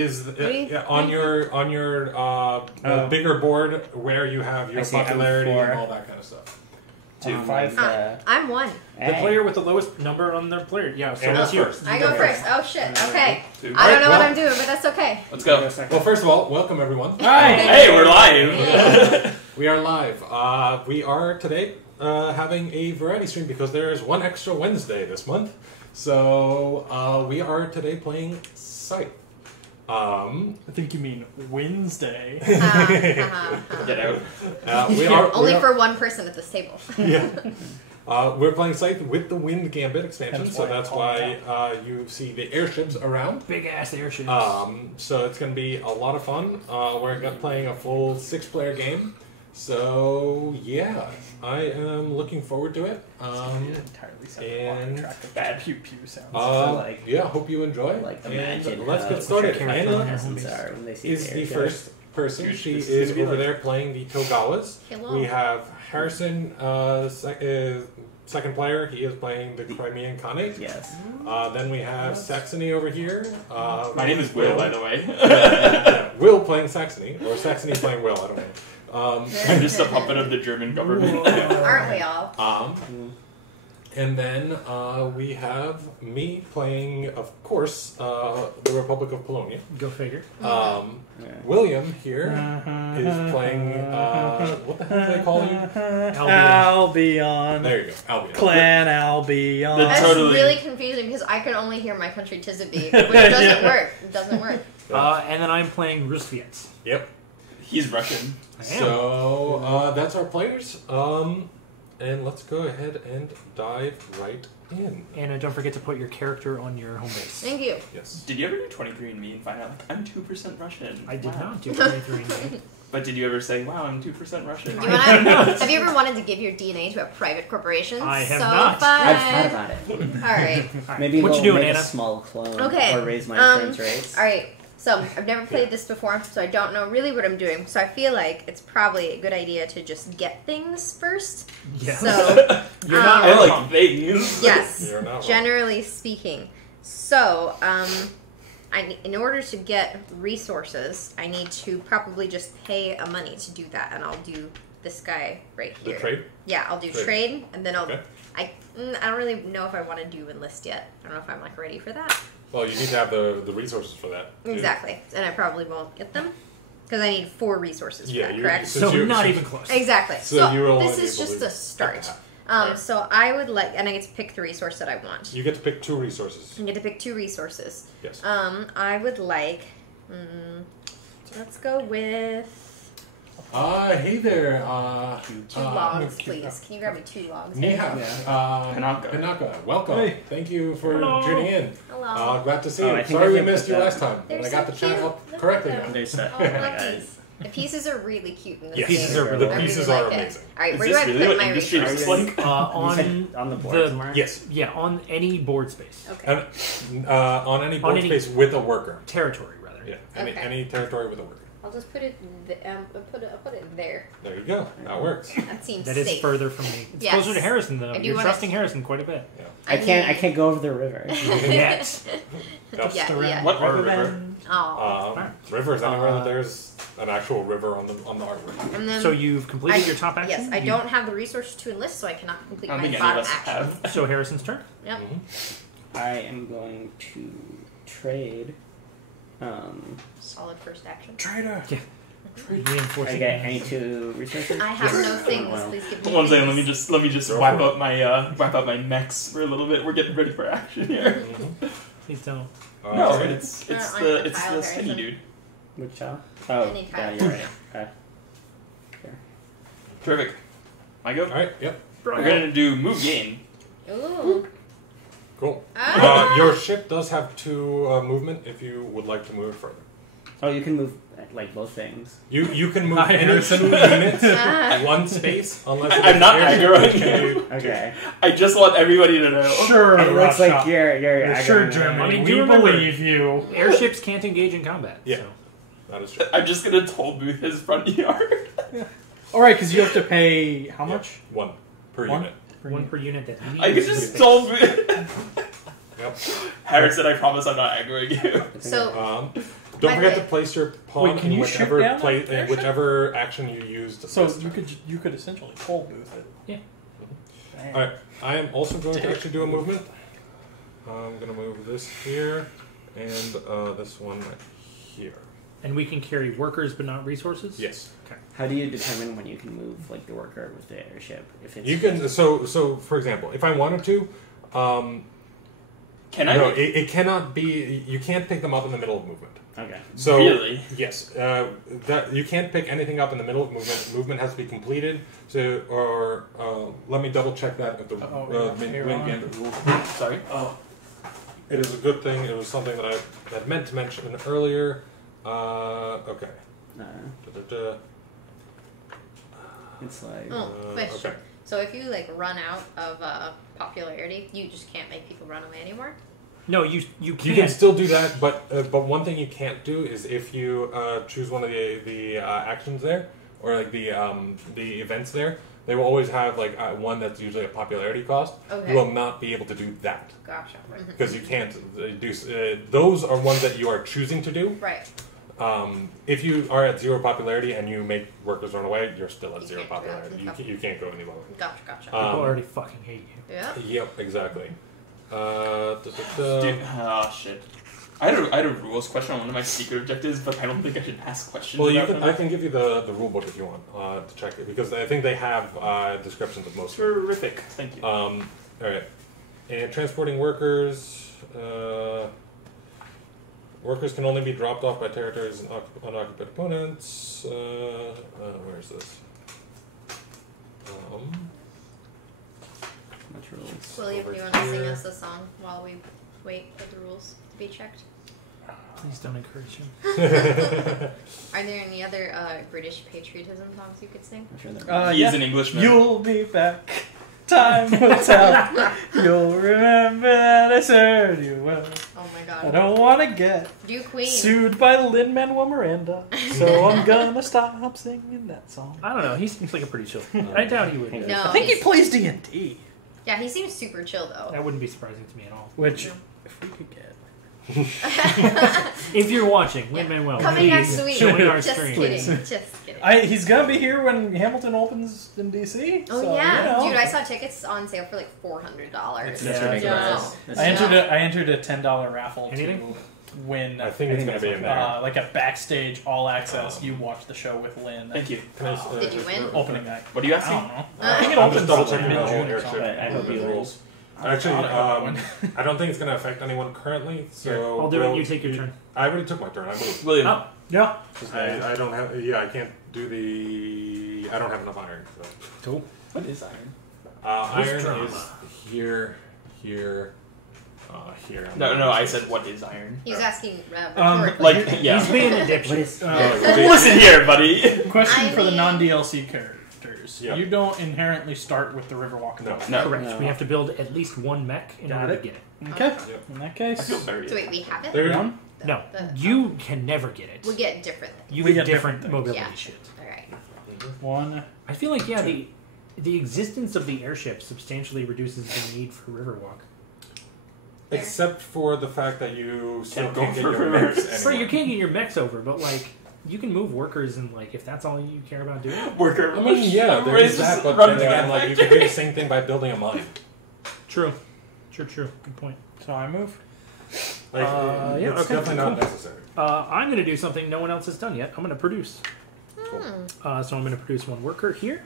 is on your bigger board where you have your popularity and all that kind of stuff. 2, 5. I'm 1. The player with the lowest number on their player. Yeah, so that's you. first. I go first. Oh shit. Okay. 2. I don't know what I'm doing, but that's okay. Let's go. Well, first of all, welcome everyone. Hi. Hey, we're live. We are live. We are today having a variety stream because there is one extra Wednesday this month. So we are today playing Scythe. I think you mean Wednesday. Get out. We are Only for one person at this table. Yeah. We're playing Scythe with the Wind Gambit expansion, so that's why you see the airships around. Big ass airships. So it's going to be a lot of fun. We're playing a full 6-player game. So yeah, I am looking forward to it. And bad pew pew sounds. Yeah, hope you enjoy. Imagine let's get started. Anna when they see is the first person. She is over there playing the Togawas. Hello. We have Harrison, second player. He is playing the Crimean Khanate. Yes. Then we have Saxony over here. My name is Will, by the way. Will playing Saxony, or Saxony playing Will. I don't know. I'm just a puppet of the German government. Aren't we all? And then we have me playing, of course, the Republic of Polonia. Go figure. William here is playing, what the hell do they call you? Albion. There you go, Albion. Clan Albion. That's Totally. really confusing because I can only hear my country Tizabi, which doesn't work. It doesn't work. And then I'm playing Rusviets. Yep. He's Russian. So that's our players. And let's go ahead and dive right in. And don't forget to put your character on your home base. Thank you. Yes. Did you ever do 23andMe and find out, like, I'm 2% Russian? I did not do 23andMe. But did you ever say, wow, I'm 2% Russian? Have you ever wanted to give your DNA to a private corporation? I have so not. Fun. I've thought about it. Alright. Maybe What we'll you doing, make Anna? a small clone Okay. or raise my insurance rates. Alright. So, I've never played this before, so I don't know really what I'm doing. So I feel like it's probably a good idea to just get things first. Yeah. So, You're not I wrong. like things. yes, You're not wrong. generally speaking. So, in order to get resources, I need to probably just pay a money to do that, and I'll do this guy right here. The trade? Yeah, I'll do trade, and then I'll. Okay. I don't really know if I want to do enlist yet. I don't know if I'm ready for that. Well, you need to have the resources for that. Too. Exactly, and I probably won't get them because I need 4 resources for that. Correct. So not even close. Exactly. So you're only this is able just to a start. Alright. So I would like, and I get to pick the resource that I want. You get to pick 2 resources. I get to pick 2 resources. Yes. I would like. Let's go with Hey there. 2 logs, please. Can you grab me 2 logs? Ni hao. Panaka. Welcome. Hey. Thank you for Hello. tuning in. Hello. Glad to see Oh, you. I think Sorry I we can missed put you that- last time, but They're I got so the chat cute. up Look correctly at now. them. There's that. Oh, lookies. The pieces are really cute in this Yes. game. Pieces are I really The really pieces like are it. amazing. Alright, Is where do this I really put what my industry resources? looks like? You On said on the board somewhere? Yes. Yeah, on any board space. Okay. And, on any board any- space with a worker. Territory, rather. Yeah. Okay. Any territory with a worker. I'll just put it. I'll put it there. There you go. That works. That seems That safe. is further from me. It's Yes. closer to Harrison, though. I do You're wanna- trusting Harrison quite a bit. I can't go over the river. Yes. That's Yeah, Around yeah. What river? Riverbend. Oh. Rivers anywhere that there's an actual river on the artwork. And then So you've completed your top action? Yes, I don't have the resources to enlist, so I cannot complete I don't my think any of bottom us action. have. So Harrison's turn? Yep. I am going to trade. Solid first action. Trader. Yeah. Reinforcing. I need 2 resources. I have no things. Wow. Please give me. One second, things. let me just wipe out my mechs for a little bit. We're getting ready for action here. Please don't. No, Alright. it's on the Kyle skinny Harrison. dude. Which child? Oh, Any yeah, kind. you're right. Okay. Terrific. I go. Alright, yep. We're gonna do move gain. Ooh. Cool. Ah. Your ship does have 2 movement if you would like to move it further. Oh, you can move like both things. You can move Hi, any 2 Harrison. units Ah. 1 space unless I'm not airship, aggroing which can you. do- Okay. I just want everybody to know. Sure, It looks Russia. like you're Sure, aggroing. Germany. I mean, we do remember- believe you. Airships can't engage in combat. Yeah. So. That is true. I'm just gonna toll booth his front yard. All right, because you have to pay how much? 1 per One? unit. One per unit that I could leaves just space. toll booth. Yep. Harrison, I promise I'm not aggroing you. So Don't By forget the to place your pawn Wait, can in you shoot whichever down play, that airship? whichever action you used. So this turn. you could essentially pole booth it. Yeah. Damn. All right, I am also going to actually do a movement. I'm going to move this here and this one here. And we can carry workers but not resources? Yes. How do you determine when you can move like the worker with the airship? If it's You can. So for example, if I wanted to, Can I? no, it cannot be. You can't pick them up in the middle of movement. Okay. So Really? yes, that you can't pick anything up in the middle of movement. Movement has to be completed. So, or let me double check that at the rule. Sorry. Oh, it is a good thing. It was something that I had meant to mention earlier. Okay. Da-da-da. It's like Oh, question. okay. So if you like run out of popularity, you just can't make people run away anymore. No, you You can't. can still do that, but one thing you can't do is if you choose one of the actions there or like the events there, they will always have like one that's usually a popularity cost. Okay. You will not be able to do that Gotcha. because you can't do. Those are ones that you are choosing to do. Right. If you are at 0 popularity and you make workers run away, you're still at You 0 can't do that. popularity. Okay. You can't go any lower. Gotcha. People already fucking hate you. Yeah. Yep, exactly. Dude, oh shit. I had a rules question on one of my secret objectives, but I don't think I should ask questions. Well, about them. I can give you the rule book if you want to check it because I think they have descriptions of most. Terrific. Thank you. All right, and transporting workers. Workers can only be dropped off by territories and unoccupied opponents. Where is this? much rules. William, do you want to sing us a song while we wait for the rules to be checked? Please don't encourage him. Are there any other British patriotism songs you could sing? I'm sure there He is an Englishman. You'll be back. Time will tell. You'll remember that I served you well. Oh my I god. don't want to get Do Queen. sued by Lin-Manuel Miranda, so I'm gonna stop singing that song. I don't know. He seems like a pretty chill. I doubt he would. No. I think he he's- plays D&D, Yeah, he seems super chill though. That wouldn't be surprising to me at all. which No. if we could get. If you're watching, Lin-Manuel, Coming please next week. join our Just stream. kidding. Just kidding. He's gonna be here when Hamilton opens in DC. Oh so, yeah, you know. dude! I saw tickets on sale for like $400. That's Yeah, ridiculous. no. That's I entered a $10 raffle Anything? to win. I think it's going to be in there. like a backstage all access. You watch the show with Lynn. Thank you. Did you win? Opening night. What are you I asking? don't know. Uh, I think it I'm just opens double in checking the whole mid-June or airship something. I hope you rules. Actually, I I don't think it's going to affect anyone currently. So Here, I'll do it. You take your turn. I already took my turn. I moved. William. Oh, yeah. I don't have. Yeah, I can't do the. I don't have enough iron. So. Cool. What is iron? Iron drama? is here, here, here. No, I said what is iron? He's asking rhetorically. Like, yeah. He's being a What dipshit. is Listen here, buddy. Question I for the mean- non-DLC characters. Yeah. You don't inherently start with the Riverwalk. No. No. Correct. No. We have to build at least one mech in Got order it. to get it. Okay. Yep. In that I case, feel very. So wait, we have it. There you go. done. No, The- you can never get it. We get different things. You We get get different different things. mobility Yeah. shit. All right. One. I feel like the existence of the airship substantially reduces the need for Riverwalk. Except for the fact that you still Can't go can't get for your reverse. mechs So you anywhere. can't get your mechs over, but like you can move workers and like if that's all you care about doing. Worker. I mean, yeah, there is that, but then again, like you can do the same thing by building a mine. True. Good point. So I move. Like, Yeah, it's okay, definitely not cool. necessary. I'm going to do something no one else has done yet. I'm going to produce. So I'm going to produce one worker here.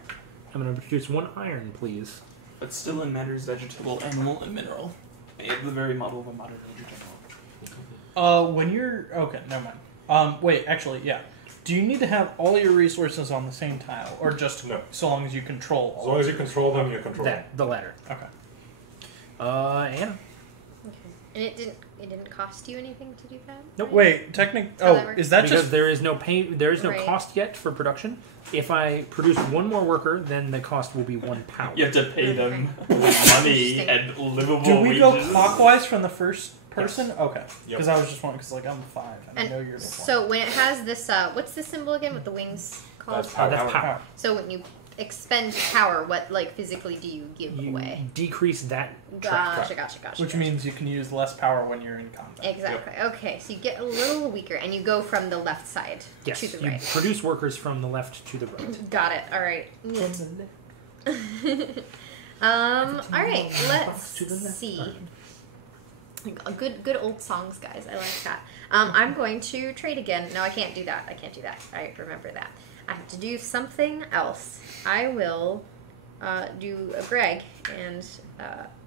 I'm going to produce one iron, please. But still in matters vegetable, animal, and mineral. The very model of a modern age general. When you're okay, never mind. Wait, actually, yeah. Do you need to have all your resources on the same tile, or just No. so long as you control? As long as you control them, you control them. That the latter. Okay. Anna. Okay. And it didn't cost you anything to do that? Nope. right? Wait, How that Oh, works? is that Because just? there is no Right. cost yet for production. If I produce one more worker, then the cost will be 1 power. You have to pay them Okay. money Interesting. and livable Do we wages. go clockwise from the first person? Okay. Yep. Because I was just wondering, because like I'm 5, and I know you're the one. So when it has this, what's the symbol again with the wings called? That's power. That's power. So when you expend power, what physically do you give You away? decrease that Gotcha. Which means you can use less power when you're in combat. Exactly. Okay, so you get a little weaker, and you go from the left side Yes, to the you right. produce workers from the left to the right. Got it. All right. All right. Let's see. Good old songs, guys. I like that. I'm going to trade again. No, I can't do that. I remember that. I have to do something else. I will do a Greg and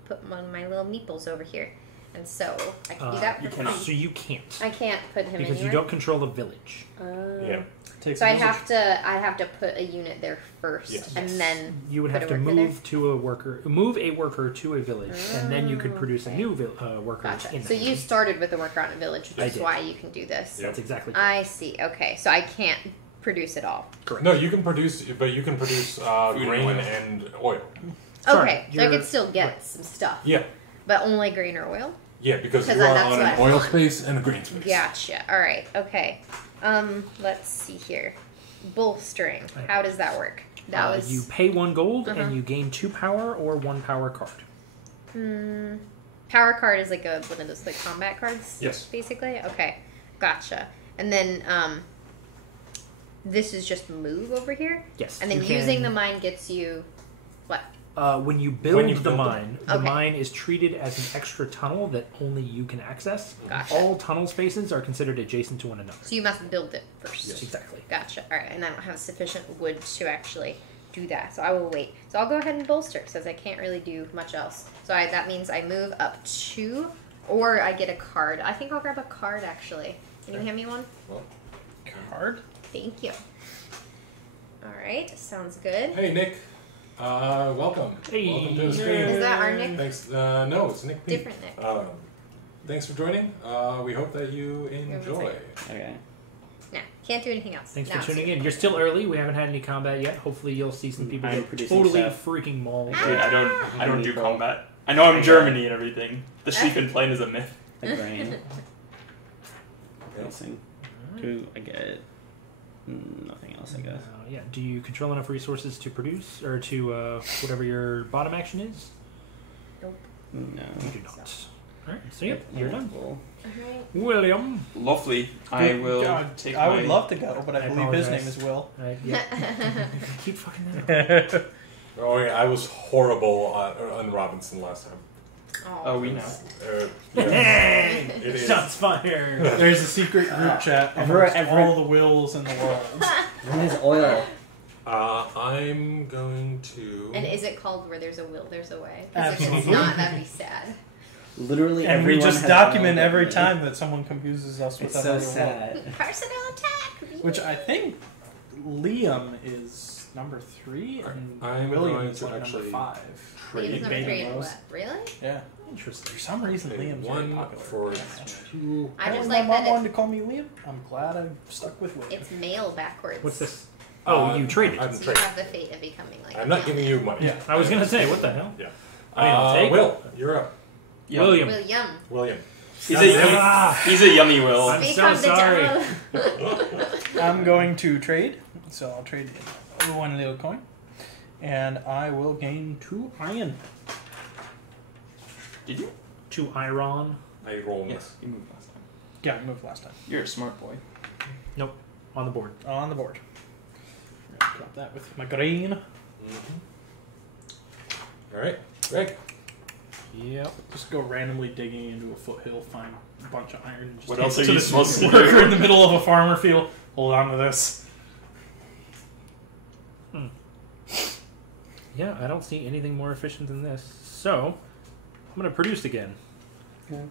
put one of my little meeples over here. And so I can do that for free. So you can't. I can't put him Because anywhere. you don't control the village. Yeah. Takes So a I village. have to put a unit there first, Yes. and then You would put have a to worker move a worker to a village, and then you could produce a new worker Gotcha. in So that you village. started with a worker on a village, I which is did. why you can do this. That's exactly I see. Okay, so I can't produce it all. correct. No, you can produce, but you can produce and grain oil. and oil. Sorry, Okay, so I you're- could still get some stuff, Yeah. but only grain or oil. Yeah, because 'Cause you are that's on what an I oil want. space and a grain space. Gotcha. All right. Okay. Let's see here. Bolstering. How does that work? That was You pay 1 gold, Uh-huh. and you gain 2 power or 1 power card. power card is like one of those combat cards. Yes. Basically. Okay. Gotcha. And then this is just move over here. Yes. And then you using can- the mine gets you what? When you build When you the build mine, the Okay. mine is treated as an extra tunnel that only you can access. Gotcha. All tunnel spaces are considered adjacent to one another. So you must build it first. Yes. Exactly. Gotcha. All right, and I don't have sufficient wood to actually do that, so I will wait. So I'll go ahead and bolster since I can't really do much else. So that means I move up 2, or I get a card. I think I'll grab a card actually. Can you hand me one? Well, Card? Thank you. All right, sounds good. hey, Nick. Welcome. Hey. Welcome to the stream. Is that our Nick? Thanks. No, it's Nick P. Different Nick. Thanks for joining. We hope that you enjoy. Okay. Nah, can't do anything else. Thanks Now for it's tuning in. You're still early. We haven't had any combat yet. Hopefully, you'll see some people I'm get producing totally stuff. freaking mauled. Dude, I don't do Meatball. combat. I know I'm Germany and everything. The sheep and plane is a myth. A grain. Producing. 2, I get nothing else, I guess. Yeah. Do you control enough resources to produce, or to whatever your bottom action is? No. You do not. All right. So yep, you're done. Cool. Alright. William. Lovely. I will God, take I my... would love to go, but I I believe his apologize. name is Will. Yeah. Keep fucking that up. Oh yeah, I was horrible on Robinson last time. Oh, we know. Yeah. It is. Shots fired. There's a secret group chat Everett- amongst all the Wills in the world. When is oil? I'm going to. And is it called where there's a will, there's a way? 'Cause if it's Absolutely. not, that'd be sad. Literally And we everyone just has document oil every with time that someone confuses us me. with It's so another Will. sad. Personal attack. Which I think Liam is number 3 and I'm William going is to like actually number 5. He was trade number 3 in Demize. what? Really? Yeah. Interesting. For some reason, Okay, Liam's very 1 popular. for Yeah. 2. I just my like mom that wanted to call me Liam. I'm glad I stuck with William. it's male backwards. What's this? Oh, you traded. I'm So you trading. have the fate of becoming like. I'm a not male. giving you money. Yeah. I was gonna say, what the hell? Yeah. I mean, I'll take it. Will, you're up. Yeah. William. William. William. He's a yummy Will. I'm Speak so of the sorry. devil. I'm going to trade, so I'll trade 1 little coin, and I will gain 2 iron. Did you? 2 iron. I roll. Yes, you moved last time. Yeah, I moved last time. You're a smart boy. Nope. On the board. On the board. Drop that with my green. All right, Greg. Yep. Just go randomly digging into a foothill, find a bunch of iron. And just What hand else it are to you this supposed to worker do? in the middle of a farmer field? Hold on to this. Yeah, I don't see anything more efficient than this. So, I'm going to produce again.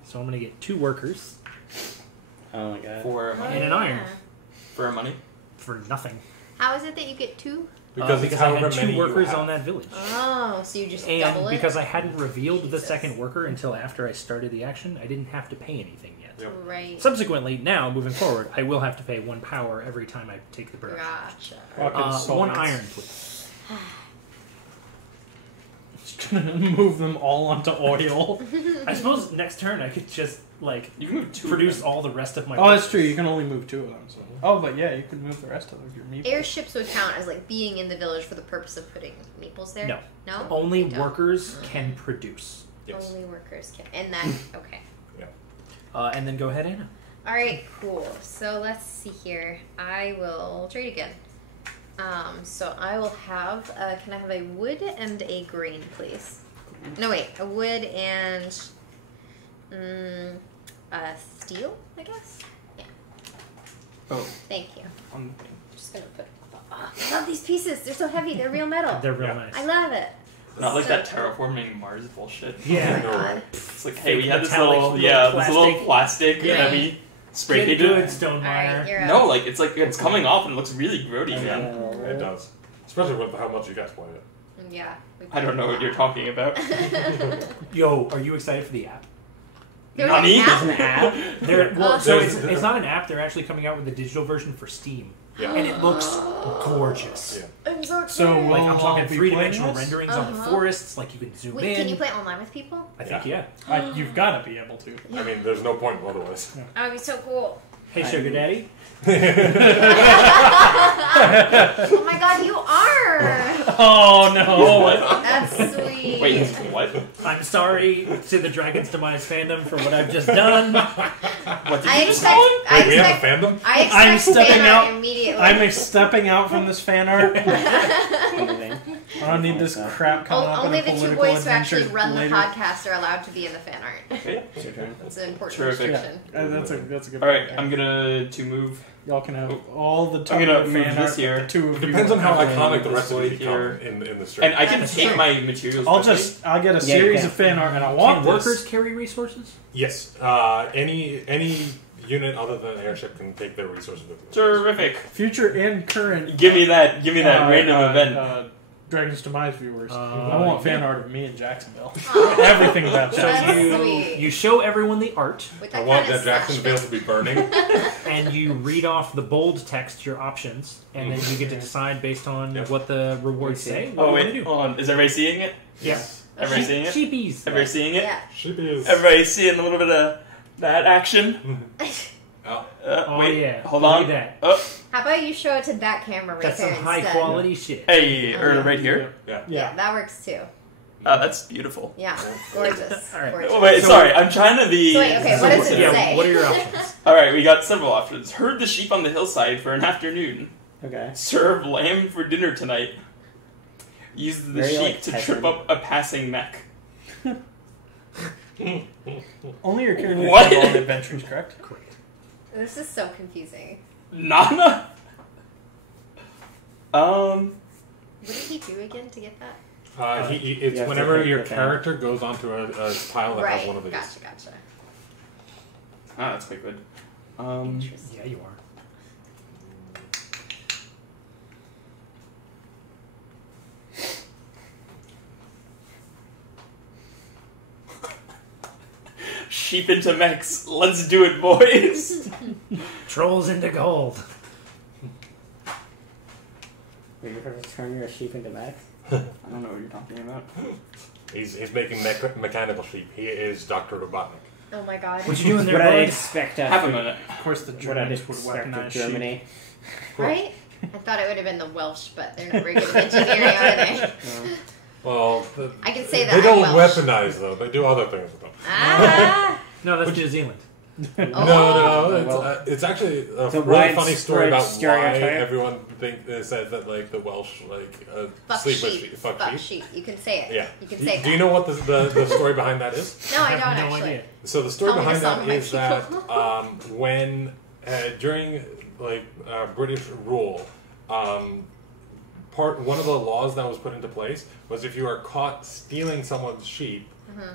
So I'm going to get 2 workers Oh my god. For Oh, money. And an iron. For money. for nothing. How is it that you get 2? Because it's I however had many 2 you workers have. on that village. Oh, so you just And double it? because I hadn't revealed the Jesus. second worker until after I started the action, I didn't have to pay anything yet. Yep. Right. Subsequently, now, moving forward, I will have to pay 1 power every time I take the production. Gotcha. Fucking 1 science. iron, please. Just gonna move them all onto oil. I suppose next turn I could just like You can move 2 produce of them. all the rest of my. Oh, that's workers. true. You can only move 2 of them. So. Oh, but yeah, you can move the rest of your meeples. Airships would count as like being in the village for the purpose of putting meeples there. No. No. Only They don't? workers can produce. Yes. Only workers can. And that. Okay. And then go ahead, Anna. All right. Cool. So let's see here. I will trade again. So I will have. Can I have a wood and a green, please? No, wait. A wood and steel, I guess. Yeah. Oh. Thank you. On I'm just gonna put. Oh, I love these pieces. They're so heavy. They're real metal. They're real Yeah. nice. I love it. Not like So that cool. terraforming Mars bullshit. Yeah. Oh my God. It's like, hey, we Fake had this metallic little, little this little plastic Yeah. that we spray Get painted. good, Stonemeyer. Alright, you're up. No, like it's coming off and it looks really grody, man. It does. Especially with how much you guys play it. Yeah. I don't know what you're talking about. Yo, are you excited for the app? There's Nani? an There's app? an app. So There's- it's not an app. They're actually coming out with a digital version for Steam, Yeah. and it looks gorgeous. Yeah. I'm so excited. So, Like I'm I'll talking be 3-dimensional playing this? renderings on the forests. Like you can zoom Wait, in. can you play online with people? I think yeah. You've got to be able to. I mean, there's no point otherwise. That would be so cool. Hey, sugar daddy. Oh my god, you are! Oh no! What? That's sweet. Wait, what? I'm sorry to the Dragon's Demise fandom for what I've just done. What did I you expect. I Wait, we have a expect. fandom? I expect I'm stepping fan art out. immediately. I'm stepping out from this fan art. Amazing. I don't need this crap coming up Only in a the two political boys who actually adventure run the later. podcast are allowed to be in the fan art. Okay. It's your turn. That's an important Terrific. restriction. That's a good. All right, point. I'm gonna to move. Y'all can have all the I'm gonna fan move art. this here. The 2 of It you. depends on how have. iconic the this rest of way you become here. in the stream. And I can That's take true. my materials. I'll with me. I'll get a Yeah, series you of fan art, and I want Can this. workers carry resources? Yes. Any unit other than airship can take their resources with them. Terrific. Future and current. Give me that random event. Dragon's Demise viewers. Uh, I want fan art of me in Jacksonville. Aw. Everything about So That's Jacksonville. sweet. you show everyone the art, With I that want kind that of Jacksonville to be burning. and you read off the bold text your options, and then you get to decide based on Yep. what the rewards say. What Oh you wait, wanna do. hold on. Is everybody seeing it? Yeah. Everybody seeing it? Sheepies. Everybody seeing it? Yeah. Sheep is. Everybody seeing a little bit of that action? Oh. Oh wait, yeah. hold Look on. at that. Oh, How about you show it to that camera right That's there some high instead? quality shit. hey, or right here. Yeah. Yeah, that works too. Oh, that's beautiful. Yeah, gorgeous. All right. Gorgeous. Oh, wait, So- sorry. I'm trying to be. So wait, okay, what does it Yeah, say? what are your options? All right, we got several options. Herd the sheep on the hillside for an afternoon. Okay. Serve lamb for dinner tonight. Use the Very, sheep like, to peasant. trip up a passing mech. Only your character What? can have all the adventures, correct? Great. This is so confusing. Nana. What did he do again to get that? It's You have to whenever pick your the thing. character goes onto a tile that Right. has one of these. Gotcha. Ah, that's quite good. Interesting. Yeah, you are. Sheep into mechs. Let's do it, boys. Trolls into gold. Wait, you're gonna turn your sheep into mechs? I don't know what you're talking about. He's making mechanical sheep. He is Dr. Robotnik. Oh my god. What you doing What there, I'd bud? expect Have a after minute. Of course, the what I'd Germans would expect weaponize of Germany. Right? I thought it would have been the Welsh, but they're not very good at engineering, are they? Well, I can say that. they don't I'm Welsh. weaponize though. They do other things with them. Ah! No, that's New Zealand. Oh. No, it's actually a It's a really funny story widespread about why stereotype. everyone says that like the Welsh Fuck sleep with sheep. sheep. Fuck Fuck sheep. sheep. You can say it. Yeah. You can say Do you know what the story behind that is? No, I don't have no actually. idea. So the story Tell me the behind song, that is my that people. when during British rule, one of the laws that was put into place was if you are caught stealing someone's sheep,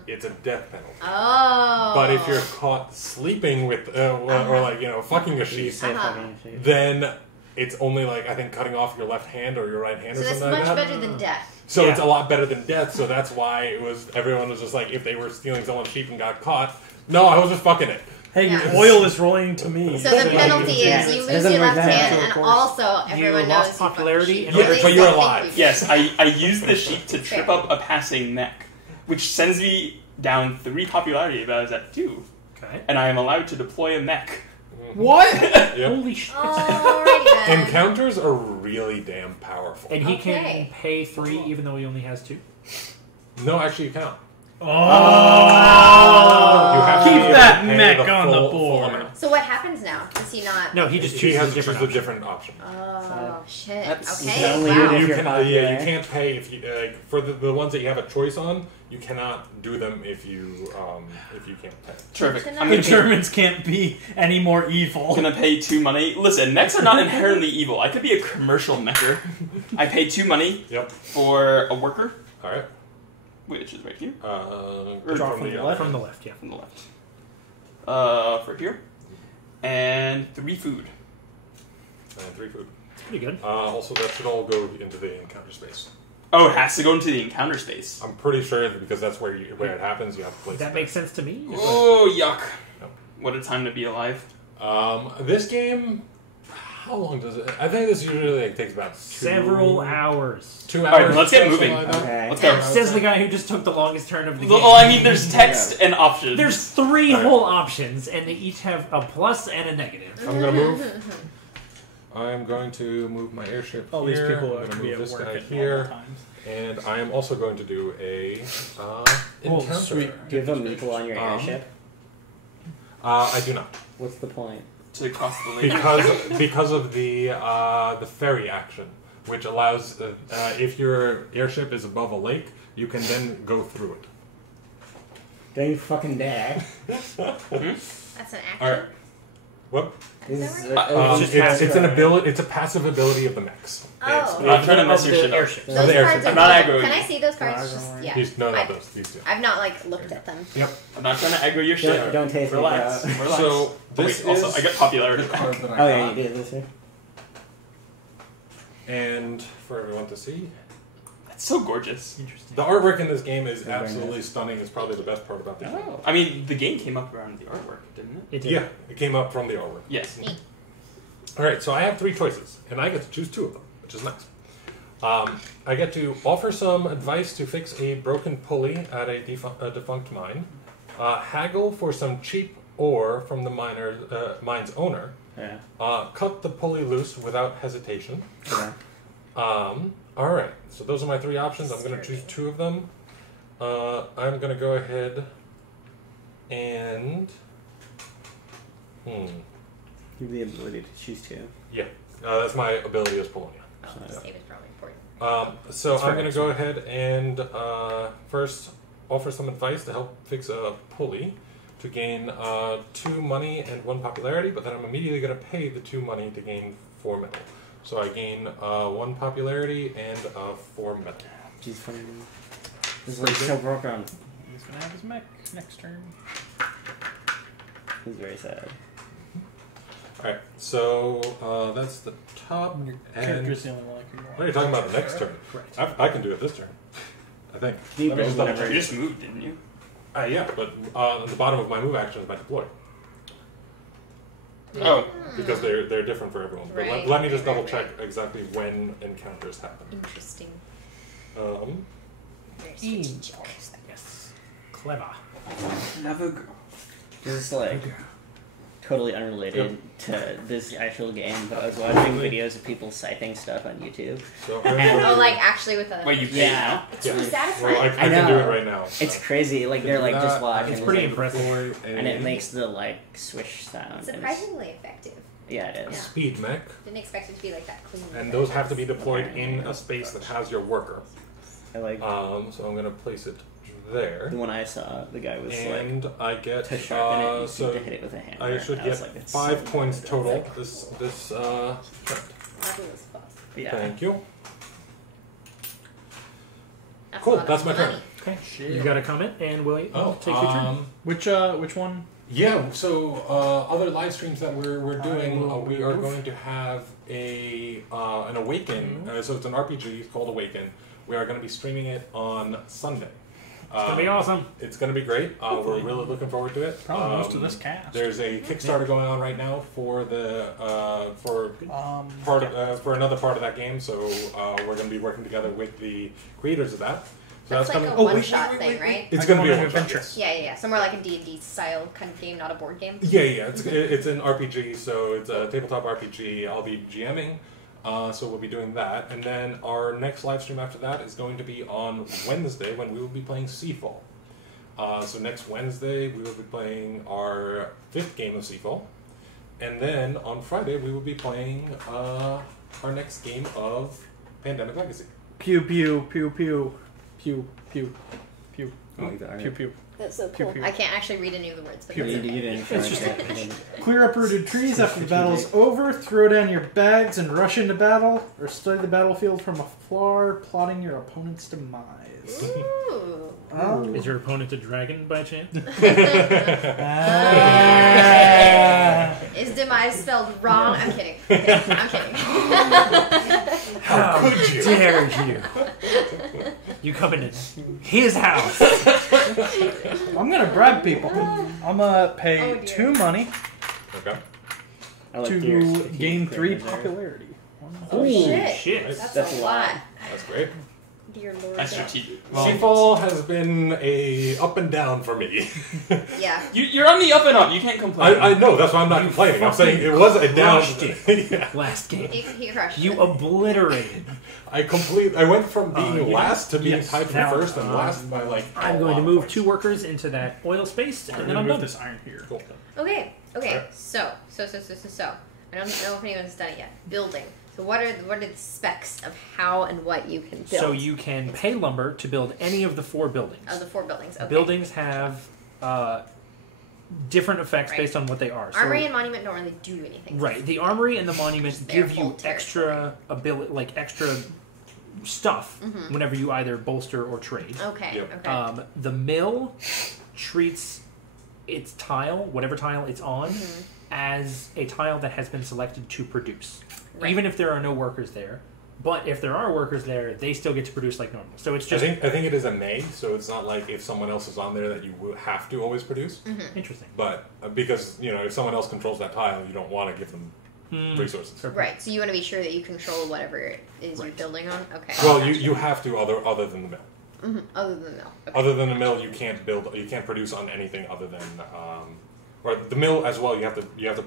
it's a death penalty. Oh. But if you're caught sleeping with or fucking a You sheep, say Uh-huh. fucking sheep. then it's only I think cutting off your left hand or your right hand So or that's something much like that. better than death. So Yeah. it's a lot better than death. So that's why everyone was just like, if they were stealing someone's sheep and got caught, no, I was just fucking it. Hey, Yeah. your oil is rolling to me. So the penalty Yeah. is you It lose doesn't your work left that hand, way. and Of course. also You everyone lost knows popularity you and fucking Yeah, cheat. but you're At least I alive. think you Yes, I use the sheet to trip Fair. up a passing mech, which sends me down 3 popularity if I was at 2, Okay. and I am allowed to deploy a mech. What? Yep. Holy shit. Alrighty then. Encounters are really damn powerful. And he Okay. can pay 3 even though he only has 2. No, actually, you cannot. Oh! You have to Keep be able that to pay mech the on the full board. amount. So what happens now? Does he not? No, he just He chooses has a to different choose a option. different option. Oh shit. That's- Okay. you can only Wow. do it if You you're can, popular. yeah, you can't pay if you for the ones that you have a choice on. You cannot do them if you can't pay. Terrific. Good to I'm know. The gonna pay, Germans can't be any more evil. gonna pay 2 money. Listen, mechs are not inherently evil. I could be a commercial mecher. I pay 2 money Yep. for a worker, All right. which is right here, Draw from the left. From the left, yeah. from the left. For here, and 3 food. And 3 food. Pretty good. Also, that should all go into the encounter space. Oh, it has to go into the encounter space. I'm pretty sure that because that's where it happens. You have to place That it. makes sense to me. Oh, yuck. Yep. What a time to be alive. This game, how long does it? I think this usually takes about Several hours. 2 hours. Alright, let's get something moving. like that. Okay. Let's go. Says the guy who just took the longest turn of the game. Well, I mean, there's text and options. There's 3 Alright. whole options, and they each have a plus and a negative. I'm gonna move. I'm going to move my airship All here. these people I'm are gonna be move at this work guy at here, normal times. and I am also going to do a encounter. sweet. Do you have a meeple on your airship? I do not What's the point? to cross the lake. because of the ferry action, which allows if your airship is above a lake, you can then go through it. Don't you fucking dare. That's an action. Alright. Whoop. This is It's an ability. It's a passive ability of the mechs. Oh. I'm not trying to mess Of your the shit up. airship. Those Of the cards airship. are I'm not good. aggroing Can you. I see those cards? Just yeah. No, I- not those. These two. I've not like looked at them. Yep. I'm not trying to aggro your shit. Don't taste Relax. it. Relax. So Oh, this wait, also, is I got popularity. the card that I Oh, yeah, got. you did this here. And for everyone to see, That's so gorgeous. Interesting. the artwork in this game is Very absolutely nice. stunning. It's probably the best part about the game. Oh. I mean, the game came up around the artwork, didn't it? It did. Yeah, it came up from the artwork. Yes. All right, so I have 3 choices, and I get to choose 2 of them, which is nice. I get to offer some advice to fix a broken pulley at a defunct mine, haggle for some cheap ore from the mine's owner, Yeah. cut the pulley loose without hesitation. Yeah. All right, so those are my 3 options. I'm going to choose 2 of them. I'm going to go ahead and... You have the ability to choose 2. Yeah, that's my ability as Polonia. Save is probably important. So That's I'm very going to go ahead and first offer some advice to help fix a pulley to gain 2 money and 1 popularity, but then I'm immediately going to pay the 2 money to gain 4 metal. So I gain 1 popularity and 4 metal. She's funny. This is like so broken. He's gonna have his mech next turn. He's very sad. Alright, so that's the top. Your And character's the only one I can what are you talking about the next turn? Correct. I can do it this turn, I think. You Let me just build double whatever. check. You just moved, didn't you? Yeah, but on the bottom of my move action is my deploy. Oh. Because they're different for everyone. But Right, let me just right, double right. check exactly when encounters happen. Interesting. Very strategic. Yes. Clever. Never go. This is like totally unrelated to this actual game, but I was watching videos of people scything stuff on YouTube. So Oh, like actually with a. Wait, you pay Yeah. now? It's really satisfying. well, I I can do know. it right now. It's crazy. Like they're like just watching. It's pretty like, impressive. and it makes the like swish sound. and it's- Surprisingly effective. Yeah, it is. Yeah. Speed mech, Didn't expect it to be like that clean. and those have to be deployed in a space that has your worker. I like So I'm gonna place it there, the one I saw. The guy was like and I get to sharpen it. You so need to hit it with a hammer. I should and get was like, it's 5 so points good. total. It's like, This turn. Marvelous fuss. yeah. Thank you. That's Cool, a lot of that's my turn. money. Okay. You got a comment, and we'll Oh, take your turn. Which one? Yeah, so other live streams that we're doing, will we are move. going to have an Awaken. So it's an RPG called Awaken. We are going to be streaming it on Sunday. It's gonna be awesome. It's gonna be great. We're really looking forward to it. Probably most of this cast. There's a Kickstarter going on right now for the for another part of that game. So we're gonna be working together with the creators of that. So That's like coming. a one-shot thing, right? It's gonna be a one-shot one-shot. Yes. Yeah. Somewhere like a D&D style kind of game, not a board game. Yeah. It's an RPG, so it's a tabletop RPG. I'll be GMing, so we'll be doing that. And then our next live stream after that is going to be on Wednesday when we will be playing Seafall. So next Wednesday we will be playing our 5th game of Seafall. And then on Friday we will be playing our next game of Pandemic Legacy. Pew pew pew pew. Pew, pew, pew, pew, pew. That's so Pew, cool. pew. I can't actually read any of the words, but You that's okay. didn't It's just try. Clear uprooted trees after the battle is over, throw down your bags and rush into battle, or study the battlefield from afar, plotting your opponent's demise. Ooh. Is your opponent a dragon by chance? Is Demize spelled wrong? I'm kidding. I'm kidding. How dare you? You come into his house. I'm gonna bribe people. I'm gonna pay Oh, dear. 2 money Okay. I like to your strategic gain 3 plan there. popularity. Oh, shit. Shit. That's a lot. That's great. Dear Lord. That's strategic. Seafall has been a up and down for me. Yeah. You're on the up and up. You can't complain. I know, that's why I'm not complaining. I'm saying it was a down. crushed Yeah. Last game. He crushed You it. obliterated. I went from being yeah. last to being Yes. tied for Now, first and last by like. I'm a going lot to of move points. 2 workers into that oil space, and then I'm move done. this iron here. Cool. Okay. Alright. So. I don't know if anyone's done it yet. Building. So what are the specs of how and what you can build? So you can pay lumber to build any of the 4 buildings. Of the 4 buildings. Okay. Buildings have different effects Right. based on what they are. Armory and monument don't really do anything. Right. The armory and the monument It's their give you whole extra ability, like extra stuff Mm-hmm. whenever you either bolster or trade. Okay. Yep. Okay. The mill treats its tile, whatever tile it's on, Mm-hmm. as a tile that has been selected to produce, Right. even if there are no workers there. But if there are workers there, they still get to produce like normal. So it's I just think it is a may, so it's not like if someone else is on there that you will have to always produce. Mm-hmm. interesting. But because if someone else controls that tile, you don't want to give them resources. Fair point. Right. So you want to be sure that you control whatever it is you're Right. building on. Okay. Well, Gotcha. you have to other than the mill. Mm-hmm. Other than the mill. Okay. Other than the mill, you can't produce on anything other than or the mill as well. You have to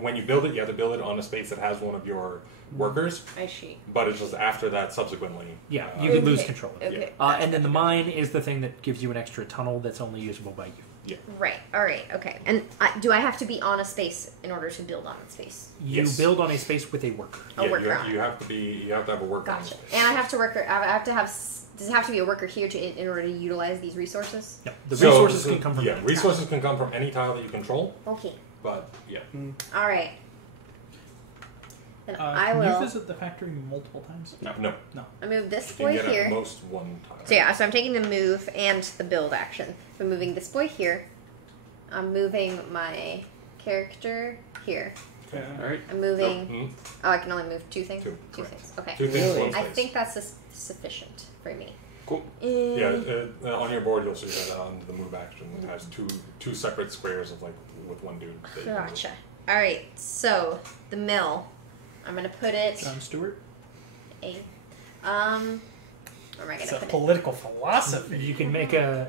when you build it, you have to build it on a space that has one of your workers. I see. But it's just after that, subsequently. Yeah, you can lose Okay. control of it. Okay. And then the mine is the thing that gives you an extra tunnel that's only usable by you. Yeah. Right. All right. Okay. And do I have to be on a space in order to build on a space? You Yes. build on a space with a worker. A worker on. You have to have a worker. on the Gotcha. space. And I have to does it have to be a worker here in order to utilize these resources? No, the So- resources so- can come from yeah. anywhere. Resources can come from any tile that you control, Okay. but yeah. All right. Then I Can will. you visit the factory multiple times? No. I move this You can boy get here. at most one tile. So yeah, so I'm taking the move and the build action. So I'm moving this boy here. I'm moving my character here. Okay. All right. I'm moving. Mhm. Oh, I can only move 2 things. Two, Two correct. things. Okay. 2 things, Really? one I space. think that's sufficient for me. Cool. Yeah, on your board you'll see that on the move action it has two separate squares of with one dude. that you can move. Gotcha. All right. So the mill. I'm gonna put it. John Stewart. Where am I It's gonna a put it? political philosophy. You can make a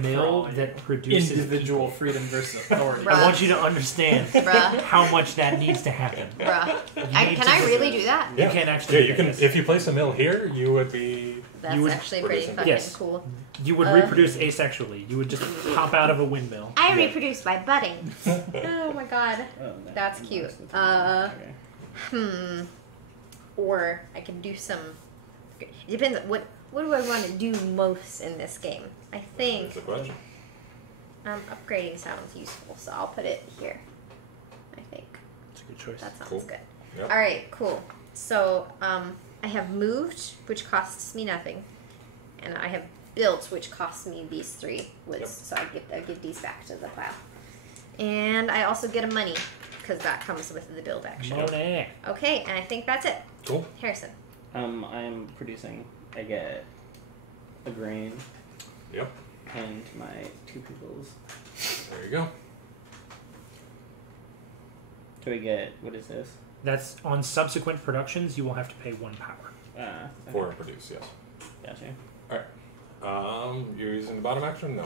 mill that produces Individual people. freedom versus authority. Right. I want you to understand Bruh. how much that needs to happen. Bruh. need Can to I do really that. do that? Yeah. You can't actually. Yeah, do you can. this. If you place a mill here, you would be. That's You would actually pretty produce it. fucking Yes. cool. You would reproduce asexually. You would just pop out of a windmill. I Yeah. reproduce by budding. Oh my god. Oh, no. That's cute. Okay. Or I can do some. It depends. What do I want to do most in this game? I think That's the question. upgrading sounds useful, so I'll put it here. I think That's a good choice. that sounds Cool. good. Yep. All right, cool. So I have moved, which costs me nothing, and I have built, which costs me these 3 woods. Yep. So I give these back to the pile, and I also get a money because that comes with the build action. Monet. Okay, and I think that's it. Cool. Harrison. I'm producing. I get a grain. Yep. and my 2 peoples. There you go. Do we get, what is this? That's on subsequent productions. You will have to pay 1 power. Okay. For produce, yes. Gotcha. You're using the bottom action? No.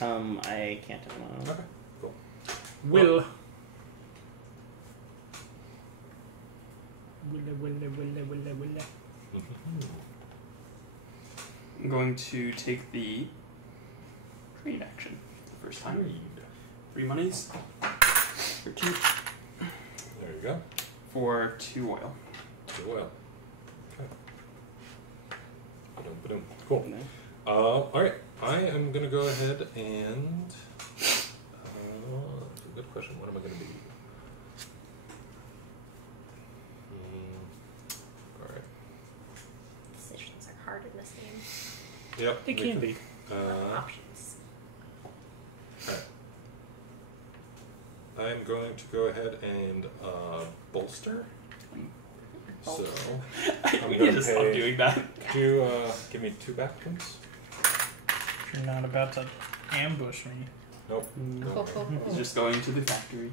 I can't at the moment. Okay, cool. Will. I'm going to take the trade action the first time. 3 monies. For 2. There you go. For 2 oil. 2 oil. Okay. Ba-dum. Cool. No. Alright. I am going to go ahead and... that's a good question. What am I going to be? Alright. Decisions are hard in this game. Yep. They can be. Options. Alright. I'm going to go ahead and bolster. So I'm We going need to to stop pay. doing that. Could you give me 2 backpins? You're not about to ambush me. Nope. No. He's just going to the factory.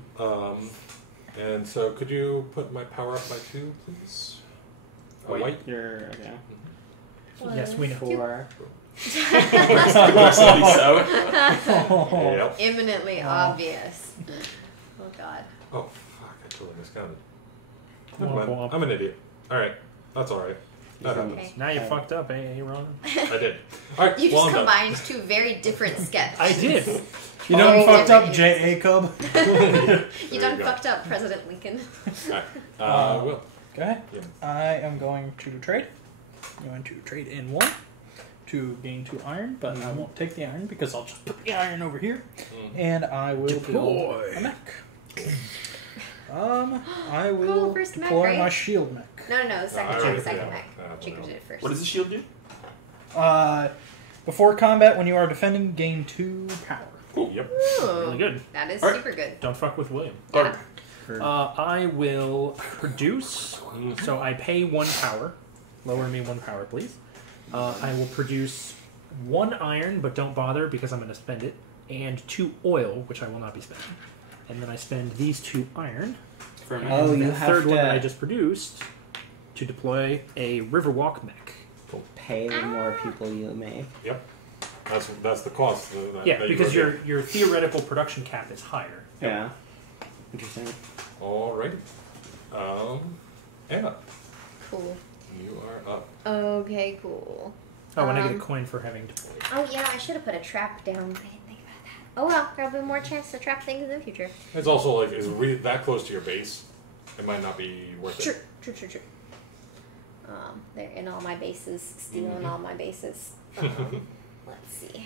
And so could you put my power up by 2, please? White. You're, okay. Yes, we know. 4. Personally so. Yep. Imminently obvious. Oh god. Oh fuck! I totally miscounted. Womp Never mind. womp. I'm an idiot. All right, that's all right. That Okay. happens. Now you fucked up, Ron? I did. All right. You well, just I'm done. combined 2 very different sketches. I did. You done Very fucked up, different J.A. Cub? You There done you go. fucked up, President Lincoln. All right. Will. Okay. Yeah. I am going to trade. I'm going to trade in 1 to gain 2 iron, but I won't take the iron because I'll just put the iron over here, and I will Deploy. build a mech. I will Cool, first mech, deploy right? my shield mech. No, second I mech, already second did. mech. I Jacob know. did it first. What does the shield do? Before combat, when you are defending, gain 2 power. Yep. Ooh, Really good. that is Alright. super good. Don't fuck with William. Yeah. I will produce. So I pay 1 power. Lower me 1 power, please. I will produce 1 iron, but don't bother because I'm going to spend it, and 2 oil, which I will not be spending. And then I spend these 2 iron. For a And minute. Oh, the you have third one to- that I just produced to deploy a Riverwalk mech. Pay the more people you make. Yep. That's the cost. Yeah, that because you were your theoretical production cap is higher. Yeah. Interesting. getting. Alrighty. Anna, Cool. you are up. Okay, cool. Oh, and I get a coin for having deployed. Oh yeah, I should have put a trap down. I didn't think about that. Oh well, there'll be more chance to trap things in the future. It's also like is really that close to your base. It might not be worth True. it. They're in all my bases, stealing all my bases. Let's see.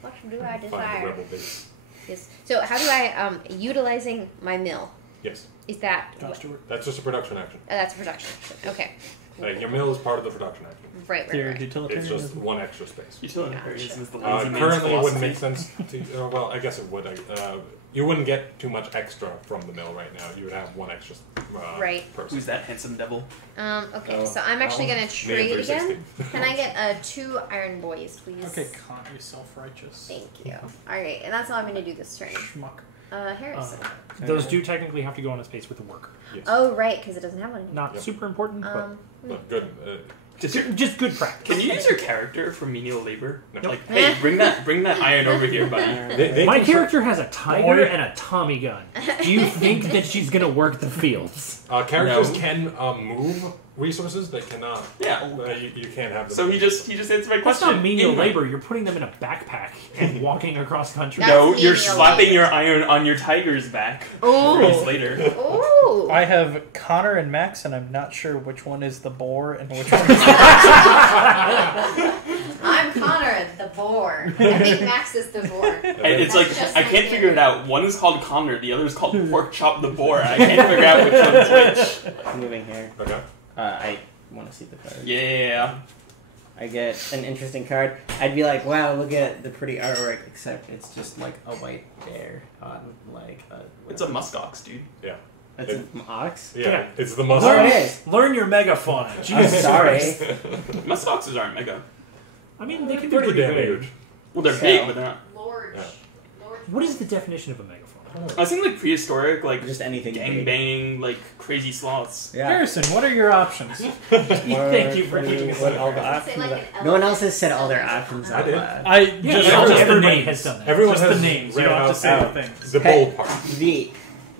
What do I Find the desire? rebel base. Yes. So how do I utilizing my mill? Yes, Is that that's just a production action. that's a production action. Okay. Your mill is part of the production action. Right. Your It's utilitarianism. just 1 extra space. Utilitarianism is the lazy man's Currently, it wouldn't make philosophy. sense to. Well, I guess it would. You wouldn't get too much extra from the mill right now. You would have 1 extra Right. person. Who's that handsome devil? Okay. Oh, So I'm actually gonna Me trade and again. 360. Can I get 2 iron boys, please? Okay, Con, you self-righteous. Thank you. All right, and that's all I'm gonna do this turn. Schmuck. Harrison. Those do technically have to go on a space with the worker. Yes. Oh right, because it doesn't have one. Not Yep. super important, But good. just good practice. Can you use your character for menial labor? No. Like, hey, bring that iron over here, buddy. They My can- character has a tiger Boy. and a Tommy gun. Do you think that she's gonna work the fields? Characters No. can move resources. They cannot. Yeah. You can't have them. So he just answered my That's question. not menial Anyway. labor. You're putting them in a backpack and walking across country. That's No, you're menial slapping labor. your iron on your tiger's back. Oh. 3 days later. Ooh. I have Connor and Max, and I'm not sure which one is the boar and which one is I'm Connor, the boar. I think Max is the boar. And it's like, That's just I my can't theory. figure it out. One is called Connor, the other is called Pork Chop the Boar. I can't figure out which one's which. I'm moving here. Okay. I want to see the card. Yeah. I get an interesting card. I'd be like, wow, look at the pretty artwork, except it's just like a white bear on like a... It's a muskox, dude. Yeah. That's an ox? Yeah. Yeah. It's the Oh, mustache. it is. Learn your megafauna. I'm Jesus sorry. Christ. Muskoxes aren't mega. I mean, they can be Pretty pretty damn good. huge. Well, they're So- big, but they're not. Large. Yeah. Large. What is the definition of a megaphone? I was thinking like prehistoric, like Just anything gang big. banging, like crazy sloths. Yeah. Harrison, what are your options? Thank you for teaching us what that. all the Say options like are. an No one else elephant. has said all their options I out did. loud. I Yeah, just everybody the names. has done that. Everyone Just has the names. You read don't have to out say Oh. the things. the bold part.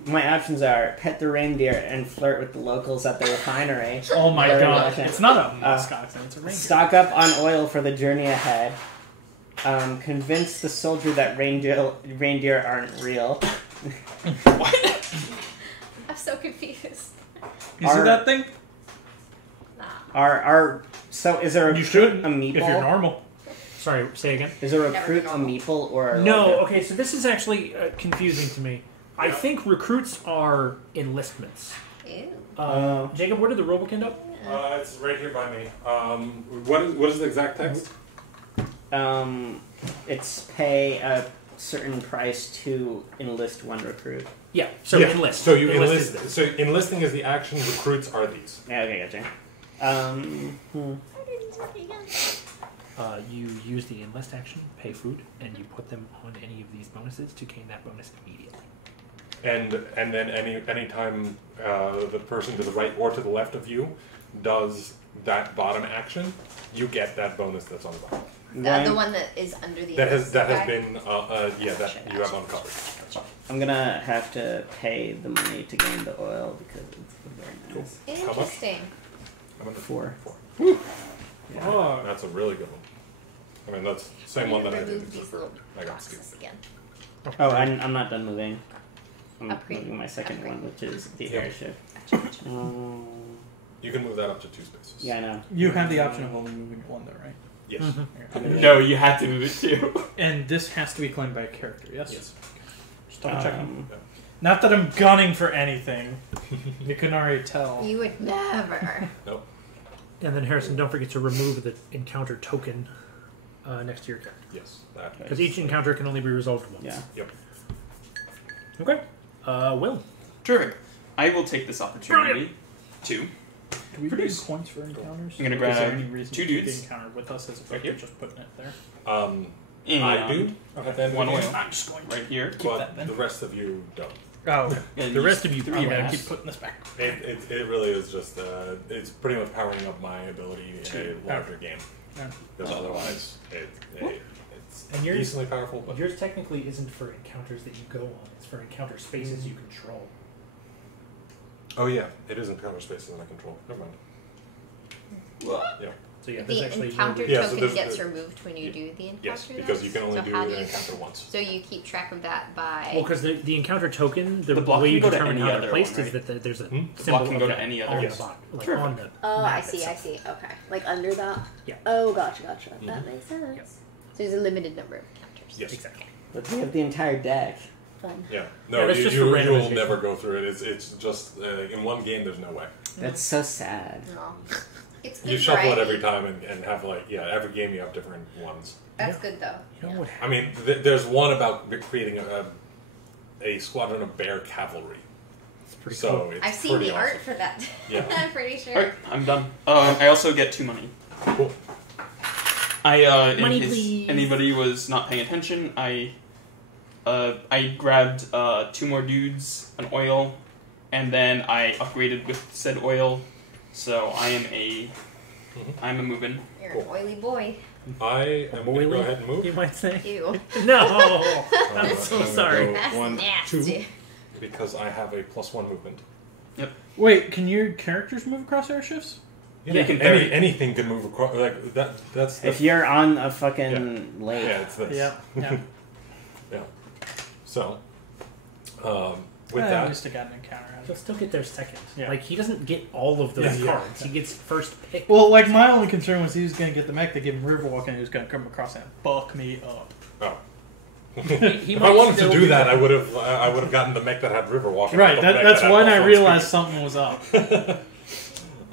My options are pet the reindeer and flirt with the locals at the refinery. Oh my Very god. okay. It's not a musk oxen, it's a reindeer. Stock up on oil for the journey ahead. Convince the soldier that reindeer aren't real. I'm so confused. You see that thing? Nah. So is a You recruit should, a meeple? if you're normal. Sorry, say again. Is a Never recruit been a normal. meeple or No, like okay, so this is actually confusing to me. I think recruits are enlistments. Ew. Jacob, where did the rulebook end up? It's right here by me. What is the exact text? it's pay a certain price to enlist one recruit. Yeah, so Yeah, enlist. So you Enlist enlist. is this. So enlisting is the action. Recruits are these. Yeah, okay, gotcha. You use the enlist action, pay food, and you put them on any of these bonuses to gain that bonus immediately. And then any time the person to the right or to the left of you does that bottom action, you get that bonus that's on the bottom. The one that is under the That has guy? been that you have Gotcha. uncovered. I'm gonna have to pay the money to gain the oil because it's very nice. Interesting. I'm at the 4. 4. Yeah. Oh, That's a really good one. I mean, that's the same one that I did. Remove these little I got boxes Scythe. again. Oh, I'm not done moving. I'm Upgrade. moving my second Upgrade. one, which is the Yeah. airship. Gotcha, gotcha. You can move that up to 2 spaces. Yeah, I know. you have the option of only moving one though, right? Yes. Mhm. No, you have to move it too. And this has to be claimed by a character, yes? Yes. Just double checking. Um, Not that I'm gunning for anything. You can already tell. You would never. Nope. And then Harrison, don't forget to remove the encounter token next to your character. Yes. That. Because each encounter can only be resolved once. yeah. Yep. Okay. Will. Terrific. I will take this opportunity to. Do we Produce. need points for encounters? I'm gonna Or is there grab any reason 2 to keep dudes. the encounter with us as opposed Right to here. just putting it there? And I do. Okay. Then one we- oil I'm just going to right here. keep But that then. the rest of you don't. Oh, And The rest of you 3 I'm gonna mass. keep putting this back. It really is just it's pretty much powering up my ability in a larger game. Yeah. Because otherwise it's And yours- decently powerful. But Yours technically isn't for encounters that you go on. It's for encounter spaces you control. oh yeah, it is encounter spaces and I control. Never mind. What? Yeah. So yeah, there's The actually encounter Yeah, so token there's gets the- removed when you do the encounter. Yes, because you can only so do how an do you, encounter once. So you keep track of that by. Well, because the encounter token, the, The block way can you go to determine any how they're other placed one, is right? that there's a Hmm? The symbol block can of go to that any other. on Yes. the bot, like Terrific. on the Oh, map I see, itself. I see. Okay. Like under that? Yeah. Oh, gotcha. That makes sense. Yep. So there's a limited number of encounters. Yes. Exactly. But we have the entire deck. Fun. Yeah. Yeah, No, that's you, just you, for you will randomization. never go through it. It's just in one game. There's no way. That's so sad. No. It's good You shuffle it variety. every time and have every game you have different ones. That's good though. You know Yeah. what? I mean, there's one about creating a squadron of bear cavalry. It's pretty So cool. it's I've seen pretty the art awesome. for that. Yeah. I'm pretty sure. Alright, I'm done. I also get 2 money. Cool. In Money, case please. anybody was not paying attention, I grabbed 2 more dudes, an oil, and then I upgraded with said oil. So I'm a moving. You're an oily boy. I am going to go ahead and move. You might say. Ew. No! I'm so sorry. That's 1, nasty. 2, because I have a +1 movement. Wait, can your characters move across airships? Yeah, can vary. anything can move across. Like that. That's the, If you're on a fucking lake, yeah, it's this. Yeah. Yeah. So, with At that, least I got an encounter out of He'll it. still get there second. Yeah. Like, he doesn't get all of those Yeah. cards. He gets first pick. Well, like my only concern was he was going to get the mech that gave him Riverwalk and he was going to come across and fuck me up. oh. He If might I wanted still to be do that, there. I would have gotten the mech that had Riverwalk. Right, that's when I realized something was up.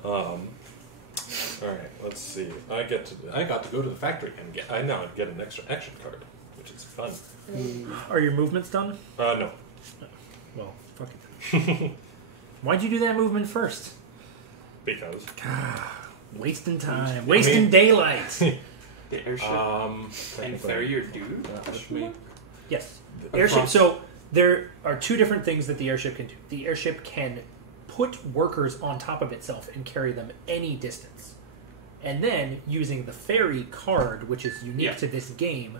All right, let's see. I got to go to the factory and get an extra action card, which is fun. Are your movements done? No. Well, fuck it. Why'd you do that movement first? Because Wasting time. Wasting daylight. The airship and technically, ferry are due? push me. Yes. Across- Airship. So there are two different things that the airship can do. The airship can put workers on top of itself and carry them any distance. And then, using the ferry card, which is unique to this game,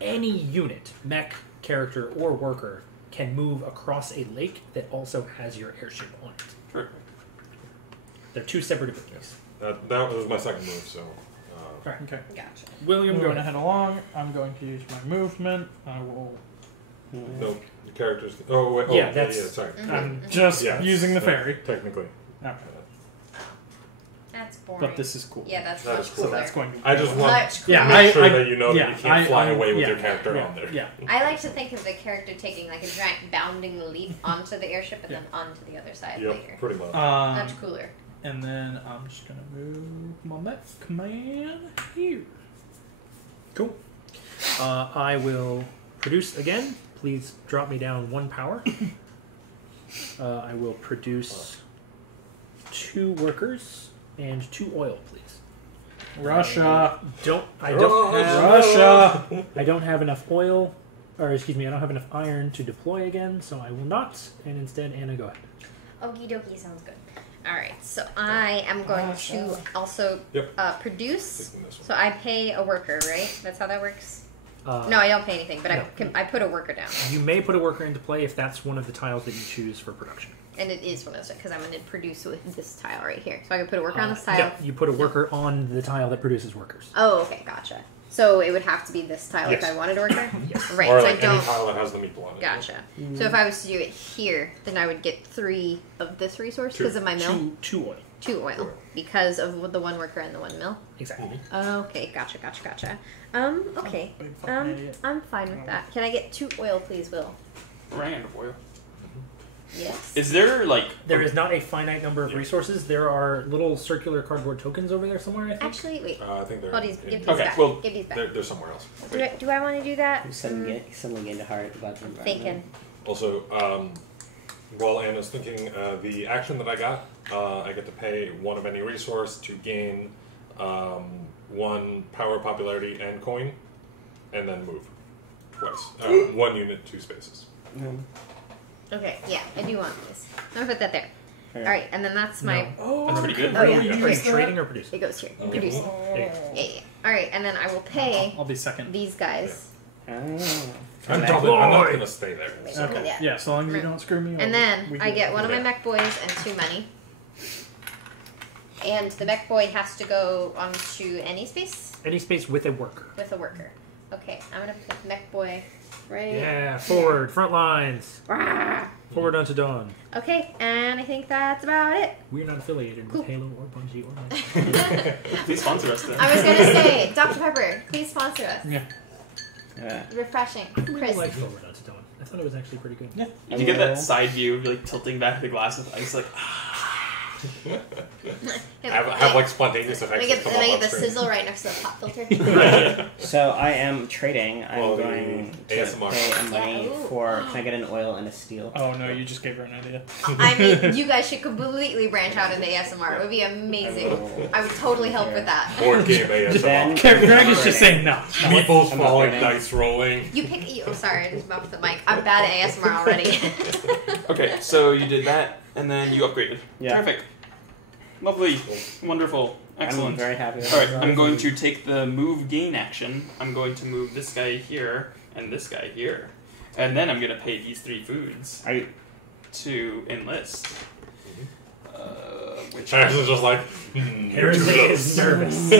any unit, mech, character, or worker, can move across a lake that also has your airship on it. Sure. They're two separate abilities. That was my second move, so. Right. Okay. Gotcha. William, I'm go going to ahead. head along. I'm going to use my movement. I will. No, the characters. Oh, wait. Yeah, Oh, that's- sorry. I'm just Yeah, using the yeah, ferry. Technically. Okay. That's boring. But this is cool. Yeah, that's That much is cool. So cooler. that's going to be. I just want Much cooler. Yeah, to make I- sure that you know that yeah, you can't fly away with yeah, your character yeah, on there. Yeah. I like to think of the character taking like a giant bounding leap onto the airship and Yeah. then onto the other side Yep, later. pretty much. Much cooler. And then I'm just going to move my mech command here. Cool. I will produce again. Please drop me down 1 power. I will produce 2 workers and 2 oil, please. Russia. I don't have Russia. I don't have enough oil, or excuse me, I don't have enough iron to deploy again, so I will not. And instead, Anna, go ahead. Okie dokie, sounds good. Alright, so I am going to also produce. Taking this one. So I pay a worker, right? That's how that works? Uh, No, I don't pay anything, but no. I put a worker down. You may put a worker into play if that's one of the tiles that you choose for production. And it is one of those, because I'm going to produce with this tile right here. So I can put a worker on this tile. Yeah, you put a worker on the tile that produces workers. Oh, okay, gotcha. So it would have to be this tile Yes. if I wanted a worker? Yes. Right, Or so like I don't... any tile that has the meatball on it. Gotcha. So if I was to do it here, then I would get 3 of this resource Two. because of my mill. 2 oil. 2 oil because of the 1 worker and the 1 mill. Exactly. Okay, gotcha. Okay. Big fucking idiot. I'm fine with that. Can I get 2 oil, please, Will? Rand of oil. Yes. Is there like There is not a finite number of resources. There are little circular cardboard tokens over there somewhere, I think. Actually, wait. I think they're. Hold these. Give these Okay, back. well, Give these back. They're somewhere else. Do I want to do that? You suddenly gained a heart about the environment. Thinking. Also, while Anna's thinking, the action that I got, I get to pay 1 of any resource to gain 1 power, popularity, and coin, and then move twice. 1 unit, 2 spaces. Mhm. Okay, yeah, I do want this. I'm gonna put that there. Fair. All right, and then that's my. No. Oh, That's pretty good. Oh, yeah. Are you Wait. trading or producing? It goes here. Okay. Producing. There you go. Yeah. All right, and then I will pay I'll be second. these guys, Oh. I'm Mech not boy. going to stay there. so. Okay. Yeah. Yeah, so long as you don't screw me over. and then we I do get it. one of my Yeah. mech boys and 2 money. And the mech boy has to go onto any space Any space with a worker. with a worker. Okay, I'm gonna put mech boy right. Yeah, forward, front lines. Rah. Forward onto dawn. Okay, and I think that's about it. We're not affiliated Cool. with Halo or Bungie or Microsoft. Please sponsor us then. I was gonna say, Dr. Pepper, please sponsor us. Yeah. Yeah. Refreshing, I really crisp. like Forward onto dawn. I thought it was actually pretty good. Yeah. Did you get that side view of like tilting back the glass with ice like Have like spontaneous and effects. I get, that come and I up get on the screen. sizzle right next to the pop filter. So I am trading. I'm Well, the going to ASMR. pay a money Yeah, ooh. for. Can I get an oil and a steel? Oh no, you just gave her an idea. I mean, you guys should completely branch out into ASMR. It would be amazing. I would totally help with that. Board game ASMR. Then Greg is just saying no. Meeples I'm not falling, kidding. dice rolling. You pick. Oh, sorry, I just bumped the mic. I'm bad at ASMR already. Okay, so you did that and then you upgraded. Yeah. Terrific. Lovely. Wonderful. I'm Excellent. very happy with Alright, that. I'm going to take the move gain action. I'm going to move this guy here and this guy here. And then I'm going to pay these 3 foods Are you? to enlist. Which Charles just like, Harrison is nervous.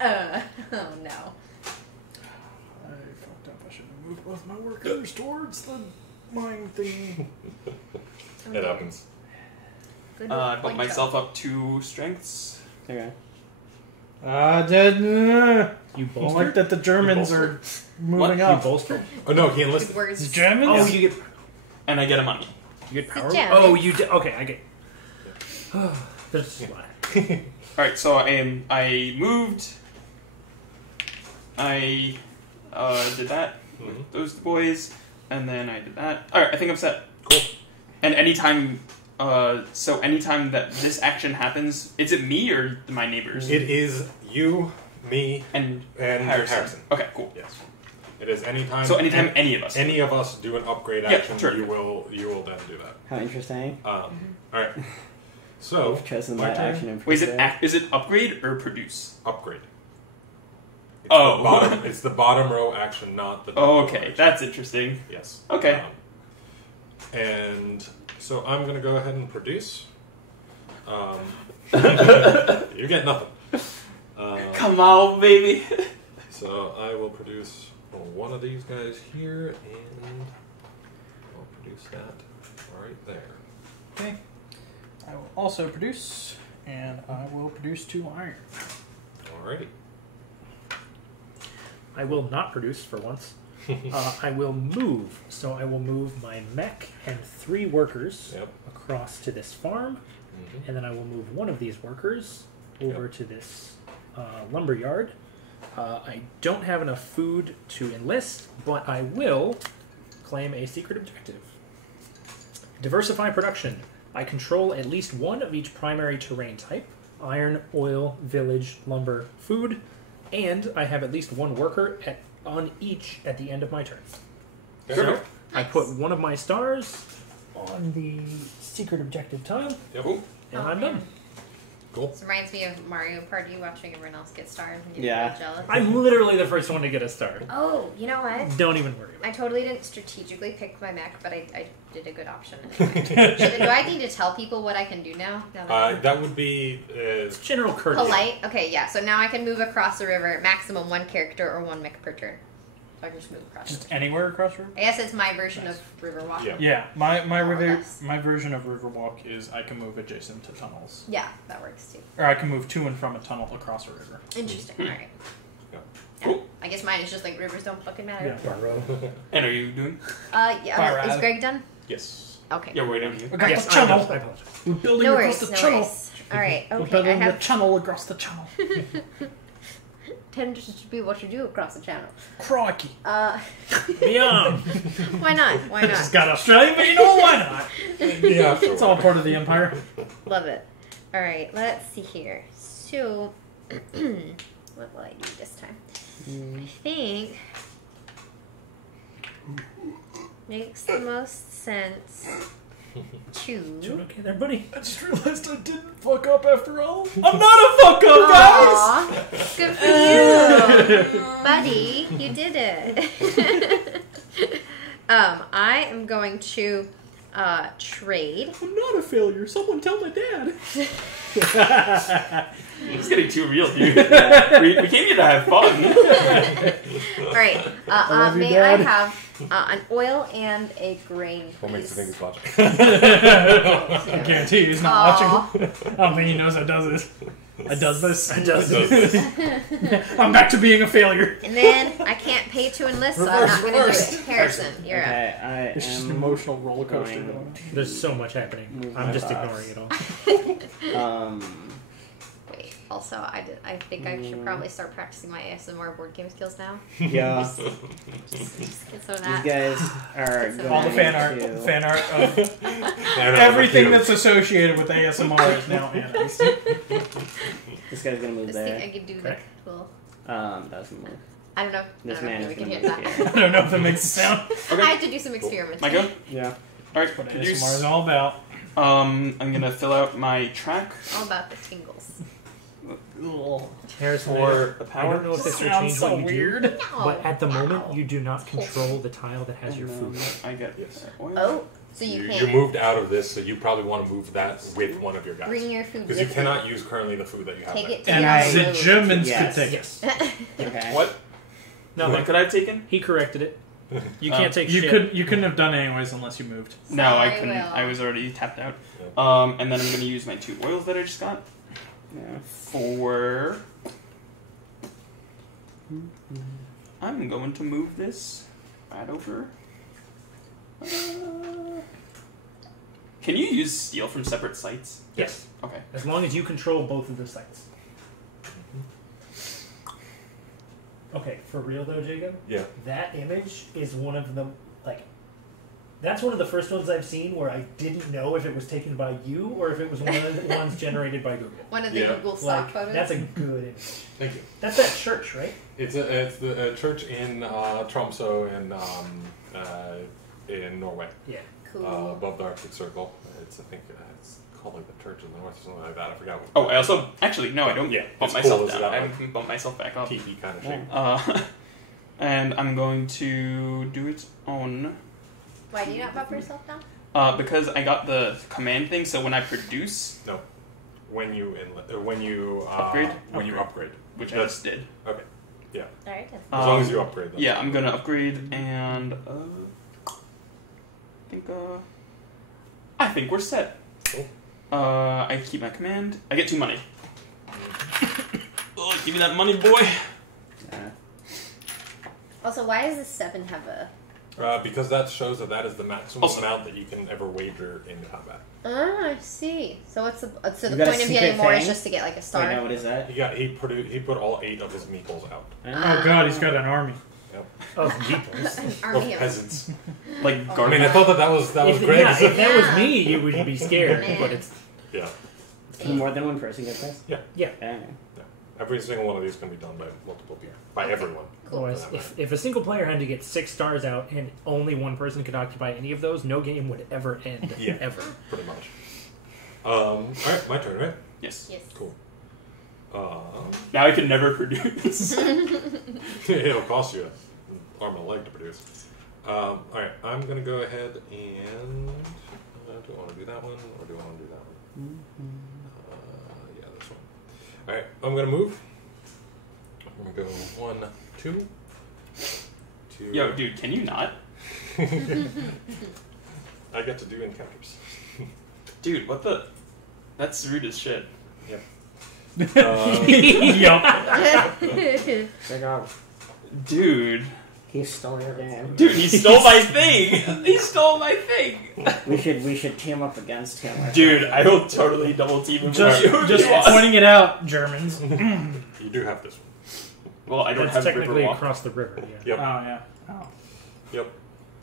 Oh no. I fucked up. I should have moved both my workers towards the mine thing. it happens. Good I bumped point, myself up 2 strengths. Okay. I did. You Don't bolstered? like that the Germans You are moving You up. bolstered? Oh no, he Good enlisted. The words. Germans? Oh, you get And I get a money. power? gem. Oh, you did. Okay, I get. There's a lot. Alright, so I moved. I did that Mhm. with those boys, and then I did that. Alright, I think I'm set. Cool. And anytime So anytime that this action happens, is it me or my neighbors? It is you, me, and Harrison. Okay, cool. Yes. It is anytime. So anytime any of us do an upgrade Yeah, action, sure. you will then do that. How interesting. All right. So We've chosen my that turn. action. Wait, is it upgrade or produce? Upgrade. It's Oh. the bottom, it's the bottom row action, not the. Top Oh, row okay, action. that's interesting. Yes. Okay. And so I'm going to go ahead and produce. You get nothing. Come on, baby. So I will produce one of these guys here, and I'll produce that right there. Okay. I will also produce, and I will produce 2 iron. Alrighty. I will not produce for once. I will move. So I will move my mech and 3 workers Yep. across to this farm, Mhm. and then I will move one of these workers over to this lumber yard. I don't have enough food to enlist, but I will claim a secret objective. Diversify production. I control at least one of each primary terrain type: iron, oil, village, lumber, food, and I have at least one worker on each at the end of my turn. So I put one of my stars on the secret objective tile, Yep. and I'm done. Cool. This reminds me of Mario Party, watching everyone else get stars and getting Yeah. really jealous. I'm literally the first one to get a star. Oh, you know what? Don't even worry about I totally didn't strategically pick my mech, but I did a good option. Anyway. Do I need to tell people what I can do now? That would be it. General courtesy. Polite? Okay, yeah. So now I can move across the river, maximum 1 character or 1 mech per turn. So I can just move across. Just anywhere across the river? I guess it's my version of river walking. Yeah. Yeah, my More or river, less. my version of Riverwalk is I can move adjacent to tunnels, Yeah, that works too. or I can move to and from a tunnel across a river. Interesting. All right. Yeah. Cool. I guess mine is just like rivers don't fucking matter. Yeah, burrow. And are you doing? Yeah. Fire Is out. Greg done? yes. Okay. Yeah, we're doing you. Across Yes, the I channel. apologize. We're building No across worries. the No channel. worries. All right. We're Okay. I building the have channel across the channel. tend to be what you do across the channel. Crikey. Yum. Why not? Why This not? has got Australia, but you know why not? Yeah. It's all part of the empire. Love it. All right. Let's see here. So, what will I do this time? I think makes the most sense You to. okay there, buddy? I just realized I didn't fuck up after all. I'm not a fuck up, guys! Aw, good for you, buddy. You did it. I am going to trade. I'm not a failure. Someone tell my dad. It's getting too real, dude. We came here to have fun. All right. love you, May Dad. I have an oil and a grain, What makes please? you think he's watching? I guarantee you he's not Aw. watching. I don't think he knows I does this. I does this. I does this. I'm back to being a failure. And then I can't pay to enlist, so I'm not going to do it. Harrison, you're up. Okay, I It's just an am emotional roller coaster going going on. There's so much happening. Move I'm my just box. ignoring it all. Wait. Also, I think I should probably start practicing my ASMR board game skills now. Yeah, Just get some of these that. guys are All going All the to... fan art of I know, everything but that's associated with ASMR is now Anna's. This guy's gonna move Just think I there. could do like little. That doesn't move. I don't know. This I don't know man if is we can gonna hear move that. here. I don't know if that makes a sound. I have to do some experimenting. My go? Yeah. Alright, What ASMR produce. is all about. I'm gonna fill out my track All about the tingles. Harrison, for the I power. don't know if this will Sounds change so what you weird. do, No. but at the moment Ow. you do not control the tile that has your food. I get Yes. oil. Oh, so you You can't moved out of this, so you probably want to move that with one of your guys. bring your food Because with you cannot use currently the food that you have. Take there. it to And the the road. Germans Yes. could take it. Yes. Okay. What? No, What could I have taken? he corrected it. You can't take you shit. You couldn't have done it anyways unless you moved. No, I Sorry, couldn't. Will. I was already tapped out. And then I'm gonna use my 2 oils that I just got Yeah. for. I'm going to move this right over. Can you use steel from separate sites? Yes, Okay. as long as you control both of the sites. Okay, for real though, Jacob, Yeah. that image is one of the That's one of the first ones I've seen where I didn't know if it was taken by you or if it was one of the ones generated by Google. One of the Google stock photos. That's a good image. Thank you. That's that church, right? It's the church in Tromsø in Norway. Yeah. Cool. Above the Arctic Circle. It's it's called like the Church of the North or something like that. I forgot. Oh, I also actually no, I don't. Yeah, bump it's myself cool, down. that, I like, haven't bumped myself back up. TV kind of shape. And I'm going to do its own. Why do you not bump yourself down? Because I got the command thing. So when I produce, No, when you Upgrade? when you upgrade, which I That's- just did. Okay, yeah. All right. Then. As long as you upgrade. Them. Yeah, I'm gonna upgrade and I think we're set. Cool. I keep my command. I get 2 money. Oh, give me that money, boy. Also, why does the 7 have a? Because that shows that is the maximum Also- amount that you can ever wager in combat. Ah, I see. So what's the so You the got a point of getting secret more is thing? just to get like a star. Wait, now what is that? He put all 8 of his meeples out. Oh god, he's got an army. Of meeples. An Of army of peasants. Like I mean, I garden. thought that was If, great. yeah, if that was Yeah. me, you would be scared. Man. But it's Yeah. Can more than one person get this? yeah. Every single one of these can be done by multiple people. By everyone. Otherwise, For that if a single player had to get 6 stars out and only one person could occupy any of those, no game would ever end. Yeah. Ever. Pretty much. Alright, my turn, right? Yes. Yes. Cool. Now I can never produce. It'll cost you an arm and a leg to produce. Alright, I'm going to go ahead and... do I want to do that one, or do I want to do that one? Yeah, this one. Alright, I'm going to move. I'm going to go 1, 2. 2. Yo, dude, can you not? I get to do encounters. Dude, what the? That's rude as shit. Yep. Yup. Dude. He stole your game. Dude, he stole my thing! He stole my thing! We should team up against him. or Dude, something. I will totally double team him Just, with you. just Yes. pointing it out, Germans. You do have this one. Well, I don't That's have technically Riverwalk. across the river. Yeah. Yep. Oh yeah. Oh. Yep.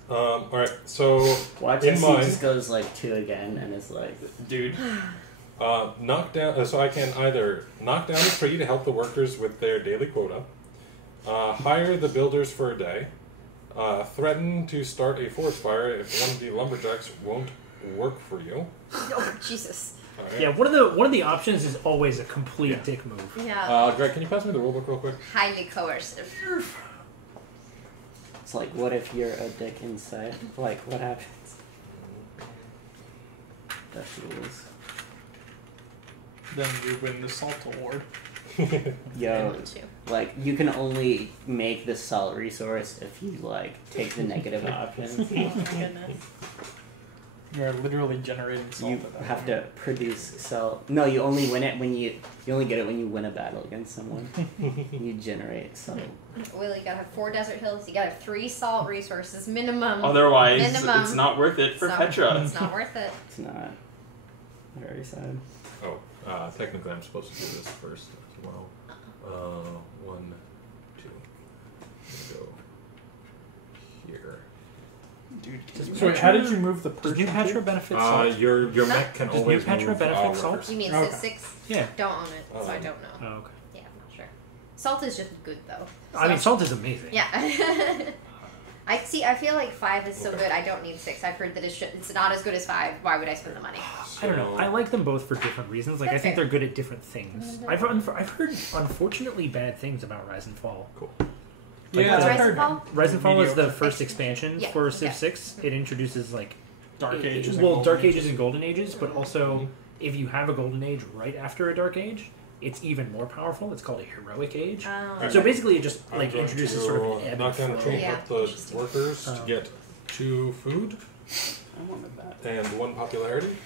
Alright, so Watch in as he mine, just goes like 2 again and is like, Dude. knock down. So I can either knock down a tree to help the workers with their daily quota, hire the builders for a day, threaten to start a forest fire if one of the lumberjacks won't work for you. Oh Jesus. All right. Yeah, one of the options is always a complete dick move. Yeah. Greg, can you pass me the rulebook real quick? Highly coercive. it's like, what if you're a dick inside? Like, what happens? That's rules. Then you win the Salt Award. Yo, Too. like, you can only make the salt resource if you, like, take the negative options. Oh my goodness. You're literally generating salt. You at that have point. to produce salt. No, you only win it when you only get it when you win a battle against someone. You generate salt. Well, you gotta have 4 desert hills. You gotta have 3 salt resources minimum. Otherwise, Minimum. it's not worth it for It's not- Petra. It's not worth it. It's not. Very sad. Oh, technically I'm supposed to do this first as well. 1, 2. Go here. Dude, So wait, how did you move the Does Persian? New Petra benefit salt? Your mech can Does New always Petra move benefit salt? workers. You mean Okay. Civ 6? Yeah. Don't own it, so I don't know. Oh, okay. Yeah, I'm not sure. Salt is just good though. I mean, salt is amazing. Yeah. I feel like 5 is so good. I don't need 6. I've heard that it's not as good as 5. Why would I spend the money? I don't know. I like them both for different reasons. Like, That's I think fair. they're good at different things. I've heard unfortunately bad things about Rise and Fall. Cool. Like, Yeah, What's the- Rise and Fall? Rise and Fall is the Mediocre. first expansion Yeah, for Civ yeah. 6. It introduces like Dark Ages. and well, Golden Dark Ages and Golden Ages, but also if you have a Golden Age right after a Dark Age, it's even more powerful. It's called a Heroic Age. Oh. So basically, it just I'm like going introduces to sort of an ebb knock down and a flow. tree, Yeah, help the interesting. workers to get 2 food I wanted that. and 1 popularity,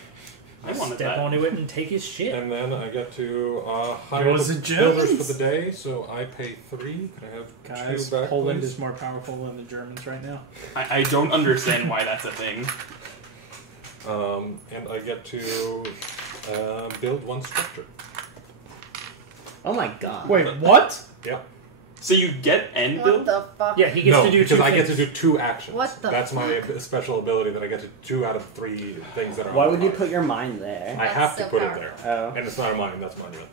I wanted Step that. onto it and take his shit. and then I get to hire Yours the is builders Germans. for the day. So I pay 3. Can I have Guys, 2 back, Poland please? is more powerful than the Germans right now. I don't understand why that's a thing. And I get to build 1 structure. Oh my god. Wait, what? Yep. So you get end What build? the fuck? Yeah, he gets No, to do because two I get things. to do 2 actions. What the That's my special ability that I get to 2 out of 3 things that are Why on would the you card. put your mind there? I have to so put it powerful. there. Oh. And it's not a mine, that's monument.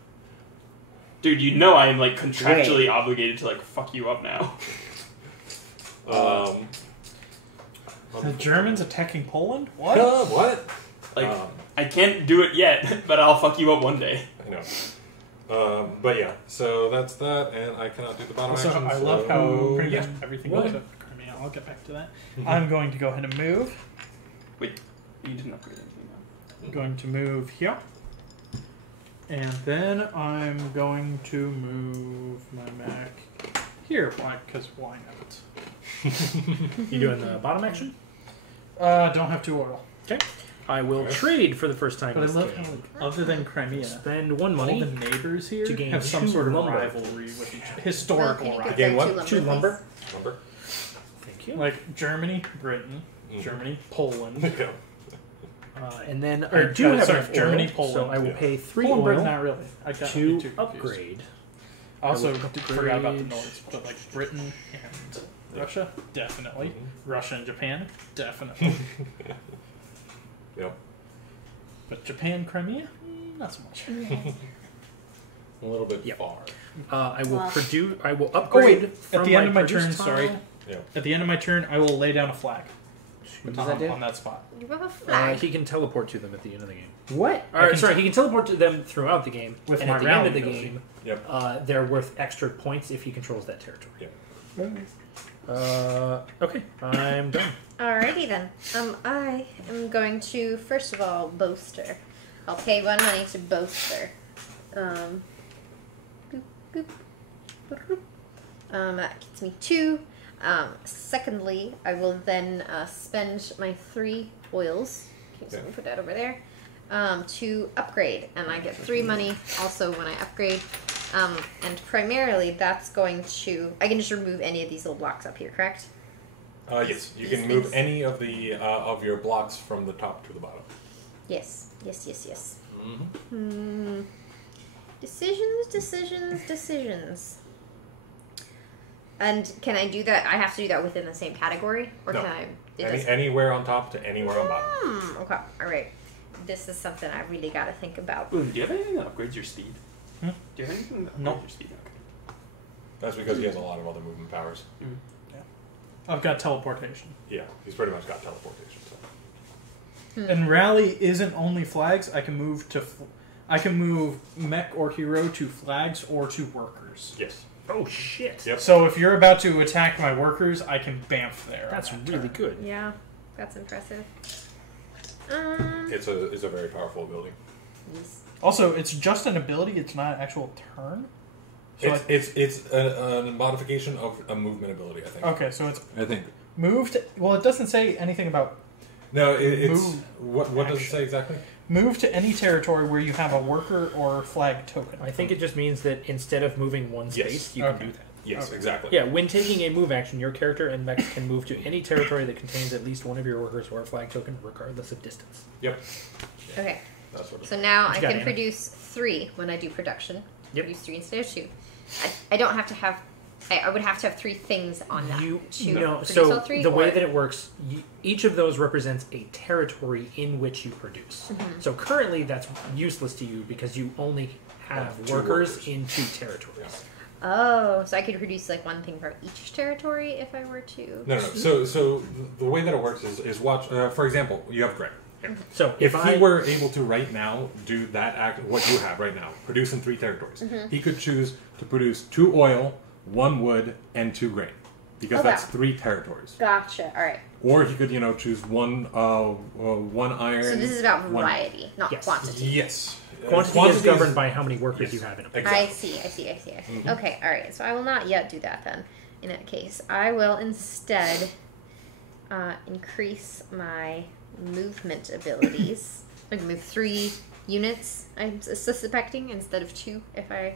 Dude, you know I am like contractually obligated to like fuck you up now. The Germans attacking Poland? What? What? Like I can't do it yet, but I'll fuck you up one day. I know. But yeah, so that's that, and I cannot do the bottom Also, action. I love how pretty much everything What? goes up Crimea. I'll get back to that. I'm going to go ahead and move. Wait, you didn't upgrade anything now. I'm going to move here. And then I'm going to move my Mac here. Why? Because why not? You doing the bottom action? Don't have 2 oil. Okay. I will trade for the first time. But I this love game. how, like, other than Crimea, Spend 1 all money. the neighbors here to gain have some 2 sort of lumber. rivalry with each other. Historical Well, can you rivalry. give Again, them what? 2 2 lumber. Number? Thank you. Like Germany, Britain, Mhm. Germany, Poland. Yeah. And then I Or, do have sorry, enough Germany, oil, Poland. so I will Yeah. pay 3 Poland, Britain, oil not really. I got to too confused. upgrade. Also, I will forgot about the upgrade- North, but like Britain and Russia, definitely. Russia and Japan, definitely. Yep. But Japan, Crimea, not so much. A little bit Yep. far. I will Wow. produce. I will Oh upgrade. wait, from at the end of my produce turn, tile sorry. Yeah. At the end of my turn, I will lay down a flag What does that do? on that spot. You have a flag. He can teleport to them at the end of the game. What? Or, can sorry, he can teleport to them throughout the game. With and my at the end of the rally game, Yep. they're worth extra points if he controls that territory. Yep. Okay, I'm done. Alrighty then. I am going to first of all bolster. I'll pay 1 money to bolster. Boop, boop, boop, boop. That gets me 2. Secondly, I will then spend my 3 oils. Okay, so I'm gonna put that over there. To upgrade, and I get 3 money also when I upgrade. And primarily, that's going to. I can just remove any of these little blocks up here, correct? Yes, you These can move things? any of the of your blocks from the top to the bottom. Yes. Yes. Yes. Yes. Mm-hmm. Decisions. And can I do that? I have to do that within the same category, or No. can I? It doesn't. Anywhere on top to anywhere on bottom. Okay. All right. This is something I really got to think about. Ooh, do you have anything that upgrades your speed? Hmm? Do you have anything that upgrades No. your speed? Okay. That's because he has a lot of other movement powers. I've got teleportation. Yeah, he's pretty much got teleportation. So. And rally isn't only flags. I can move to, I can move mech or hero to flags or to workers. Yes. Oh shit! Yep. So if you're about to attack my workers, I can bamf there. That's on that really turn. good. Yeah, that's impressive. It's a very powerful ability. Yes. Also, it's just an ability. It's not an actual turn. So It's a modification of a movement ability, I think. okay, so it's I think. moved. Well, it doesn't say anything about No, it's Move what does it action. say exactly? move to any territory where you have a worker or flag token. I think it just means that instead of moving 1 Yes. space, you Okay. can do that. Yes, Okay. exactly. Yeah, when taking a move action, your character and mechs can move to any territory that contains at least one of your workers or a flag token, regardless of distance. Yep. Okay. That's what it is. So now What I you got, can Anna? produce 3 when I do production. Yep. Produce 3 instead of 2. I don't have to have. I would have to have 3 things on that. You to know, produce so all 3, the way or- that it works, each of those represents a territory in which you produce. Mm-hmm. So currently, that's useless to you because you only have Two workers workers. in 2 territories. Oh, so I could produce like 1 thing for each territory if I were to. No. So the way that it works is watch. For example, you have Greg. So If I he were able to right now do that act, what you have right now, produce in 3 territories, Mm-hmm. he could choose to produce 2 oil, 1 wood, and 2 grain, because Okay. that's 3 territories. Gotcha. All right. Or he could, choose one iron. So this is about one- variety, not Yes. quantity. Yes. quantity is governed by how many workers Yes. you have in a Exactly. I see. Mhm. Okay, all right. So I will not yet do that then. In that case, I will instead increase my movement abilities. I can move 3 units. I'm suspecting instead of 2. If I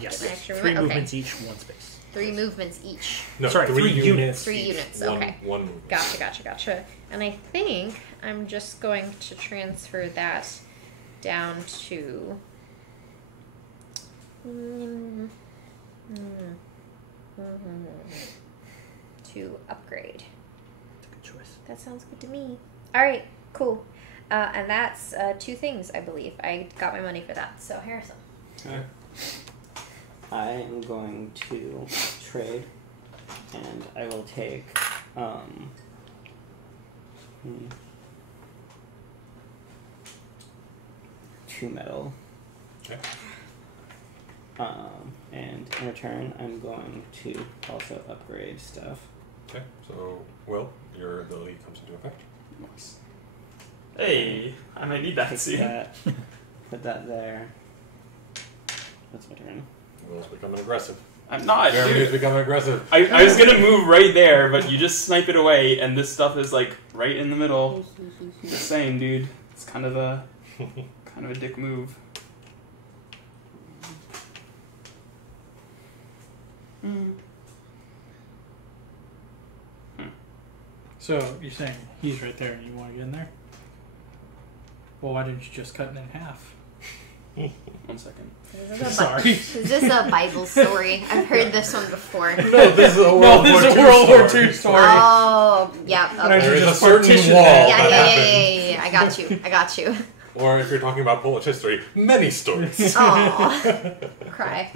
Yes, Get my extra 3 movement? Okay. movements each, 1 space. 3 movements each. No, Sorry, 3 3 units. 3 each, units, One, okay. one movement. Gotcha. And I think I'm just going to transfer that down to. to upgrade. Good choice. That sounds good to me. All right, cool. And that's 2 things, I believe. I got my money for that. So Harrison. Okay. I am going to trade, and I will take 2 metal. Okay. And in return, I'm going to also upgrade stuff. Okay. So, Will, your ability comes into effect. Nice. Hey, I might need that Take soon. that, put that there. That's my turn. Will's becoming aggressive. I'm not, Jeremy's dude. becoming aggressive. I was gonna move right there, but you just snipe it away, and this stuff is like right in the middle. Just saying, dude. It's kind of a dick move. So you're saying he's right there and you want to get in there? Well, why didn't you just cut it in half? 1 second. Sorry. Is this a Bible story? I've heard this one before. No, this is a World War II World War story. II story. Oh, yeah. Okay. There is a Just certain partition wall that. Yeah, that yeah. happened. I got you. Or if you're talking about Polish history, many stories. Oh, cry.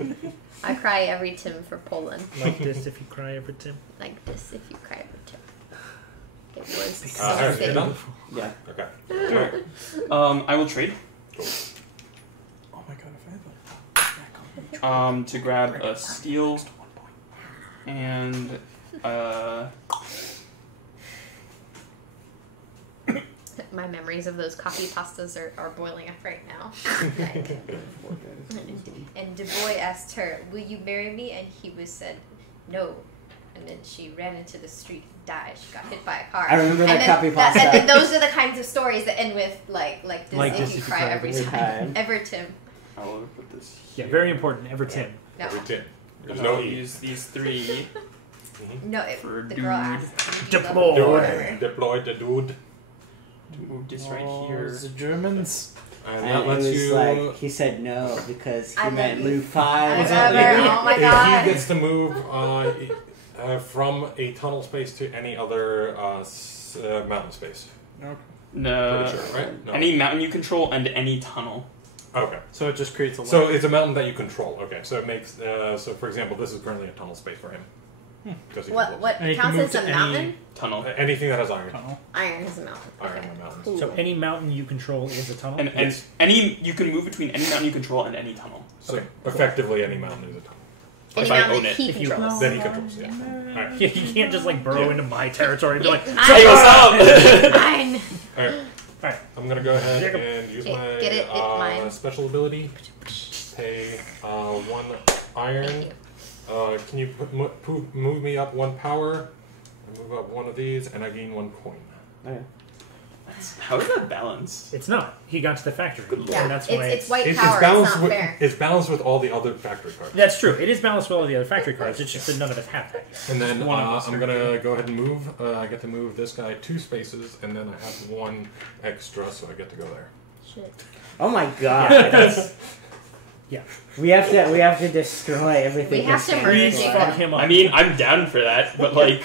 I cry every Tim for Poland. Like this if you cry over Tim. Like this if you cry for Tim. It was Harrison, you're done? Yeah. Okay. I will trade. Oh my god, if I had like To grab a steel and My memories of those coffee pastas are boiling up right now. And Du Bois asked her, "Will you marry me?" And he was said, "No." And then she ran into the street and died. She got hit by a car. I remember that and copy pasta. And then those are the kinds of stories that end with like this Like if this you if you cry cry every every time. time. Ever Tim. I will put this. Yeah, very important. Ever Tim. No. Every tin. There's And no I'll E. use these 3. No, For the dude. girl asked. Deploy. Dude, deploy the dude. To move this right Oh, here. the Germans. And And that it lets was you. like, he said no because I he meant love you. move 5. I Exactly. love her. Oh my god. He gets to move from a tunnel space to any other mountain space. Okay. No. Pretty sure, right? No. Any mountain you control and any tunnel. Okay. So it just creates a So it's a mountain that you control. Okay. So it makes. So for example, this is currently a tunnel space for him. Because he controls What And you can counts move as a to any- mountain? Tunnel. anything that has iron. tunnel. Iron is a mountain. Iron Okay. in mountains. Cool. So any mountain you control is a tunnel. And Yes. any you can move between any mountain you control and any tunnel. So effectively, any mountain is a tunnel. Any If I mountain own it. he If you- controls. Then he controls. Yeah. Alright. Yeah, you can't just like burrow into my territory and be like, Hey, what's up? Mine. Alright. Alright. I'm gonna go ahead Jacob. and use Okay, my get it, mine. special ability. Pay 1 iron. Thank you. Can you move me up 1 power? I move up 1 of these, and I gain 1 coin. Okay. How is that balanced? it's not. He got to the factory. Yeah, And that's why it's white It's power. It's balanced not with fair. it's balanced with all the other factory cards. That's true. It is balanced with all the other factory cards. It's just that none of us have that. And then One of us I'm are gonna go ahead and move. I get to move this guy 2 spaces, and then I have 1 extra, so I get to go there. Shit. Oh my god. Yeah, that's, We have to destroy everything. We have this to game murder is please Jacob. for. fuck him up. I mean, I'm down for that, but like,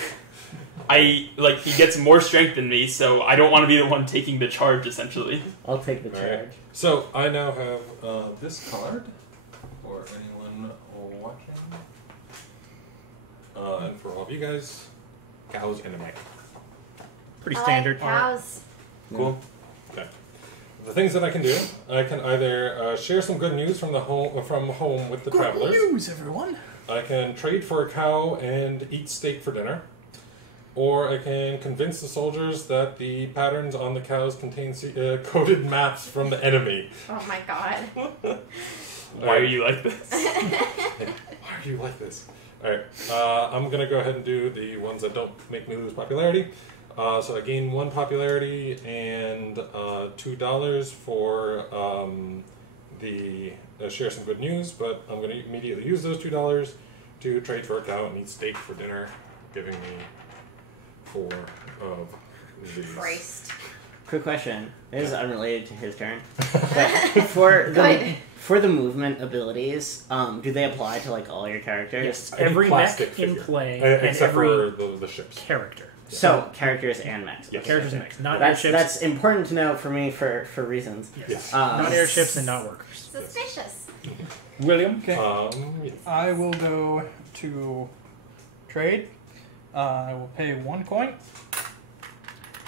he gets more strength than me, so I don't want to be the one taking the charge. Essentially, I'll take the Alright. charge. So I now have this card for anyone watching, and for all of you guys, cows and a mech. Pretty I standard. like cows. cool. Okay. The things that I can do, I can either share some good news from home with the travelers. news, everyone. I can trade for a cow and eat steak for dinner. Or I can convince the soldiers that the patterns on the cows contain coded maps from the enemy. Oh my god. Why are you like this? Why are you like this? Alright, I'm going to go ahead and do the ones that don't make me lose popularity. So I gain 1 popularity and $2 for the share some good news, but I'm going to immediately use those $2 to trade for a cow and eat steak for dinner, giving me 4 of these. Christ. Quick question. This is unrelated to his turn. But for the, Good. For the movement abilities, do they apply to like all your characters? Yes, Any every plastic mech in figure. play and Except every for the ships. character. So characters and mechs. Yes. Characters and mechs, not That's airships. that's important to know for me for reasons. Yes. Not airships and not workers. Suspicious. William. Okay. Yes. I will go to trade. I will pay 1 coin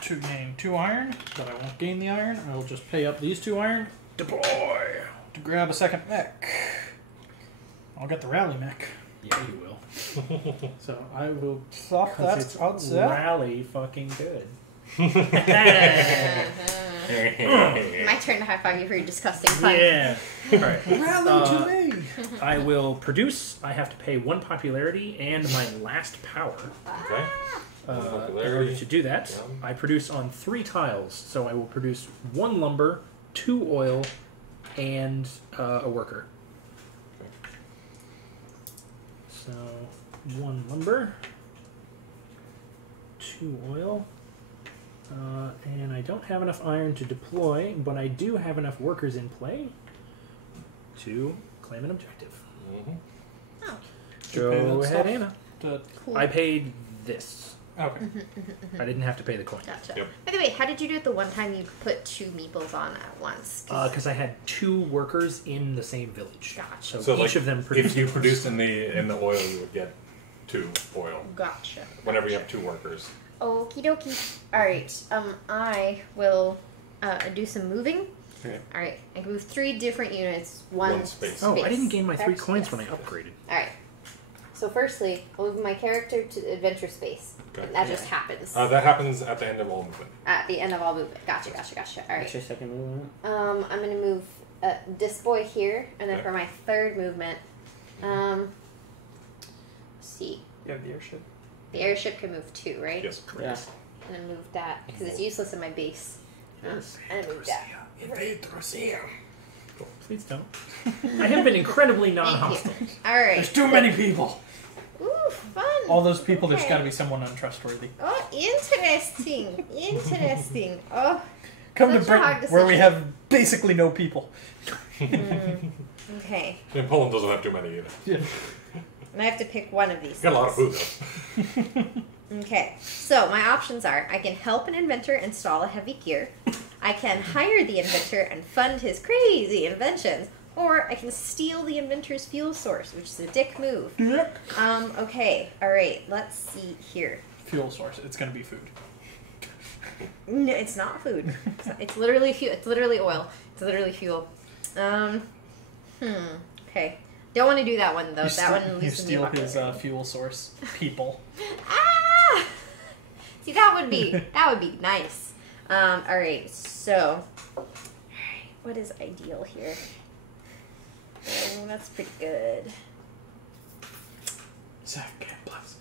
to gain 2 iron, but I won't gain the iron. I will just pay up these 2 iron. Deploy to grab a second mech. I'll get the rally mech. Yeah, you will. So I will stop that It's outside. rally fucking good. My turn to high five you for your disgusting pun. Yeah. Alright. Rally to me. I will produce. I have to pay 1 popularity and my last power. Okay. In order Popularity. to do that, Yeah. I produce on 3 tiles. So I will produce 1 lumber, 2 oil, and a worker. So 1 lumber, 2 oil, and I don't have enough iron to deploy, but I do have enough workers in play to claim an objective. Mm-hmm. Oh, Go ahead, Anna. cool. I paid this. Okay. I didn't have to pay the coin. Gotcha. Yep. By the way, how did you do it the one time you put 2 meeples on at once? Because I had 2 workers in the same village. Gotcha. So, like, each of them produced. if you produced in the oil, you would get 2 oil. Gotcha. Whenever you have 2 workers. Okie dokie. Alright, I will do some moving. Okay. Alright, I can move 3 different units, 1 space. Oh, I didn't gain my 3 Correct? coins Yes. when I upgraded. Alright. So firstly, I'll move my character to adventure space. Okay. And that just happens. That happens at the end of all movement. At the end of all movement. Gotcha. What's Alright. your second movement? I'm gonna move this boy here, and then Okay. for my 3rd movement, let's see. You have the airship. The airship can move 2, right? Yes. Yeah. And then move that, because it's useless in my base. Yes. And then move that. Please don't. I have been incredibly non-hostile. Alright. There's too many people. Ooh, fun. All those people, there's Okay. got to be someone untrustworthy. Oh, interesting. Interesting. Oh, Come Such to a hard Britain, where we decision. have basically no people. okay. And Poland doesn't have too many either. And I have to pick one of these. Got a lot of things. food though. Okay, so my options are I can help an inventor install a heavy gear, I can hire the inventor and fund his crazy inventions, or I can steal the inventor's fuel source, which is a dick move. Okay, alright, let's see here. Fuel source. It's going to be food. No, it's not food. It's literally fuel. It's literally oil. It's literally fuel. Okay. Don't want to do that one though. That one You loses me steal his popularity. fuel source. People. Ah! See, that would be nice. All right, so, all right, what is ideal here? Oh, that's pretty good. Second place.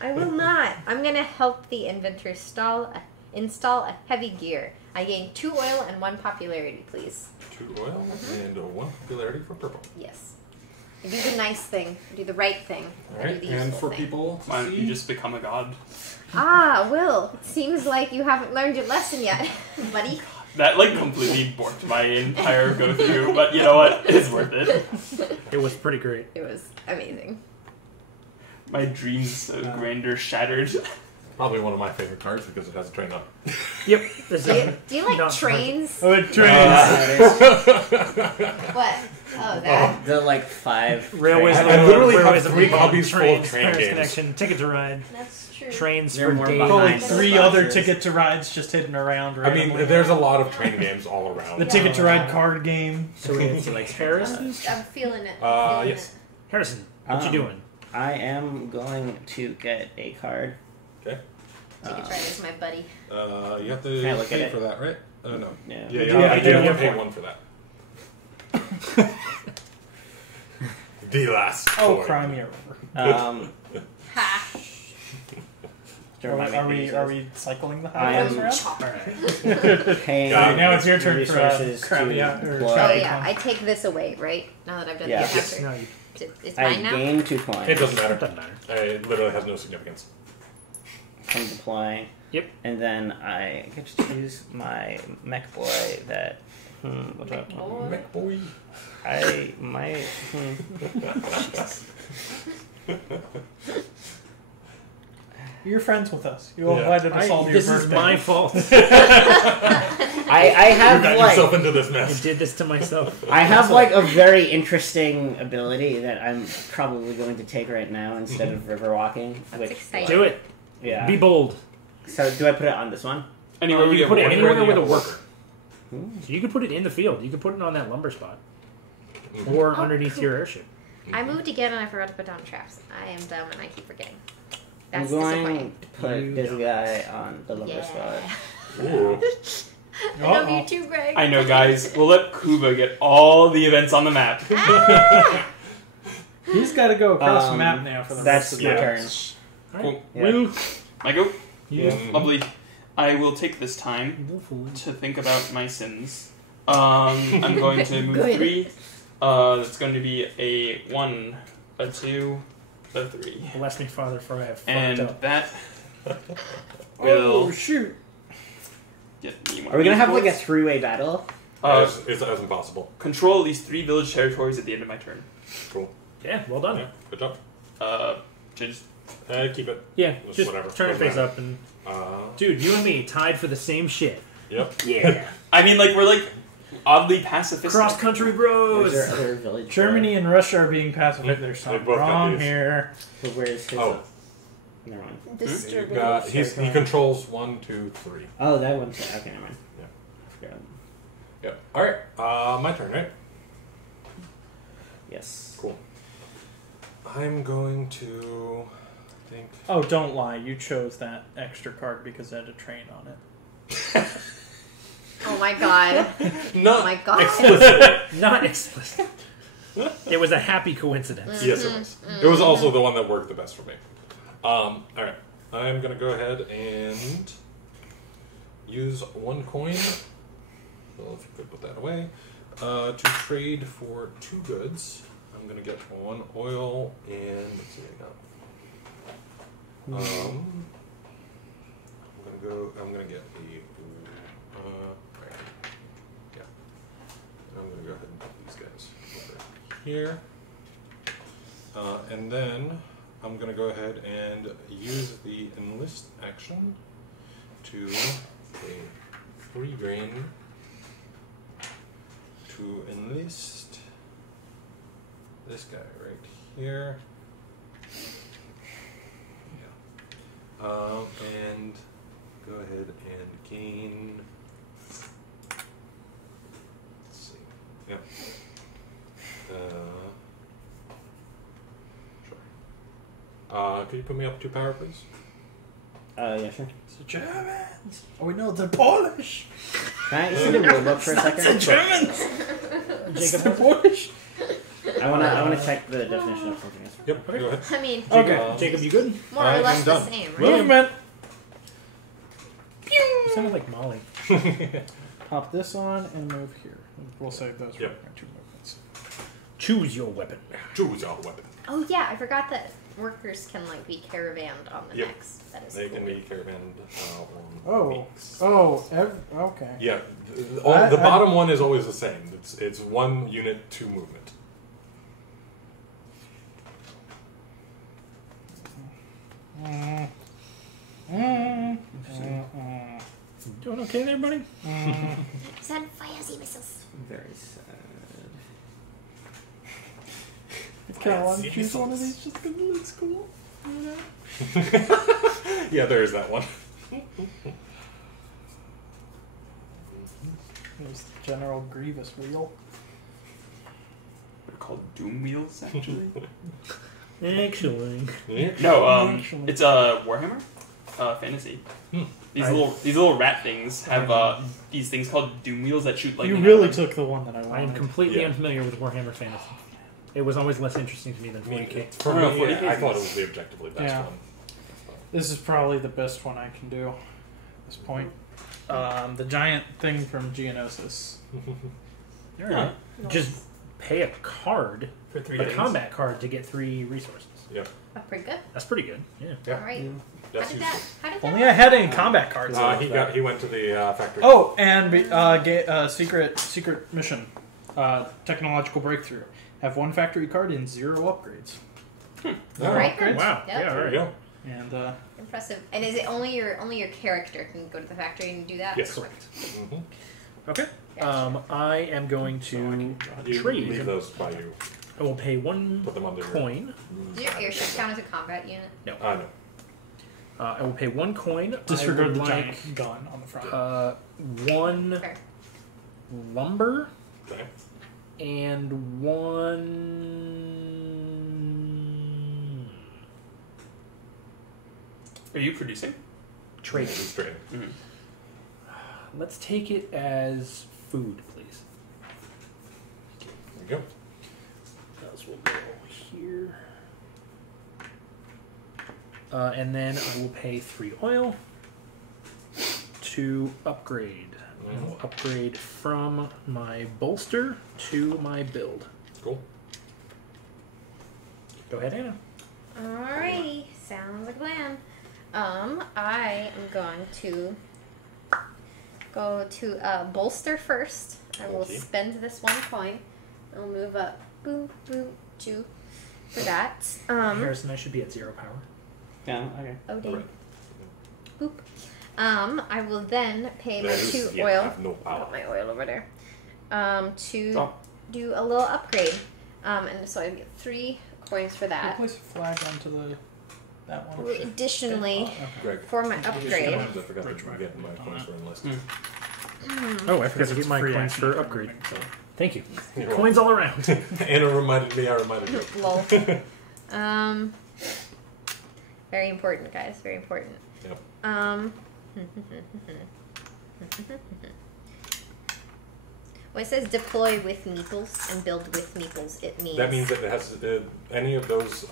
I will not. I'm gonna help the inventor install a heavy gear. I gain 2 oil and 1 popularity, please. 2 oil and 1 popularity for purple. Yes. I do the nice thing. I do the right thing. I do Alright, the and useful for thing. people to Why don't you see, just become a god? Ah, Will. It seems like you haven't learned your lesson yet, buddy. That like completely borked my entire go through, but you know what? It's worth it. It was pretty great. It was amazing. My dreams of grandeur shattered. probably one of my favorite cards because it has a train up. Yep. This Do you like not- trains? Oh, it trains. What? Oh, that. The like 5 Railways. I literally have railways 3 of copies full of trains, train Paris games. Connection, Ticket to Ride, That's true. trains They're for more days. Probably behind. 3 other Ticket to Rides just hidden around. I mean, randomly. there's a lot of train games all around. the Ticket to Ride card game. So it's like Harrison. I'm feeling it. I'm feeling Yes. Harrison, what you doing? I am going to get a card. Okay. it. Take it right as my buddy. You have Can I to look pay at it? for that, right? No. Yeah. Yeah, Yeah, you have yeah. to pay 1 for that. The last Oh, coin. cry me a river. Ha! To remind me Are what we cycling the I highways am- around? paying Got it. Now it's your turn for resources crappy to out. Or deploy. Oh crappy yeah, con. I take this away, right? Now that I've done Yeah. the Yes. effort. No, you It's I mine now? gain 2 coins. It doesn't matter. doesn't matter. It literally has no significance. I'm deploying. Yep. And then I get to choose my mech boy that. What do I want? Mech boy. I might. Jesus. You're friends with us. You invited us all to your This is birthday. my fault. I have You got like yourself into this I mess. did this to myself. I have like a very interesting ability that I'm probably going to take right now instead of river walking. That's exciting. Do it. Yeah. Be bold. So do I put it on this one? Anywhere we You get can put it water. anywhere you with a have worker. You could put it in the field. You could put it on that lumber spot. Or underneath your airship. I moved again and I forgot to put down traps. I am dumb and I keep forgetting. I'm That's going disappointing. to put this guy on the lumber Yeah. spot. Ooh. I love you too, Greg. I know, guys. We'll let Kuba get all the events on the map. He's got to go across the map now for the That's rest my of the turn. Cool. Yeah. Woo. I go. Yeah. Lovely. I will take this time to think about my sins. I'm going to move Good. 3. That's going to be a 1, a 2, a 3. Bless me, Father, for I have fucked And up. that Oh, will shoot. get me one. Are we gonna of have these like a points. three-way battle? It's impossible. Control at least 3 village territories at the end of my turn. Cool. Yeah, well done. Yeah, good job. Just Keep it. Yeah, Just just whatever. turn it Doesn't face matter. up and... Uh, Dude, you and me tied for the same shit. yep. Yeah. I mean, like, we're like oddly pacifistic. Cross-country Or bros! is there other village? Germany and Russia are being pacific. There's They something both got wrong these. here. So where's his? Oh. Never mind. You Disturbing. got, he controls 1, 2, 3. Oh, that one. Okay, never mind. Yeah. Yeah. Yep. Alright, my turn, right? Yes. Cool. I'm going to think. Oh, don't lie. You chose that extra card because it had a train on it. Oh my god. No. Oh my god. Explicitly. Not explicit. It was a happy coincidence. Yes, it was. It was also the one that worked the best for me. Alright. I'm going to go ahead and use 1 coin. Well, if you could put that away. To trade for 2 goods. I'm going to get 1 oil and. Let's see what I got. I'm going to get the. Right. Yeah. I'm going to go ahead and put these guys over here. And then I'm going to go ahead and use the enlist action to pay 3 grain to enlist this guy right here. Yeah. And go ahead and gain. Let's see. Yeah. Sure. Could you put me up 2 power, please? Yeah, sure. It's the Germans. Oh, wait, no, they're Polish. Can I see the rulebook for a It's the second? Germans. It's Jacob, the Polish. I wanna check the definition of something else. Yep. Go ahead. I mean, Okay. Jacob, you good? more or I'm less the done. same, right? Movement. You sounded like Molly. Pop this on and move here. We'll save those for Yep. my 2 movements. Choose your weapon. Choose your weapon. Oh yeah, I forgot that workers can like be caravanned on the Yep. mechs. That is They cool. can be caravanned on Oh. weeks. Oh, okay. Yeah. The I- bottom one is always the same. It's 1 unit, 2 movement. Doing okay there, buddy? Send fiery missiles. Very sad. Can I want to choose one of these just because it looks cool? Yeah, there is that one. There's the General Grievous wheel. They're called Doom Wheels, actually. Actually. Yeah. No, Actually. it's a Warhammer fantasy. These little rat things have these things called Doom Wheels that shoot lightning. You really at them. took the one that I I wanted. am completely Yeah. unfamiliar with Warhammer Fantasy. It was always less interesting to me than I mean, 40k. for I don't know, me, 40K I is thought it nice. was the objectively best Yeah. one. This is probably the best one I can do at this point. The giant thing from Geonosis. Alright. Just pay a card, For 3 a days. combat card, to get 3 resources. Yep. That's pretty good. That's pretty good. Yeah. Yeah. All right. That's How did useful. that? How did If that? only I had any combat cards. He went to the factory. Oh, and secret mission, technological breakthrough. Have 1 factory card and 0 upgrades. Oh, Right. upgrades? Wow. Yep. Yeah. All There right. you go. And Impressive. And is it only your character can go to the factory and do that? Yes. Correct. Mm-hmm. Okay. Gotcha. I am going to You trade. leave those by you. I will pay 1 Put them under your. coin. Does your airship count as a combat unit? No. I will pay 1 coin. disregard I the would giant gun on the front. 1 Fair. lumber Okay. and 1. Are you producing? Trade. Just trade. Let's take it as food, please. There you go. Those will go here. And then I will pay 3 oil to upgrade. I will upgrade from my bolster to my build. Cool. Go ahead, Anna. Alrighty, sounds like a plan. I am going to go to bolster first. I will Okay. spend this 1 coin. I'll move up, boom, boom, 2 for that. Harrison, I should be at 0 power. Yeah, okay. Oh, dang. Alright. Boop. I will then pay my That is- 2 yeah, oil. have no power. Got my oil over there. To Oh. do a little upgrade. And so I get 3 coins for Can you that. place a flag onto that one? Additionally, Greg. for my I upgrade, forgot to get my points for enlisted. Oh, I forgot to It's get my free coins action for upgrade. moving, so. Thank you. You're Coins all around. welcome. Anna reminded me. I reminded you. lol. Very important, guys. Very important. Yep. When it says deploy with meeples and build with meeples, it means That means that it has any of those.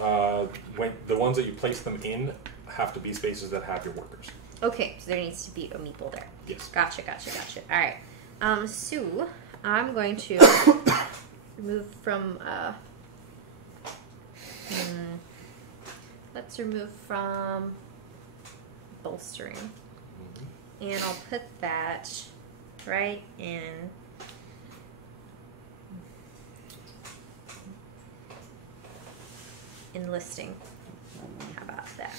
When the ones that you place them in have to be spaces that have your workers. okay. So there needs to be a meeple there. Yes. Gotcha. All right. So I'm going to remove from. Let's remove from bolstering, and I'll put that right in. Enlisting. How about that?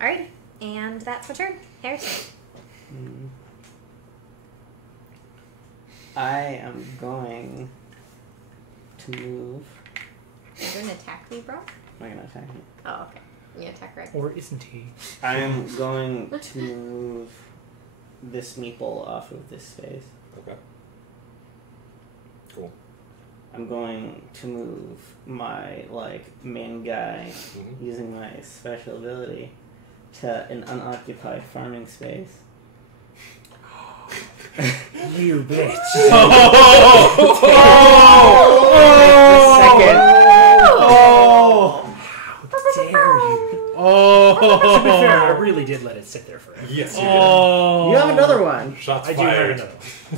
Alright, and that's my turn. Harrison. I am going to move. You're going to attack me, bro? Am I gonna attack you? Oh, okay. You gonna attack Greg? Or isn't he? I am going to move this meeple off of this space. Okay. Cool. I'm going to move my main guy Mhm. using my special ability to an unoccupied farming space. You bitch. The second. How dare you? Oh! To be fair, I really did let it sit there forever. Yes, you did. Oh! You have another one. Shots I do have fired.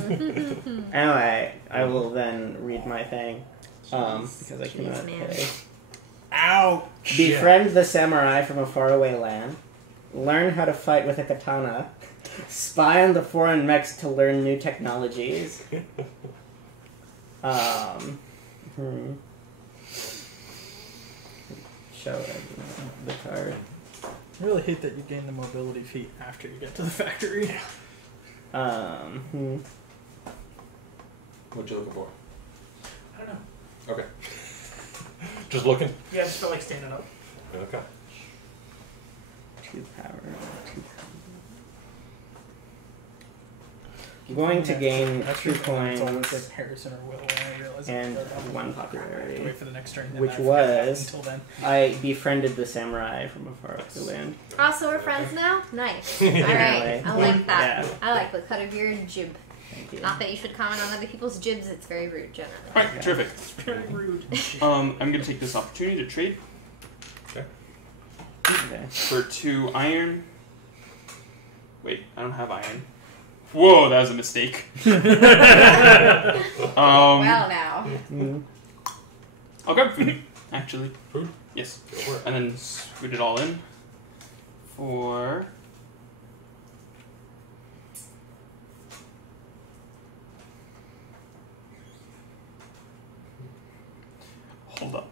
another. Anyway, I will then read my thing. Because I cannot Jeez, man. pay. Ouch! Befriend the samurai from a faraway land. Learn how to fight with a katana. Spy on the foreign mechs to learn new technologies. Show the card. I really hate that you gain the mobility feat after you get to the factory. What you looking for? I don't know. Okay. Just looking. Yeah, I just felt like standing up. Okay. 2 power. 2 power. I'm going to gain That's 2 usually when it's always coins like Harrison or Will when I realize and that they're 1 I have to popularity. wait for the next turn. and Which I forget that was- until then. I befriended the samurai from a faraway land. Also, we're friends now? Nice. Apparently. Alright, I like that. Yeah. I like the cut of your jib. Thank you. Not that you should comment on other people's jibs, it's very rude, generally. Alright, terrific. Very rude. I'm going to take this opportunity to trade Okay. for 2 iron. Wait, I don't have iron. Whoa, that was a mistake. Well, now. I'll grab food. Actually. Food? Yes. Go for it. And then scoot it all in for. Hold up.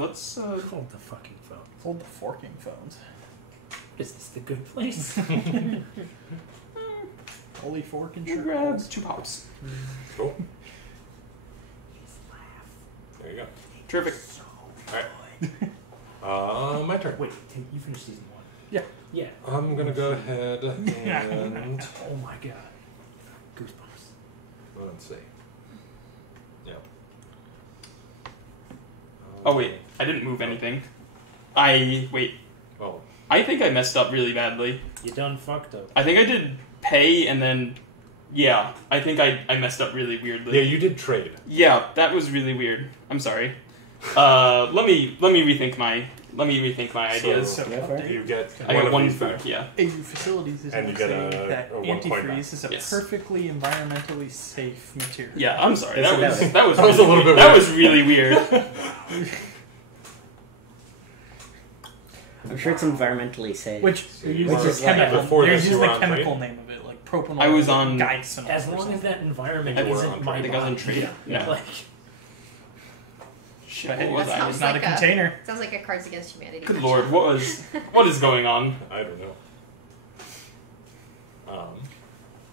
Let's. Hold the fucking phone. Hold the forking phones. Is this the good place? Holy fork and We'll sugar. grab 2 pops. Cool. There you go. Terrific. Alright. My turn. Wait, you finished season 1? Yeah. Yeah. I'm gonna go ahead and Oh my god. Goosebumps. let's see. Yeah. Oh wait, I didn't move anything. Wait. Well, I think I messed up really badly. You done fucked up. I think I did pay and then. Yeah, I think I messed up really weirdly. yeah, you did trade. Yeah, that was really weird. I'm sorry. Let me rethink my ideas. So, Go for it. you get I got of one these food. back. Yeah. AU Facilities is And you saying get that a 1 coin antifreeze is a Yes. perfectly environmentally safe material. Yeah, I'm sorry. Yes, That it was does. that was That was a really little bit that weird. was really weird. I'm sure it's environmentally safe. Which Which uses is the like chemical. before There's this, just you were the on chemical trade? name of it, like propanol. I was on- Guysenol As or long as something. that environment I think we're isn't on my I think I was on body. trade. Yeah. Like, Shit, But what was that I? sounds It's not like a a- container. Sounds like a Cards Against Humanity. Good match. lord, what is going on? I don't know.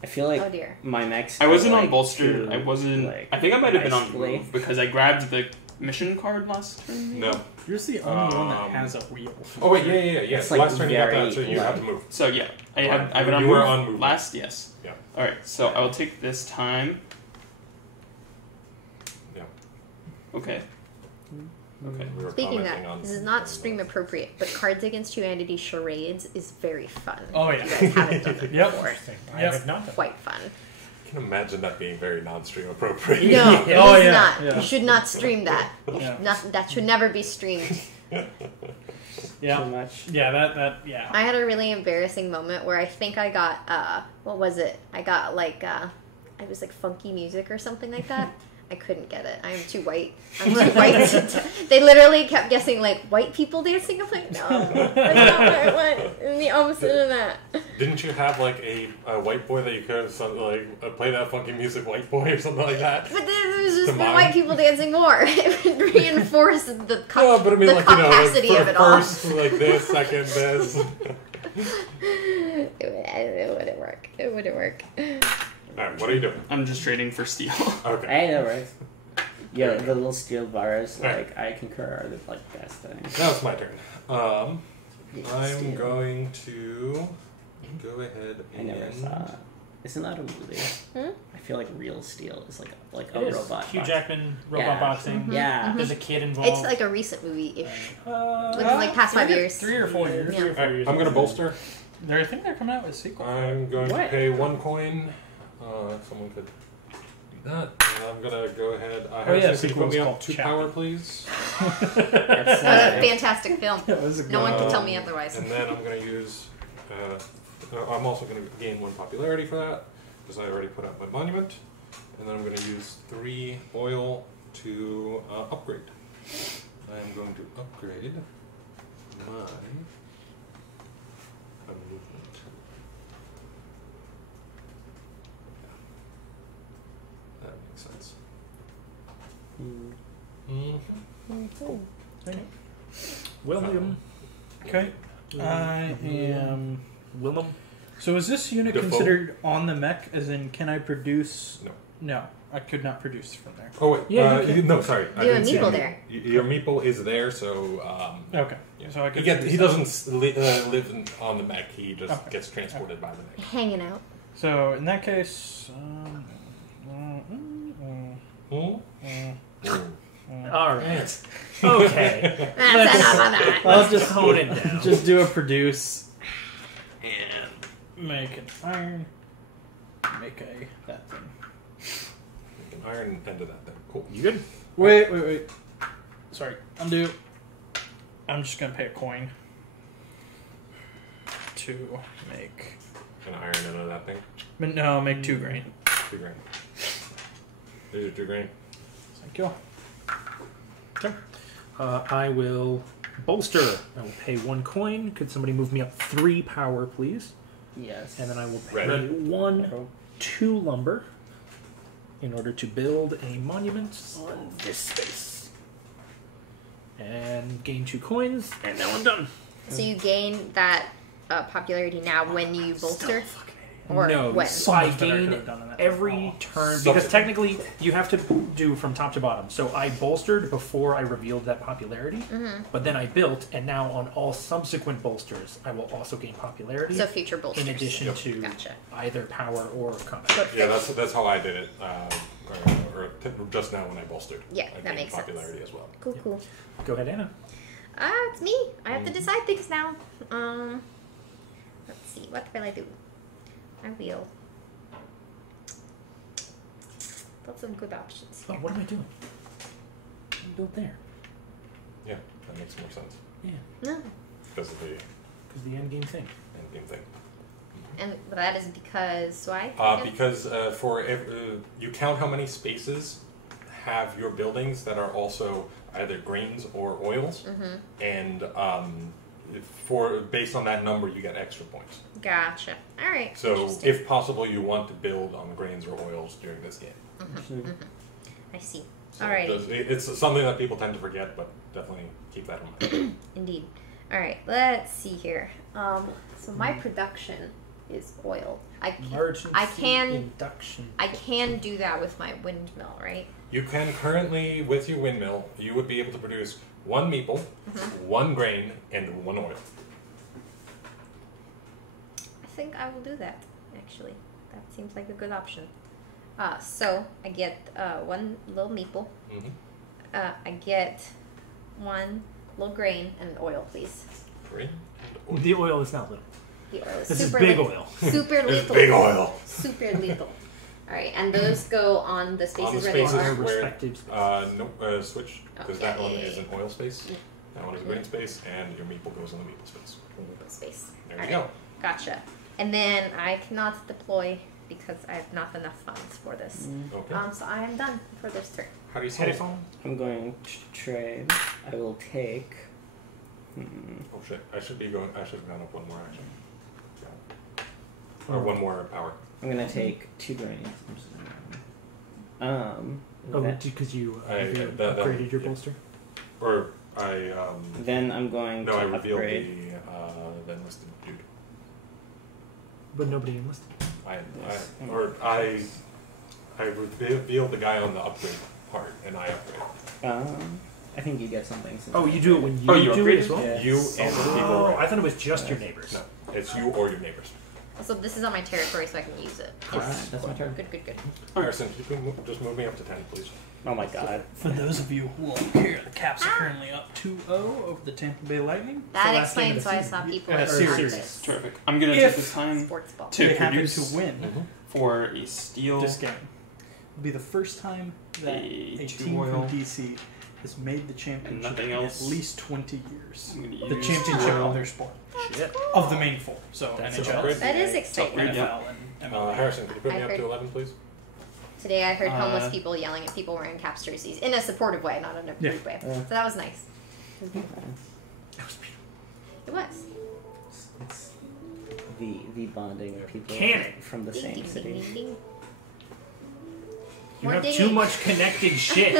I feel like Oh dear. my mechs. I wasn't are, on like, bolster. too, I wasn't. like, I think I might have been on nicely- move because I grabbed the mission card last turn. No. Yours is the only one that Um, has a wheel. Oh wait, yeah. It's, like, Last turn you got very that, so you have to move. So yeah, I Alright, have it on you move. were on movement. Last, yes. Yeah. All right, so I will take this time. Yeah. Okay. Okay. We were Speaking of commenting that, on- this is not stream appropriate, but Cards Against Humanity charades is very fun. Oh, If yeah. you guys haven't done it Yep. before. interesting. I Yep. have not done Quite fun. I can imagine that being very non-stream appropriate. No, Oh, it is yeah, not. yeah. You should not stream that. Yeah. That should never be streamed. Too Yeah. much. Yeah, that, yeah. I had a really embarrassing moment where I think I got what was it? I got like it was like funky music or something like that. I couldn't get it. I am too white. I'm too white. They literally kept guessing like white people dancing. I'm like, no, that's not what I want. It's the opposite of that. Didn't you have like a white boy that you could have something like play that funky music, white boy or something like that? But then it was just To the mine. white people dancing more. It would reinforce the No, but I mean the like capacity like, of it all. first like this, second this. It wouldn't work. It wouldn't work. Alright, what are you doing? I'm just trading for steel. Okay. Hey, that works. Yeah, the little steel bars, Alright. like I concur, are the like best thing. Now it's my turn. I'm Steel. going to go ahead I and never saw. Isn't that a movie? Hmm? I feel like Real Steel is like a It is. robot. Hugh box. Jackman, robot Yeah. boxing. Yeah. There's a kid involved. It's like a recent movie-ish. Uh, Within like past 5 years. 3 or 4 years. 3 or 4 years. I'm going to bolster. I think they're coming out with a sequel. I'm going to What? pay 1 coin. Someone could do that. And I'm going to go ahead. Oh, yeah, Harrison, could you sequel's put me called up 2 Chappie. power, please? That's, That was a fantastic film. That was a No one Um, can tell me otherwise. And then I'm going to use. I'm also going to gain 1 popularity for that because I already put up my monument. And then I'm going to use 3 oil to upgrade. I am going to upgrade my movement. That makes sense. William. Okay. I am. Willem. So is this unit Default? considered on the mech? As in, can I produce? No. No, I could not produce from there. Oh wait, Yeah, you can. no, sorry. I You have didn't see meeple your there. Your meeple is there, so Okay. yeah. So I could. he produce that. doesn't live on the mech. He just Okay. gets transported by the mech. Hanging out. So in that case. All right. Okay. That's enough of that. I'll just Tone it down. Just do a produce and make an iron. Make that thing. An iron end of that thing. Cool. You good? Wait. Sorry, undo. I'm just gonna pay a coin to make. An iron end of that thing. But no, make 2 grain. 2 grain. There's your 2 grain. Thank you. turn. I will bolster. I will pay 1 coin. Could somebody move me up 3 power, please? Yes. And then I will pay Ready. 2 lumber in order to build a monument on this space. And gain 2 coins, and now I'm done. So you gain that popularity now when you bolster? Or no, when? so I much better I gain could've done that. every turn Something. because technically you have to do from top to bottom. So I bolstered before I revealed that popularity, but then I built, and now on all subsequent bolsters, I will also gain popularity So future bolsters. in addition Yep. to Gotcha. either power or combat. Good Yeah, fish. that's how I did it. Just now when I bolstered. Yeah, I that gained makes sense. popularity as well. Cool, cool. Go ahead, Anna. It's me. I have to decide things now. Let's see. What will I do? I will. Lots of good options Oh, here. what am I doing? I built there. Yeah, that makes more sense No. because of the Because the end game thing. end game thing. And that is because why? Because you count how many spaces have your buildings that are also either grains or oils, and based on that number, you get extra points. Gotcha. All right. So, Interesting. if possible, you want to build on grains or oils during this game. I see. So Alrighty. it's something that people tend to forget, but definitely keep that in mind. Indeed. All right. Let's see here. So my production is oil. I can do that with my windmill, right? You can currently, with your windmill, you would be able to produce 1 meeple, 1 grain, and 1 oil. I think I will do that. Actually, that seems like a good option. So I get 1 little meeple. I get 1 little grain and oil, please. Grain? The oil is not little. The oil is This is super big lethal. oil. Super It's lethal. big oil. Super lethal. All right, and those go on the spaces On the where they spaces are. where, Respective spaces. switch, because Okay. that one is an oil space, that one is a grain space, and your meeple goes in the meeple space. Space. There All you right. go. Gotcha. And then I cannot deploy because I have not enough funds for this. Okay. So I am done for this turn. How do you Head solve? I'm going to trade. I will take. Oh shit! I should have gone up 1 more action. Or 1 more power. I'm gonna take 2 grains. I'm just Oh, that- because you that- upgraded your yeah. bolster? Or I then I'm going no, to I revealed upgrade. the enlisted dude. But nobody enlisted. I revealed the guy on the upgrade part, and I upgrade. I think you get something. Since Oh, you do it when you, Oh, you do it upgraded? as well? Yeah. You and the people. Oh, around. I thought it was just your neighbors. No, it's you or your neighbors. So this is on my territory, so I can use it. Alright, that's my turn. Good, good, good. Harrison, you can just move me up to 10, please. Oh my god. For those of you who won't hear, the Caps are currently up 2-0 over the Tampa Bay Lightning. That last game of explains the why I season. saw people Yeah, in series. practice. Terrific. I'm gonna If- take this time Sports ball. to They happen produce to win for a steel. this game. It'll be the first time that A a two team oil. from DC has made the championship nothing in else. at least 20 years. I'm gonna The use championship oil. of their sport. Shit. Of the main four. So That's NHL, upgrade. That is NBA, exciting. upgrade. NFL, and MLB. Harrison, could you put I me up heard- to 11, please? Today I heard homeless Uh, people yelling at people wearing Caps jerseys in a supportive way, not in a rude way. Yeah. So that was nice. That was beautiful. It was. It's the bonding of people Cannon. from the Ding, same ding, ding, city. ding, ding. You More have dinging. too much connected shit.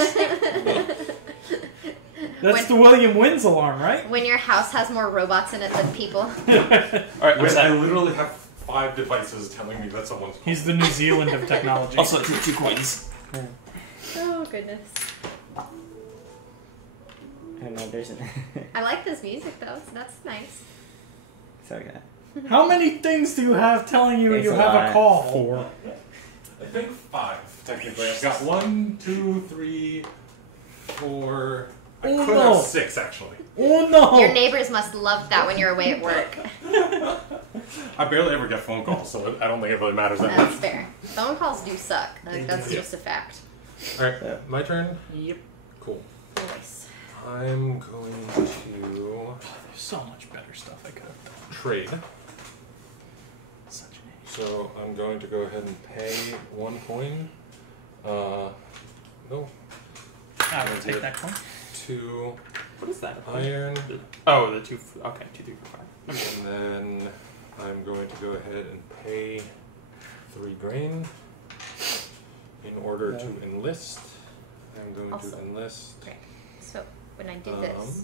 That's the William Wins alarm, right? When your house has more robots in it than people. All right, what's I that? literally have 5 devices telling me that someone's. He's the New Zealand of technology. Also, I took 2 coins. Oh goodness. I don't know, there's an. I like this music though. So that's nice. Sorry, guy. How many things do you have telling you It's you a have lot. a call? 4. I think 5, technically. I've got 1, 2, 3, 4. I Oh, could no. have 6, actually. Oh no! Your neighbors must love that when you're away at work. I barely ever get phone calls, so I don't think it really matters that That's much. fair. Phone calls do suck. That's do. just a fact. Alright, Yeah. my turn? Yep. Cool. Nice. I'm going to There's so much better stuff I could have done. trade. Such an idiot. So I'm going to go ahead and pay 1 coin. No. I will take that coin. 2 2 What is that? iron, Oh, the 2. Okay, 2, 3, 4, 5. and then I'm going to go ahead and pay 3 grain in order to enlist. I'm going Also- to enlist Okay. So when I do this,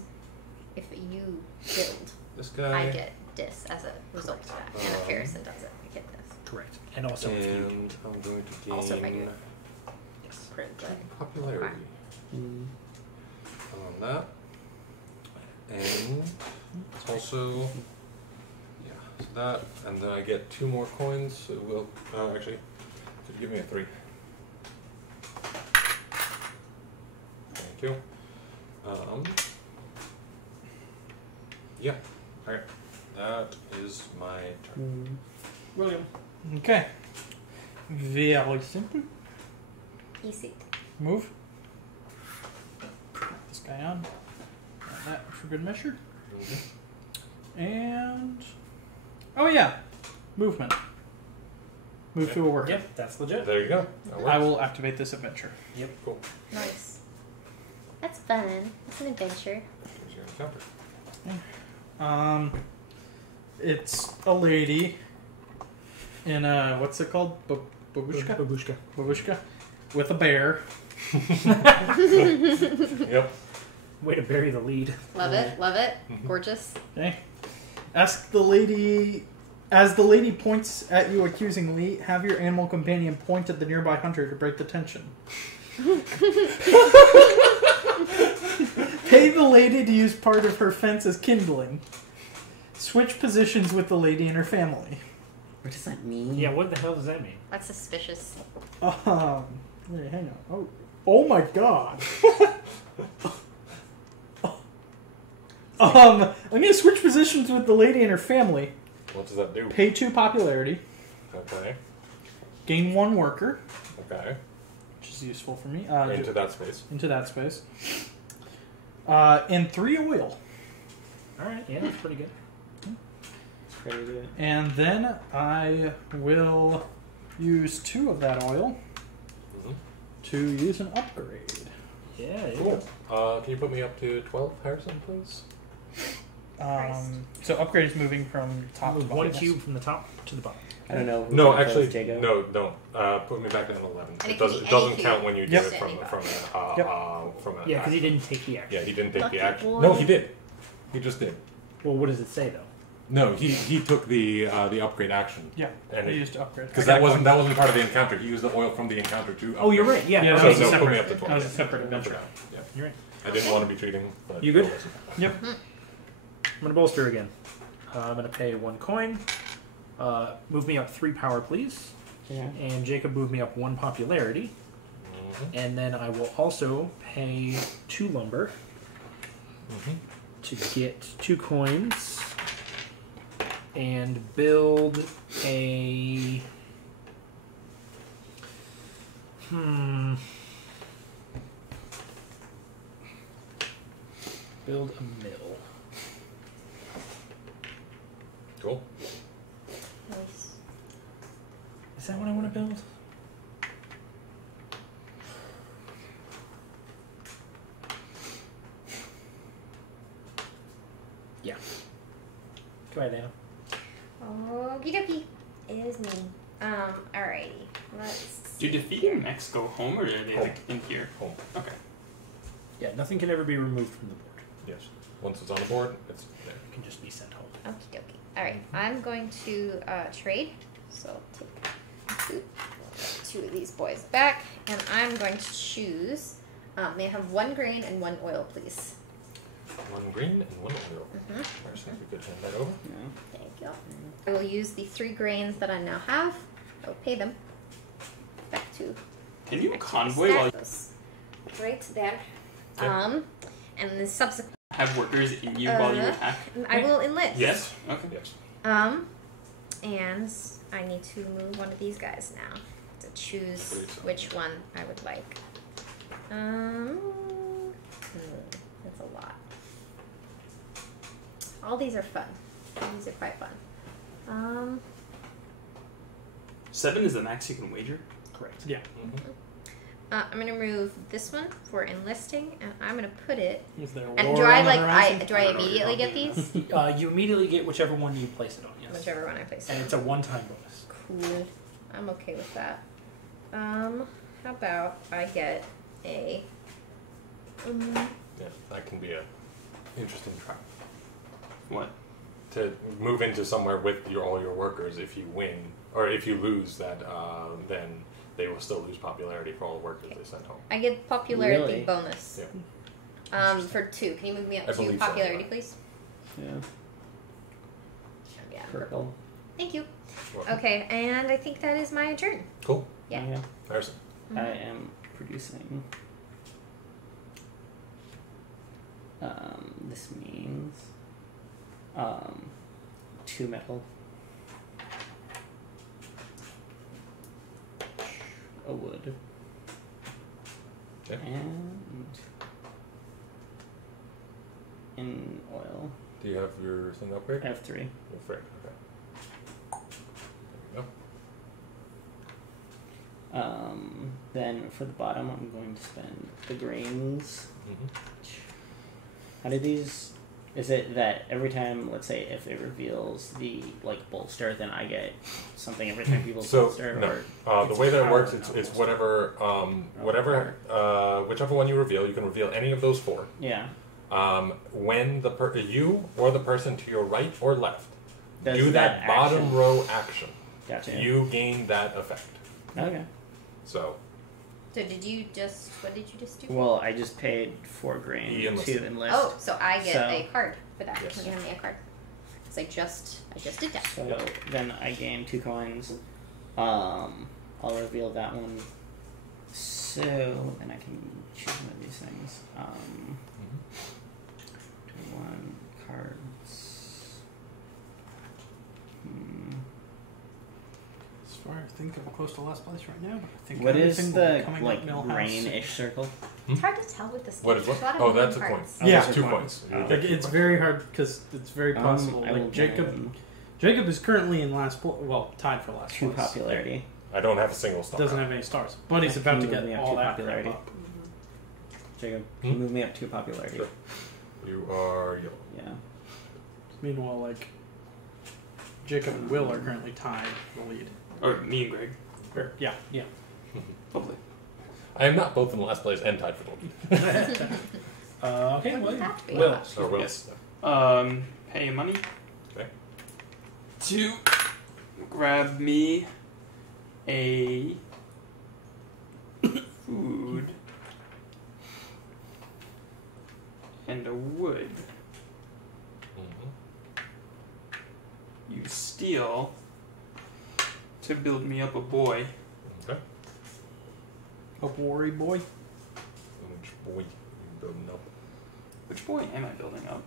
if you build, this guy. I get this as a result of that. And if Harrison does it, I get this. Correct. And also it's huge. And I'm going to gain Also if I do it. Yes. Print, but popularity Mm. on that. And it's also, yeah, so that, and then I get 2 more coins. So it will, actually, could you give me a 3? Thank you. Yeah, alright. That is my turn. Mm. William. Okay. Very simple. easy. Move. Put this guy on. Got that for good measure. And oh yeah, movement. Move to a worker. Yep, that's legit. There you go. That works. I will activate this adventure. Yep. Cool. Nice. That's fun. It's an adventure. Here's your encounter. It's a lady in a what's it called? Babushka. Babushka. Babushka with a bear. Yep. Way to bury the lead. Love it. Love it. Mhm. Gorgeous. Okay. Ask the lady. As the lady points at you accusingly, have your animal companion point at the nearby hunter to break the tension. Pay the lady to use part of her fence as kindling. Switch positions with the lady and her family. What does that mean? Yeah, what the hell does that mean? That's suspicious. Wait, hang on. Oh my god. I'm gonna switch positions with the lady and her family. What does that do? Pay 2 popularity. Okay. Gain 1 worker, Okay. which is useful for me. Into that space. Into that space. And 3 oil. Alright, yeah, that's pretty good. It's pretty good. And then I will use 2 of that oil Mhm. to use an upgrade. Yeah, yeah. Cool. Can you put me up to 12, Harrison, please? So upgrade is moving from top to Move bottom. one cube from the top to the bottom. I don't know. No, who actually, chose Jago. no, don't. Put me back down to 11. And It it can doesn't, be it doesn't any count cube. when you do Yep. it from a from a Yeah, because he didn't take the action. Yeah, he didn't take Lucky the action. boy. No, he did. He just did. Well, what does it say though? No, he took the upgrade action. Yeah, And I it- used to upgrade. Because that wasn't part of the encounter. He used the oil from the encounter to. Oh, you're upgrade. right. Yeah, Yeah, that So was a no, put me separate. up to 12. That was a yeah. separate adventure. Yeah. You're right. I didn't want to be cheating. But You good? it wasn't. Yep. I'm gonna bolster again. I'm gonna pay 1 coin. Move me up 3 power, please. Yeah. And Jacob move me up 1 popularity. Mhm. And then I will also pay 2 lumber Mhm. to get 2 coins and build a build a mill. Cool. Nice. Is that what I want to build? Yeah. Go ahead, Anna. Okie dokie. It is me. Alrighty. Let's Do defeating mechs go home, or are they like in here? Home. Okay. Yeah, nothing can ever be removed from the board. Yes. Once it's on the board, it's there. It can just be sent home. Okie dokie. Alright, I'm going to trade. So take 2 of these boys back. And I'm going to choose. May I have 1 grain and 1 oil, please? 1 green and 1 oil. Mm-hmm. Harrison, if you could hand that over. Thank you. I will use the 3 grains that I now have. I will pay them back to. Can you back to the convoy stack. while you Those right there. Okay. And the subsequent. have workers in you while you attack? I will enlist. Yes. Okay. Yes. And I need to move one of these guys now to choose which one I would like. That's a lot. All these are fun. These are quite fun. 7 is the max you can wager. Correct. Yeah. I'm gonna remove this one for enlisting, and I'm gonna put it. Is there And war do I on the horizon? do I immediately get these? You immediately get whichever one you place it on. Yes. Whichever one I place. And it it's a one-time bonus. on. Cool. I'm okay with that. How about I get a? Yeah, that can be a interesting trap. What? To move into somewhere with all your workers. If you win or if you lose, that then they will still lose popularity for all the workers they sent home. I get popularity Really? bonus. Yeah. For 2. Can you move me up I 2 believe so. popularity, please? Yeah. Yeah. Purple. Thank you. Well, Okay, and I think that is my turn. Cool. Yeah. Yeah. Harrison. I am producing. This means 2 metal, a wood, Okay. and in oil. Do you have your thing upgrade? I have 3. You're afraid. Okay. There you go. Then for the bottom, I'm going to spend the greens. Mm-hmm. How do these? Is it that every time, let's say, if it reveals the bolster, then I get something every time people So bolster? no, Or the way that it power, works, not it's bolster. whatever, whichever one you reveal, you can reveal any of those 4. yeah, When you or the person to your right or left does do that bottom action- row action, Gotcha. you gain that effect. Okay. So So what did you just do? Well, I just paid 4 grand He enlisted. to enlist. Oh, so I get So- a card for that. Yes. You hand me a card. Because I just did that. So then I gain 2 coins. I'll reveal that one. So then I can choose one of these things. 21 cards. As far as I think I'm close to last place right now, but I think What is everything will be the coming up Millhouse. grain-ish circle? It's hard to tell with this. what is There's what? a lot of Oh, that's a moving coin. parts. Yeah. That's 2 points. You Oh. get 2 It's points. very hard because it's very possible. I will Like Jacob gain is currently in tied for last 2 place. popularity. I don't have a single star. Doesn't have any stars, but he's Can about to you get move me up all to that popularity? crap up. Jacob, Hmm? can you move me up 2 popularity? Sure. You are yellow. Yeah. Meanwhile, Jacob and Will are currently tied for the lead. Or me and Greg. Yeah. Lovely. I am not both in last place and tied for the lead. Okay, Wouldn't well, have to be. Will. Or Will. Yes. Pay money. Okay. To grab me a food and a wood. Mhm. You steal to build me up a boy. Okay. Up worry boy. Which boy you building up? Which boy am I building up?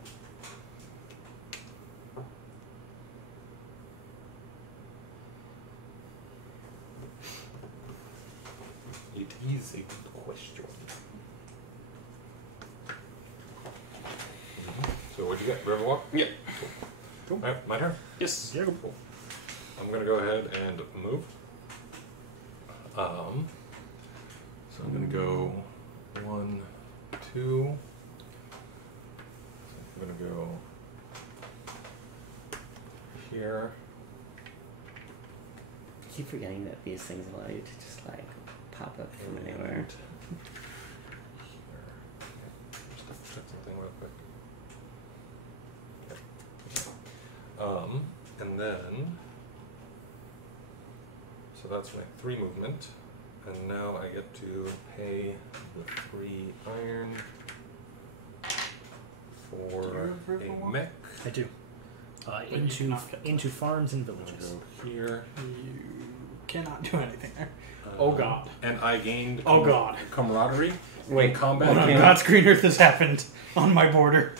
It is a good question. So what'd you get? Riverwalk? Yep. Cool. Alright, my turn. Yes. Yeah, cool. I'm gonna go ahead and move. So I'm gonna go 1, 2. I'm gonna go here. I keep forgetting that these things allow you to just pop up from and anywhere. here. Just have to check something real quick. Okay. And then so that's my 3 movement. And now I get to pay the 3 iron for a mech. I do. you Into cannot get to into farms and I'm gonna villages. go here. You cannot do anything there. Um, Oh, God. And I gained Oh, God. camaraderie Wait, in combat. Oh, Okay. God's green earth has happened on my border.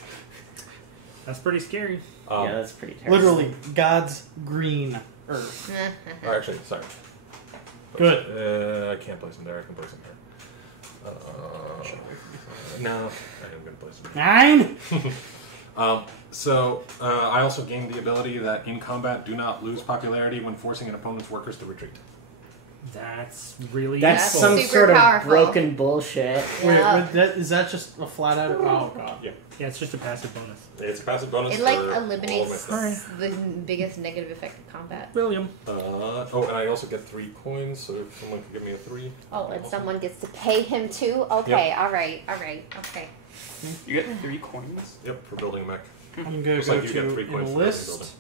That's pretty scary. Yeah, that's pretty terrible. Literally, God's green earth. Or actually, sorry. Good. I can't place him there. I can place him here. No, I am going to place him here. 9? So I also gained the ability that in combat, do not lose popularity when forcing an opponent's workers to retreat. That's really That's useful. some super sort of powerful. broken bullshit. Yeah. Wait, is that just a flat out? Oh god. Yeah, Yeah, it's just a passive bonus. it's a passive bonus. It like for all of my eliminates stuff. the biggest negative effect of combat. William. Oh, and I also get 3 coins, so if someone can give me a 3. Oh, and someone gets to pay him too? Okay, alright, okay. You get 3 coins. Yep, for building a mech. I'm gonna Just go like you get to 3 coins for enlist.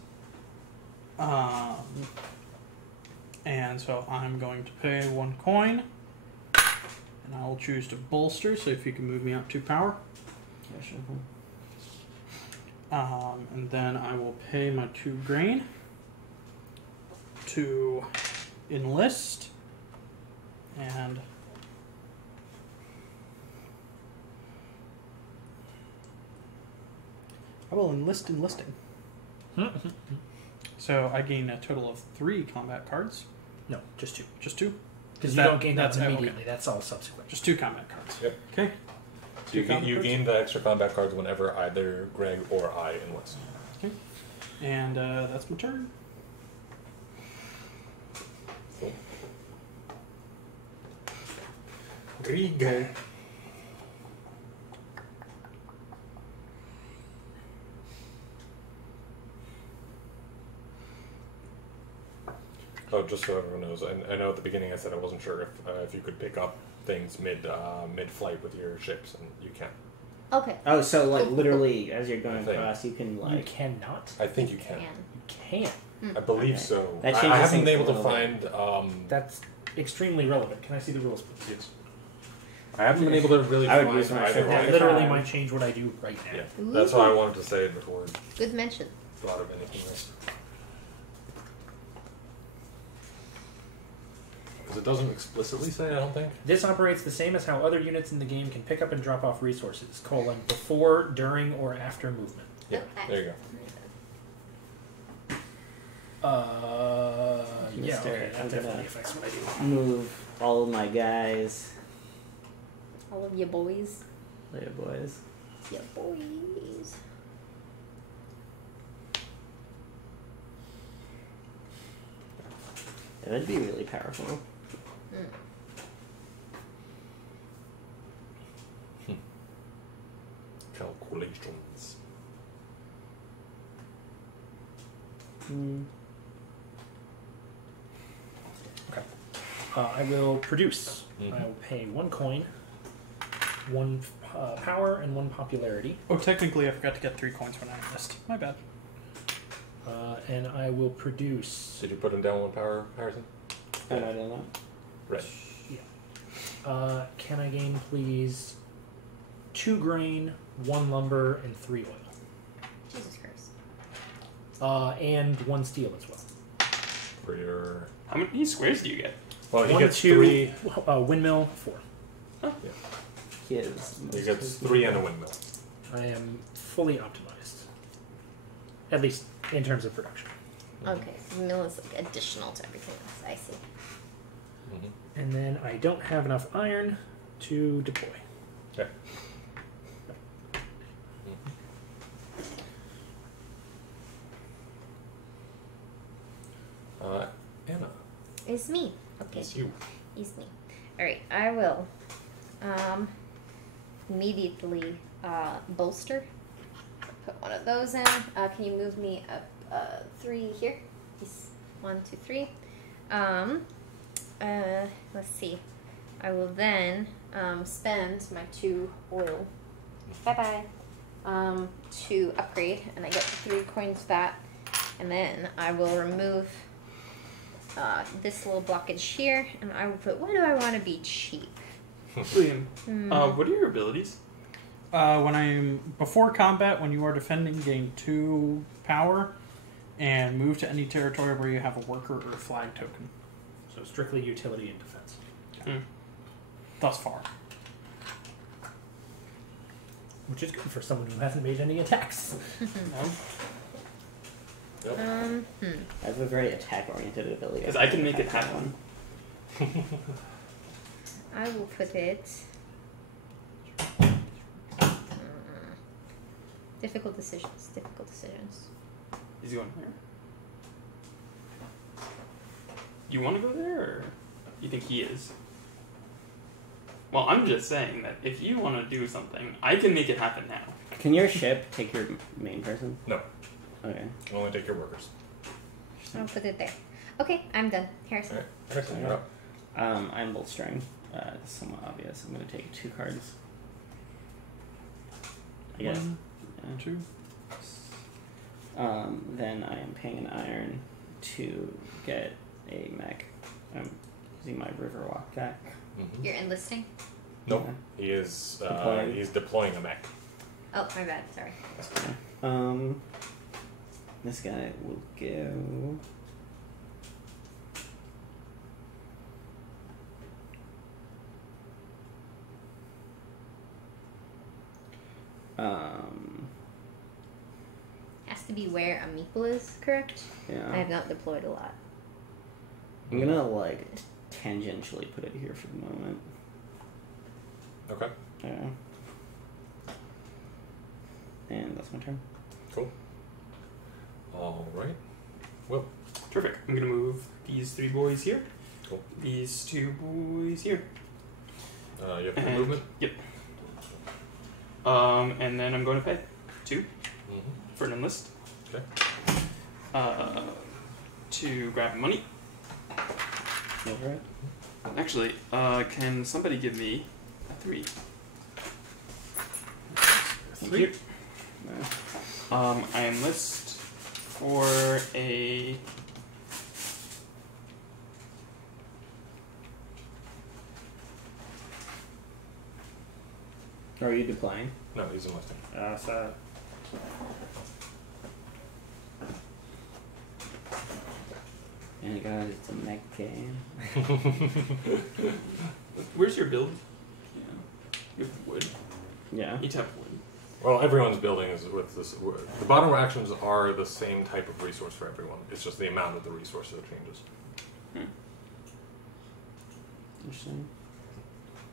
And so I'm going to pay 1 coin. And I will choose to bolster, so if you can move me up 2 power. Yeah, sure. And then I will pay my 2 grain to enlist. And I will enlist enlisting. So I gain a total of 3 combat cards. No, just 2. Just 2? Because Is you that- don't gain that that's- immediately. That's all subsequent. Just 2 combat cards. Yep. Okay. So you, combat you cards? gain the extra combat cards whenever either Greg or I enlist. And that's my turn. Cool. Greg. Oh, just so everyone knows, I know at the beginning I said I wasn't sure if you could pick up things mid-flight with your ships, and you can. Okay. Oh, so like literally as you're going I think. across, you can You like. cannot. I think you can. You can. I believe Okay. so. That I changes haven't been things a able to little bit. find. That's extremely relevant. Can I see the rules, please? Yes. I haven't been able to really I would find use my either shirt way. That every literally time. might change what I do right now. Yeah, Ooh. that's why I wanted to say it before Good mention. I thought of anything else. Because it doesn't explicitly say, I don't think. This operates the same as how other units in the game can pick up and drop off resources, before, during, or after movement. Yeah, Okay. there you go. Yeah, Mister, okay, that I'm definitely gonna- affects what I do. Move all of my guys. All of you boys. Later, boys. Yeah, boys. That would be really powerful. Calculations. Hmm. I will produce. Mhm. I will pay 1 coin, 1 power, and 1 popularity. Oh, technically I forgot to get 3 coins when I enlist. My bad. And I will produce. Did you put him down 1 power, Harrison? I don't know. Right. Can I gain, please, 2 grain, 1 lumber, and 3 oil? Jesus Christ. And 1 steel as well. For your. How many squares do you get? Well, he 1, gets 2, 3. windmill, 4. He is. He gets 3 and a windmill. I am fully optimized. At least in terms of production. Okay, so mill is like additional to everything else. I see. Mm-hmm. And then I don't have enough iron to deploy. Okay. Anna. It's me. Okay. It's you. It's me. Alright, I will immediately bolster. Put one of those in. Can you move me up 3 here? Yes. 1, 2, 3. Let's see. I will then spend my 2 oil. Bye bye. To upgrade, and I get 3 coins for that. And then I will remove this little blockage here, and I will put. Why do I want to be cheap? William, what are your abilities? When I'm before combat, when you are defending, gain 2 power, and move to any territory where you have a worker or flag token. So strictly utility and defense. Thus far. Which is good for someone who hasn't made any attacks. No? Yep. I have a very attack-oriented ability. Because I can make it happen. I will put it. Difficult decisions. Difficult decisions. He's going there. You want to go there? Or? You think he is? Well, I'm just saying that if you want to do something, I can make it happen now. Can your ship take your main person? No. Okay. You can only take your workers. I'll put it there. Okay, I'm done. Harrison. Alright, Harrison, you're up. I'm bolstering. It's somewhat obvious. I'm going to take 2 cards. I guess. 1, Yeah. 2. Then I am paying an iron to get a mech. I'm using my Riverwalk deck. Mm-hmm. You're enlisting? Nope. He is Deploying. he's deploying a mech. Oh, my bad. Sorry. This guy will go. Has to be where a meeple is, correct? I Yeah. have not deployed a lot. I'm gonna like tangentially put it here for the moment. Okay. Yeah. And that's my turn. Cool. Alright. Well, Terrific. I'm gonna move these 3 boys here. Cool. These 2 boys here. you have 2 And- movement? Yep. And then I'm going to pay 2 Mm-hmm. for an enlist. Okay. To grab money. Over it. Actually, can somebody give me a 3? Thank you. I enlist for a. Are you deploying? No, he's enlisting. So. And guys, it's a mech game. Where's your build? Yeah. You have wood. Yeah. Each have wood. Well, everyone's building is with this. The bottom actions are the same type of resource for everyone. It's just the amount of the resource that changes. Interesting.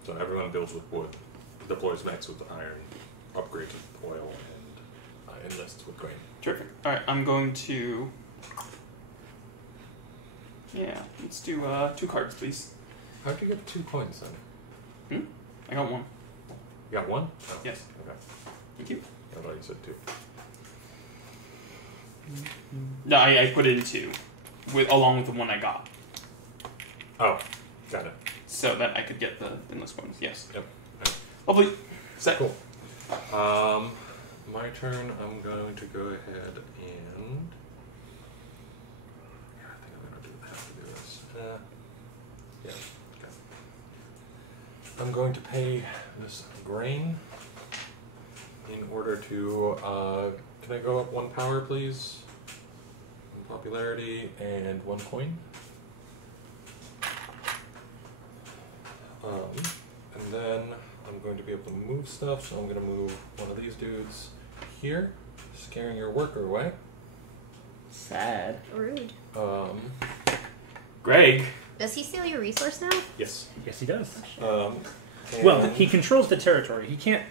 So everyone builds with wood, deploys mechs with iron, upgrades with oil, and enlists with grain. Terrific. Alright, I'm going to. Yeah, let's do 2 cards, please. How'd you get 2 coins then? I got 1. You got 1? Oh, Yes. Okay. Thank you. I thought you said 2. No, I put in 2, along with the 1 I got, Oh, got it. so that I could get the enlist bonus. Yes. Yep. Lovely. Set. Cool. My turn. I'm going to go ahead and. Yeah, I think I'm going to have to do this. Yeah. Okay. I'm going to pay this grain in order to. Can I go up 1 power, please? 1 popularity and 1 coin. And then I'm going to be able to move stuff, so I'm going to move one of these dudes here, scaring your worker away. Sad. Rude. Greg. Does he steal your resource now? Yes. Yes, he does. And He controls the territory. He can't.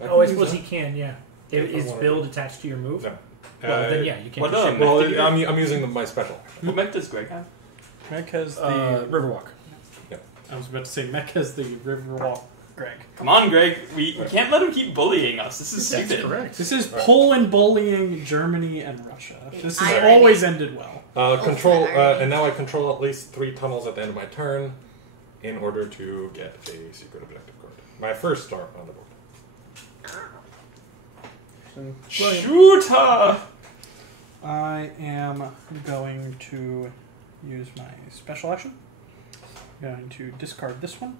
I Oh, I can suppose use he can. Yeah. If I Is wanted build attached to your move? No. Well, then yeah, you can't. what just up? shoot Well, mech to your- I'm using my special. What mech does Greg have? Mech has the. Riverwalk. I was about to say Mech has the Riverwalk Greg. Come on, Greg. We can't let him keep bullying us. This is That's stupid. correct. This is Poland bullying Germany and Russia. This has Irony. always ended well. Control, irony. and now I control at least 3 tunnels at the end of my turn in order to get a secret objective card. My first start on the board. Shooter! I am going to use my special action. I'm going to discard this one.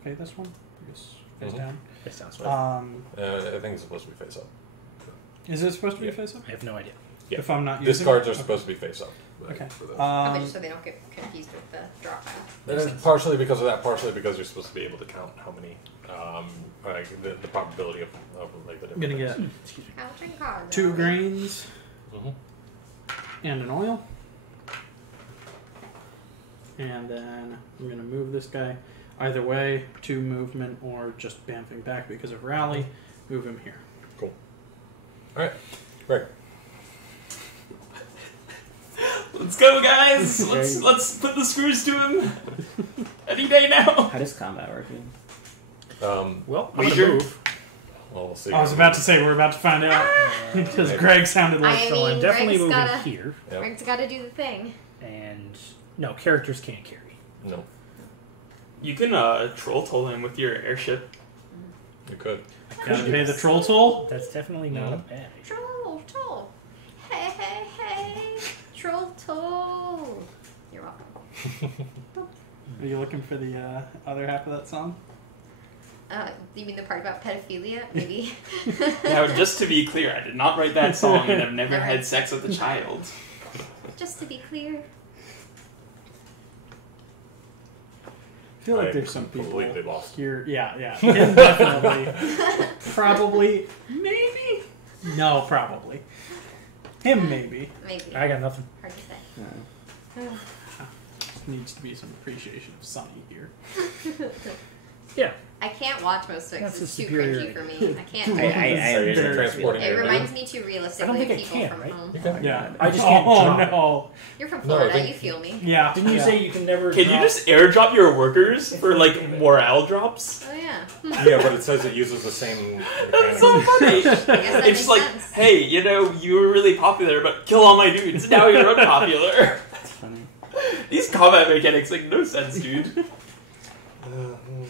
Okay, this one. I guess face Mhm. down. That sounds right. I think it's supposed to be face up. Is it supposed to be Yeah. face up? I have no idea. Yeah. If I'm not using Discards it? are supposed to be face up. Okay. For this. Okay, just so they don't get confused with the drop down. And it's partially because of that, partially because you're supposed to be able to count how many, like the probability of like the I'm different gonna things. get Excuse me. Counting cards. 2 grains Mhm. and an oil. And then I'm going to move this guy either way, 2 movement or just bamfing back because of rally. Move him here. Cool. All right, Greg. Let's go, guys. Let's put the screws to him. Any day now. How does combat work? Well, I'm Wager? gonna move. Well, we'll see. I was about to say we're about to find out because Greg sounded like. I So I'm mean, definitely Greg's moving gotta- here. Yep. Greg's got to do the thing. And no, characters can't carry. No, You can troll toll him with your airship. you could. Gotta pay the troll toll. That's definitely not a bad idea. Troll. Hey, hey, hey. Troll. You're welcome. Are you looking for the other half of that song? You mean the part about pedophilia? Maybe. Now, just to be clear, I did not write that song and I've never Never. had sex with a child. Just to be clear. I feel like there's some people completely lost. here. Yeah, him definitely. Probably, maybe. No, probably. Him maybe. Maybe. I got nothing. Hard to say. Needs to be some appreciation of Sunny here. Yeah. I can't watch most of it because That's it's a too superior cringy for me. I can't. So you're very transporting It it. reminds me too I realistically don't of think I people can, from right? home. You can. Yeah. I just can't drop it. no. You're from No, I Florida, think- you feel me. Yeah. Didn't you yeah. say you can never Can you drop- just airdrop your workers for like morale drops? Oh yeah. Yeah, but it says it uses the same That's mechanics. so funny. I guess that It's makes just like, sense. hey, you know, you were really popular, but kill all my dudes. Now you're unpopular. That's funny. These combat mechanics make no sense, dude.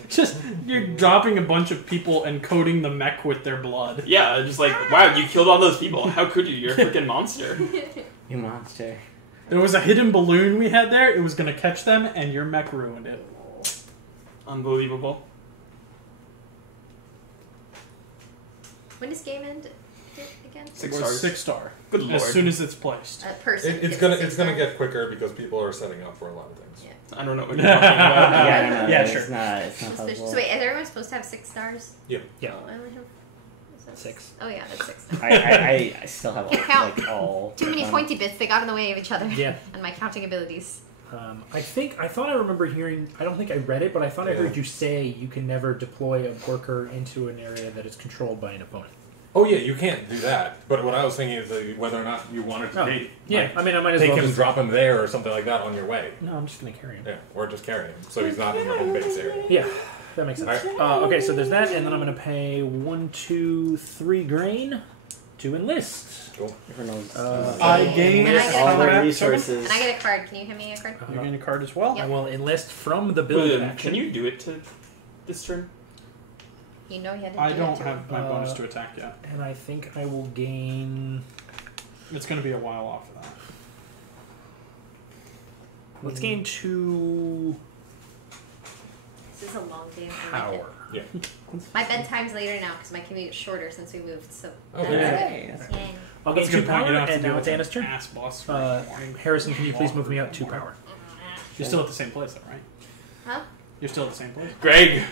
Just you're dropping a bunch of people and coating the mech with their blood. Yeah, just like, wow, you killed all those people. How could you? You're a freaking monster. You monster. There was a hidden balloon we had there. It was gonna catch them, and your mech ruined it. Unbelievable. When does game end again? 6 It was stars. 6-star. Good lord. As soon as it's placed. A person. It's gets gonna a it's gonna six-star. get quicker because people are setting up for a lot of things. Yeah. I don't know what you're talking about. Yeah, I don't know. Yeah, it's sure. Not, it's not Suspicious. helpful. So wait, is everyone supposed to have 6 stars? Yeah. Oh, I only have is that 6. Oh yeah, that's 6 stars. I still have all, Can't count. like all. Too many um, pointy bits. They got in the way of each other. Yeah. And my counting abilities. I thought I remember hearing, I don't think I read it, but I thought I Yeah. heard you say you can never deploy a worker into an area that is controlled by an opponent. Oh yeah, you can't do that. But what I was thinking is whether or not you wanted to Oh, take, yeah, like, I mean, I might as take well him, just... drop him there or something like that on your way. No, I'm just going to carry him. Yeah, or just carry him so he's not in the home base area. Yeah, that makes sense. Okay, so there's that, and then I'm going to pay 1, 2, 3 grain to enlist. Cool. Everyone knows. I gain And I get a all card. their And resources. I get a card. Can you hand me a card? You're getting a card as well. I will enlist from the build William, action. can you do it to this turn? You know you had to I do don't it to have my bonus to attack yet. And I think I will gain... It's going to be a while off of that. Let's gain 2 This is a long day. for my power. kid. Yeah. My bedtime's later now because my commute is shorter since we moved. So Okay. that's Hey, it. Yay. I'll gain That's a 2 good point. power, You don't have to and deal now with it's Anna's an turn. ass boss for Uh, the morning. Harrison, can you please move me up 2 power? You're still at the same place, though, right? Huh? You're still at the same place. Greg,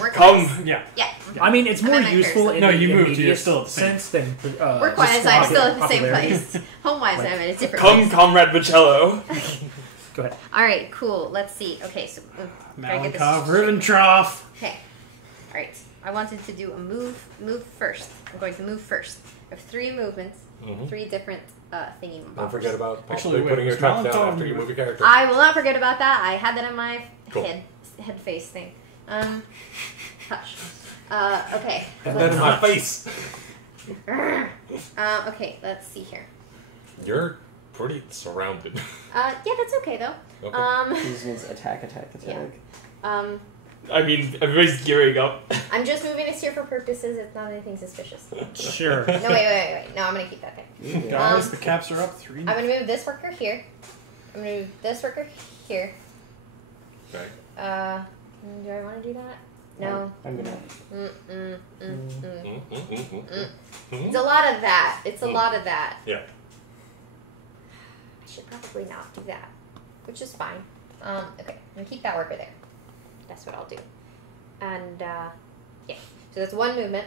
Work come. wise. Yeah. Yeah. I mean, it's I'm more at my useful person. in No, the you moved, immediate you're still at the same. sense than Work wise, just I'm still at the same popularity. place. Home wise, I'm at a different Come, place. Comrade Bocello. Go ahead. All right, cool. Let's see. Okay, so gotta get this- Malenkov, Ribbentrop. Okay. All right. I wanted to do a move first. I'm going to move first. I have 3 movements, 3 different thingy. Don't forget about Actually, possibly wait, putting your was trap down Malantov after you move? move your character. I will not forget about that. I had that in my Cool. head face thing. Hush. Okay. Have that in my face. Okay, let's see here. You're pretty surrounded. Yeah, that's okay though. Okay. He just needs attack. I mean, everybody's gearing up. I'm just moving this here for purposes. It's not anything suspicious. Sure. No, wait. No, I'm gonna keep that thing. Guys, the caps are up 3. I'm gonna move this worker here. I'm gonna move this worker here. Okay. Do I want to do that? No. I'm gonna. It's a lot of that. It's a lot of that. Yeah. I should probably not do that, which is fine. Okay, I'm gonna keep that worker there. That's what I'll do. And yeah, so that's 1 movement,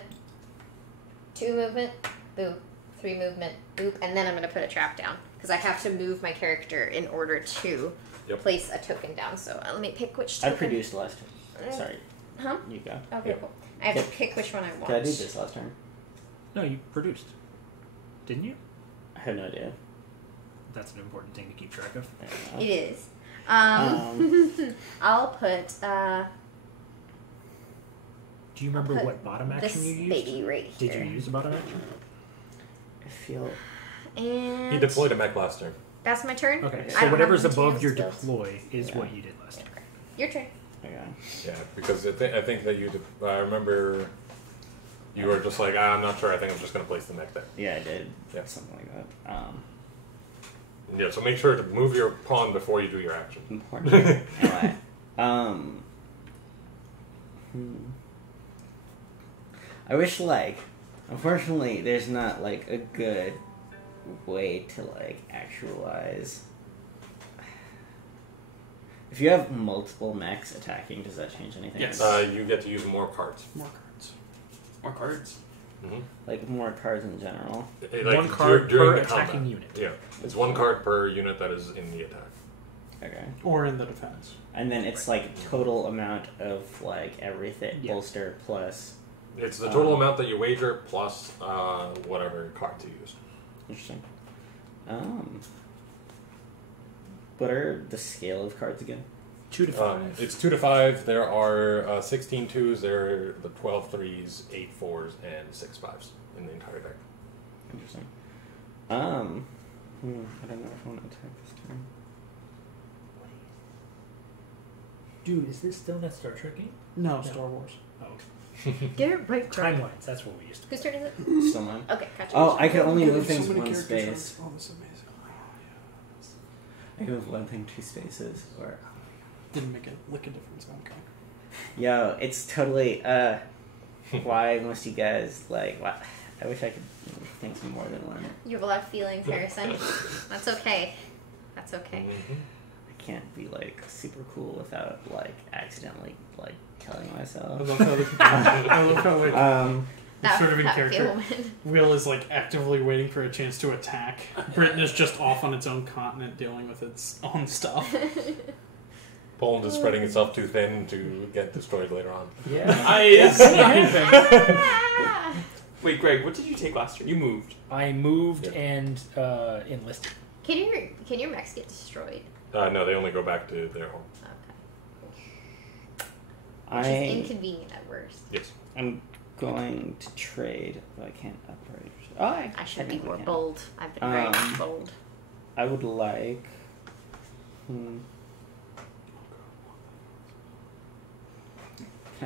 2 movement, boop, 3 movement, boop, and then I'm gonna put a trap down because I have to move my character in order to place a token down. So let me pick which I token. produced last turn. Sorry. Huh? You go. Okay, Yep. cool. I have Yep. to pick which one I want. Did I do this last turn? No, you produced. Didn't you? I have no idea. That's an important thing to keep track of. It is. I'll put Do you remember put what bottom this action you used? baby right here. Did you use a bottom action? I feel. And He deployed a mech last turn. that's my turn. Okay, I so don't whatever's have above your material skills. deploy is Yeah. what you did last time. Your turn. Okay. Yeah, because I think that I remember you were just like, I'm not sure. I think I'm just going to place the mech there. Yeah, I did. Yeah. Something like that. Yeah, so make sure to move your pawn before you do your action. Important. Anyway. I wish, like, unfortunately, there's not, like, a good way to, like, actualize. If you have multiple mechs attacking, does that change anything? Yes. You get to use more cards. More cards. More cards. Mm-hmm. Like, more cards in general. One card per the attacking combat. unit. Yeah, it's one card per unit that is in the attack. Okay. Or in the defense. And then it's, like, total amount of, like, everything. Yeah. Bolster plus... It's the total amount that you wager plus whatever cards you use. Interesting. What are the scale of cards again? 2 to 5. It's 2 to 5. There are 16 2s. There are the 12 3s, 8 4s, and 6 5s in the entire deck. Interesting. I don't know if I want to attack this turn. Dude, is this still that Star Trek game? No, Star Wars. Oh. Get it right. Timelines, that's what we used to Whose turn is it? Still mine. Okay, gotcha. Oh, I can only Yeah, move there's things so many one characters space. on- Oh, this is amazing. I can move one thing 2 spaces. Or Didn't make a lick of difference. Okay. yo, it's totally why most you guys like. Why, I wish I could move things more than one. You have a lot of feelings, Harrison. That's okay. That's okay. Mm-hmm. I can't be like super cool without like accidentally like killing I myself. love how I love how like That, sort of in that character. feeling. Will is like actively waiting for a chance to attack. Britain is just off on its own continent dealing with its own stuff. Poland is spreading itself too thin to get destroyed later on. Yeah. Wait, Greg, what did you take last turn? You moved. I moved Yeah. and enlisted. Can your mechs get destroyed? No, they only go back to their home. Okay. Which is inconvenient at worst. Yes. I'm going to trade, but I can't upgrade. Oh, I should be technically more can. bold. I've been very bold. I would like. Can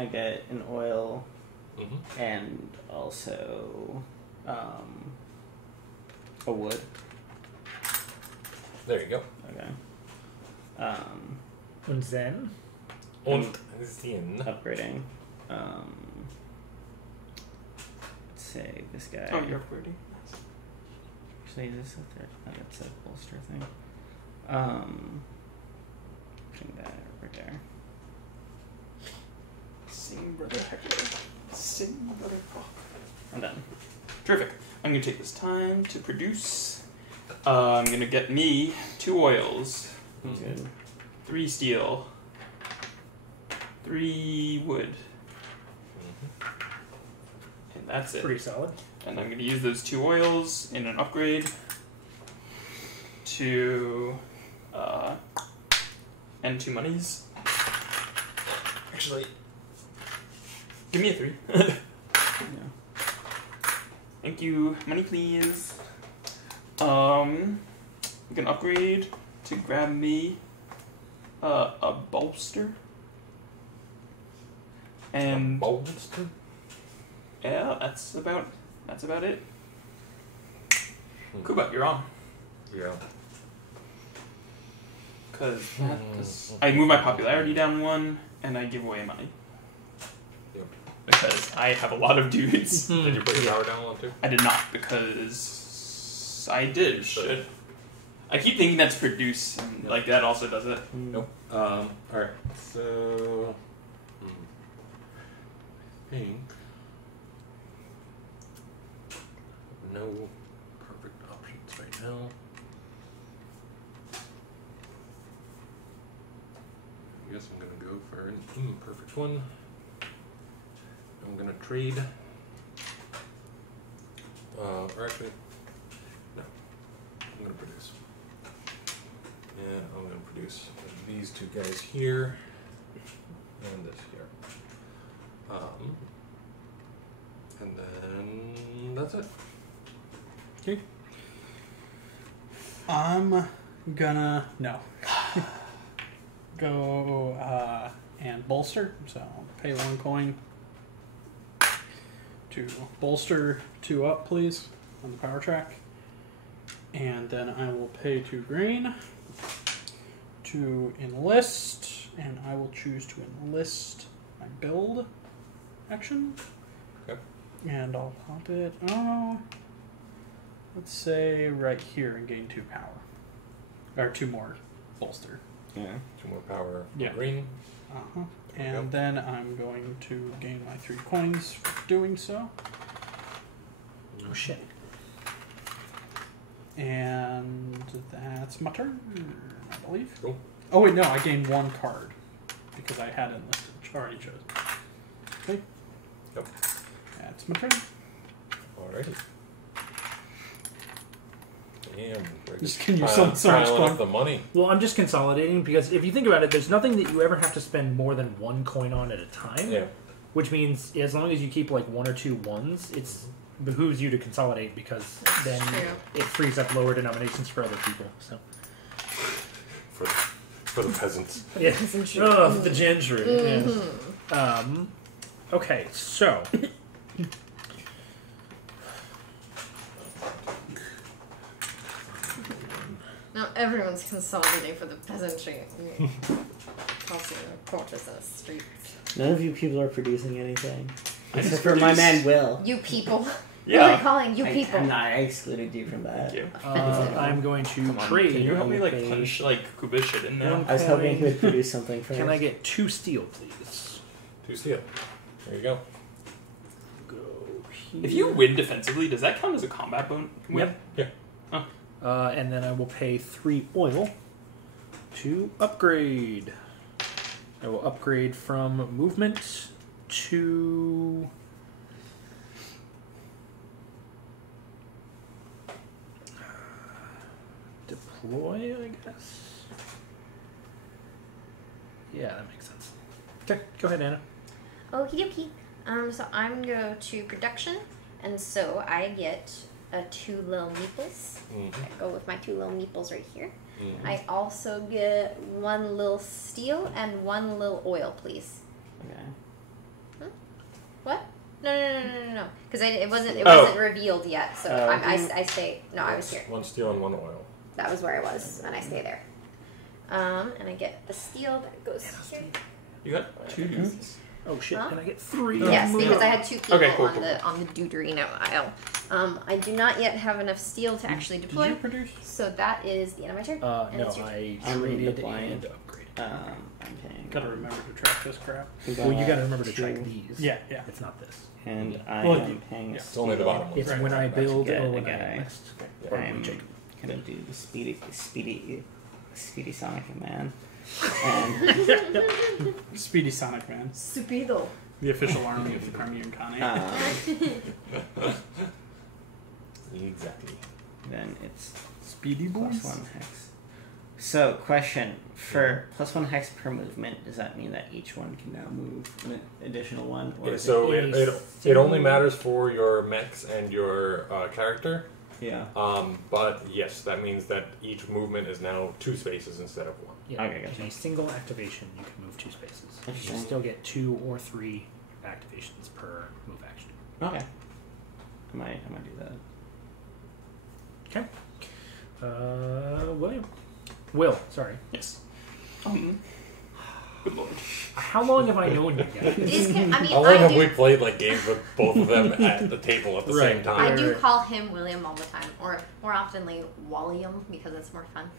I get an oil Mm-hmm. and also a wood? There you go. Okay. And then? Und Sinn. Upgrading. Let's say this guy. Oh, you're upgrading. Actually, is this a third? Oh, that's a bolster thing. Putting that over there. Sing, brother Hector. Sing, brother Fuck. I'm done. Terrific. I'm going to take this time to produce. I'm going to get me 2 oils, Good. 3 steel, 3 wood. And that's it. Pretty solid. And I'm going to use those 2 oils in an upgrade to and 2 monies. Actually, give me a 3. Yeah. Thank you. Money, please. I'm gonna upgrade to grab me a bolster. And Bolster? yeah, that's about it. Kuba, you're on. Yeah. Because I move my popularity down 1, and I give away money. Yep. Because I have a lot of dudes. Did you put your power down one too? I did not, because I did. Should. I keep thinking that's produce, and like that also does it. Nope. Alright, so. I think. No perfect options right now. I guess I'm gonna go for an imperfect one. I'm gonna trade. Or actually, no. I'm gonna produce. And I'm going to produce these two guys here and this here. And then that's it. Okay. I'm gonna go and bolster. So I'll pay 1 coin to bolster 2 up, please, on the power track. And then I will pay 2 green to enlist, and I will choose to enlist my build action. Okay. And I'll pop it, let's say right here and gain 2 power. Or 2 more bolster. Yeah. 2 more power for Yeah. green. Uh-huh. There we go. And then I'm going to gain my 3 coins for doing so. Oh shit. And that's my turn, I believe. Cool. Oh wait, no, I gained 1 card because I had enlisted. Already chosen. Okay. Yep. That's my turn. Alrighty. Damn. we're Just just can use piling- so much piling up coin. the money. Well, I'm just consolidating because if you think about it, there's nothing that you ever have to spend more than 1 coin on at a time. Yeah. Which means as long as you keep like 1 or 2 ones, it's behooves you to consolidate because then true. it frees up lower denominations for other people. So For the peasants. yeah, Peasantry. oh, the gentry. Mhm. Yeah. Okay, so Now everyone's consolidating for the peasantry. Crossing the courtesans streets. None of you people are producing anything. I Except just for my produce- man Will. You people. Who are Yeah. we calling you people? I excluded you from that. Thank you. I'm going to Come on, trade. can you help me like with a- punch like Kuba shit in there? One I was hoping he coin. would produce something first. Can I get 2 steel, please? 2 steel. There you go. Go here. If you win defensively, does that count as a combat win? Yep. Yeah. And then I will pay 3 oil to upgrade. I will upgrade from movement to deploy, I guess. Yeah, that makes sense. Okay, go ahead, Anna. Okie dokie. So I'm gonna go to production, and so I get 2 little meeples. Mhm. I go with my 2 little meeples right here. Mhm. I also get 1 little steel and 1 little oil, please. Okay. What? No. Because it wasn't Oh. revealed yet. So Oh. I stay. No, I was here. 1 steel and 1 oil. That was where I was, and I stay there. And I get the steel that goes here. You got 2 dudes. Oh shit, Huh? can I get 3? Yes, because I had 2 people Okay, cool, on the Deuterino aisle. I do not yet have enough steel to actually Did deploy, you produce? so that is the end of my turn. And No, it's your turn. I I'm traded deploying. and upgraded. I'm paying. Gotta remember to track this crap. Well, you gotta remember to 2, track these. Yeah. It's not this. And I Well, am paying. yeah. It's only the bottom one. It's Right, when I right, build right. or when Get I a guy. enlist. Or I'm Jacob. gonna do the speedy Sonic Man. And Speedy Sonic Man, Stupido. the official army of the Crimean Khanate. Exactly. then it's Speedy plus boys. 1 hex. So, question: for plus 1 hex per movement, does that mean that each one can now move an additional 1? Or Yeah, is so it it single- only matters for your mechs and your character. yeah. But yes, that means that each movement is now 2 spaces instead of 1. Yeah. Okay, gotcha. In a single activation, you can move 2 spaces. You Interesting. still get 2 or 3 activations per move action. Okay. I might do that. Okay. William. Will, sorry. Yes. Good lord. How long have I known you guys? How long have we played like games with both of them at the table at the Right. same time? I do call him William all the time, or more oftenly Walliam, because it's more fun.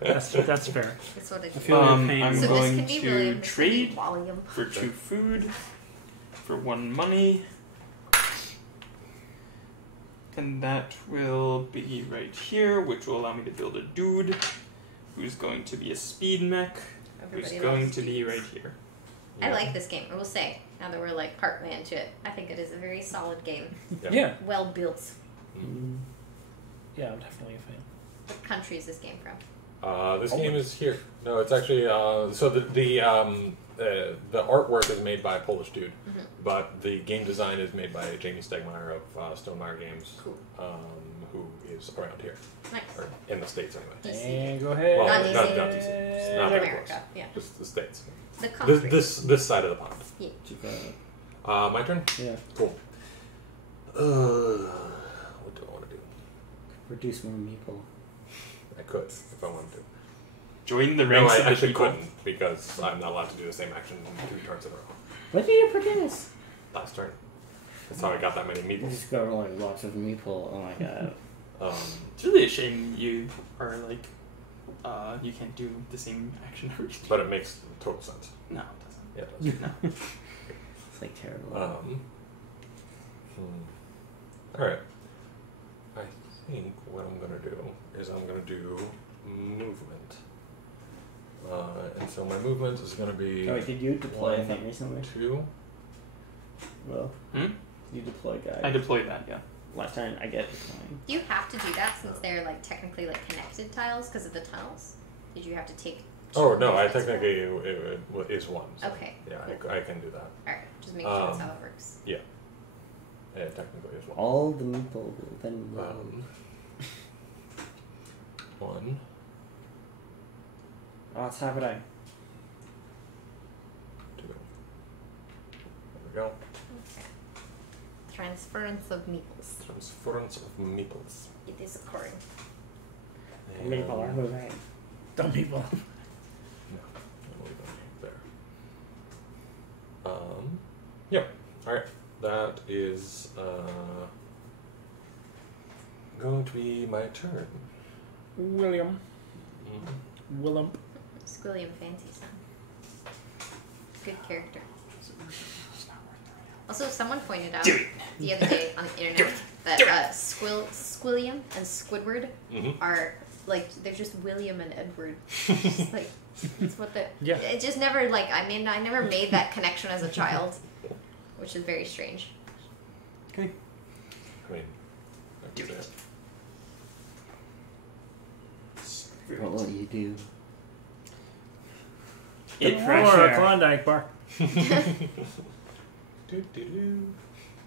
That's fair. It's what it I is. feel your I'm pain. So this going could be to William. This could be trade Walliam. for 2 food, for 1 money, and that will be right here, which will allow me to build a dude who's going to be a speed mech, who's Everybody going loves to be right here. I like this game. I will say, now that we're like partway into it, I think it is a very solid game. Yeah. Well built. Mm. Yeah, I'm definitely a fan. What country is this game from? This game is here. No, it's actually so the artwork is made by a Polish dude, but the game design is made by Jamie Stegmaier of Stonemaier Games, Cool. who is around here, Nice. or in the States anyway. DC. And go ahead. Well, Not not DC. DC. It's not very close. America. Yeah. Just the States. The country. This side of the pond. My turn. Yeah. Cool. What do I want to do? Produce more meeple. I could if I wanted to. Join the No, ranks I of the actually people. couldn't because I'm not allowed to do the same action 2 turns in a row. What do you produce? Last turn. That's how I got that many You meeples. just got like lots of meeple. Oh my god. It's really a shame you are like, you can't do the same action every time. But it makes total sense. No, it doesn't. Yeah, it does. No. It's like terrible. Alright. I think what I'm going to do is I'm going to do movement. And so my movement is going to be Oh, wait, did you deploy a 1, thing recently? 2. Well, Hmm? you deployed guys. I deployed that, yeah. Last time I get deploying. Do you have to do that since they're like technically like connected tiles because of the tunnels? Did you have to take? Oh, no, I movements for technically it is 1. So Okay, Yeah, cool. I can do that. All right, just make sure that's how it works. Yeah, technically is 1. All the meeple will then move. 1. Oh, it's happening. 2. There we go. Okay. Transference of meeples. Transference of meeples. It is occurring. Meeple are moving. Dumb people. No, I'll leave them there. Yep. Alright. That is going to be my turn. William. Willem. Squilliam Fancy Son. Good character. Also, someone pointed out the other day on the internet that Squilliam and Squidward are like they're just William and Edward. Just like it's what the it just never like I never made that connection as a child, which is very strange. Okay. I mean, that's it. What will you do? It Or a pressure. Klondike bar.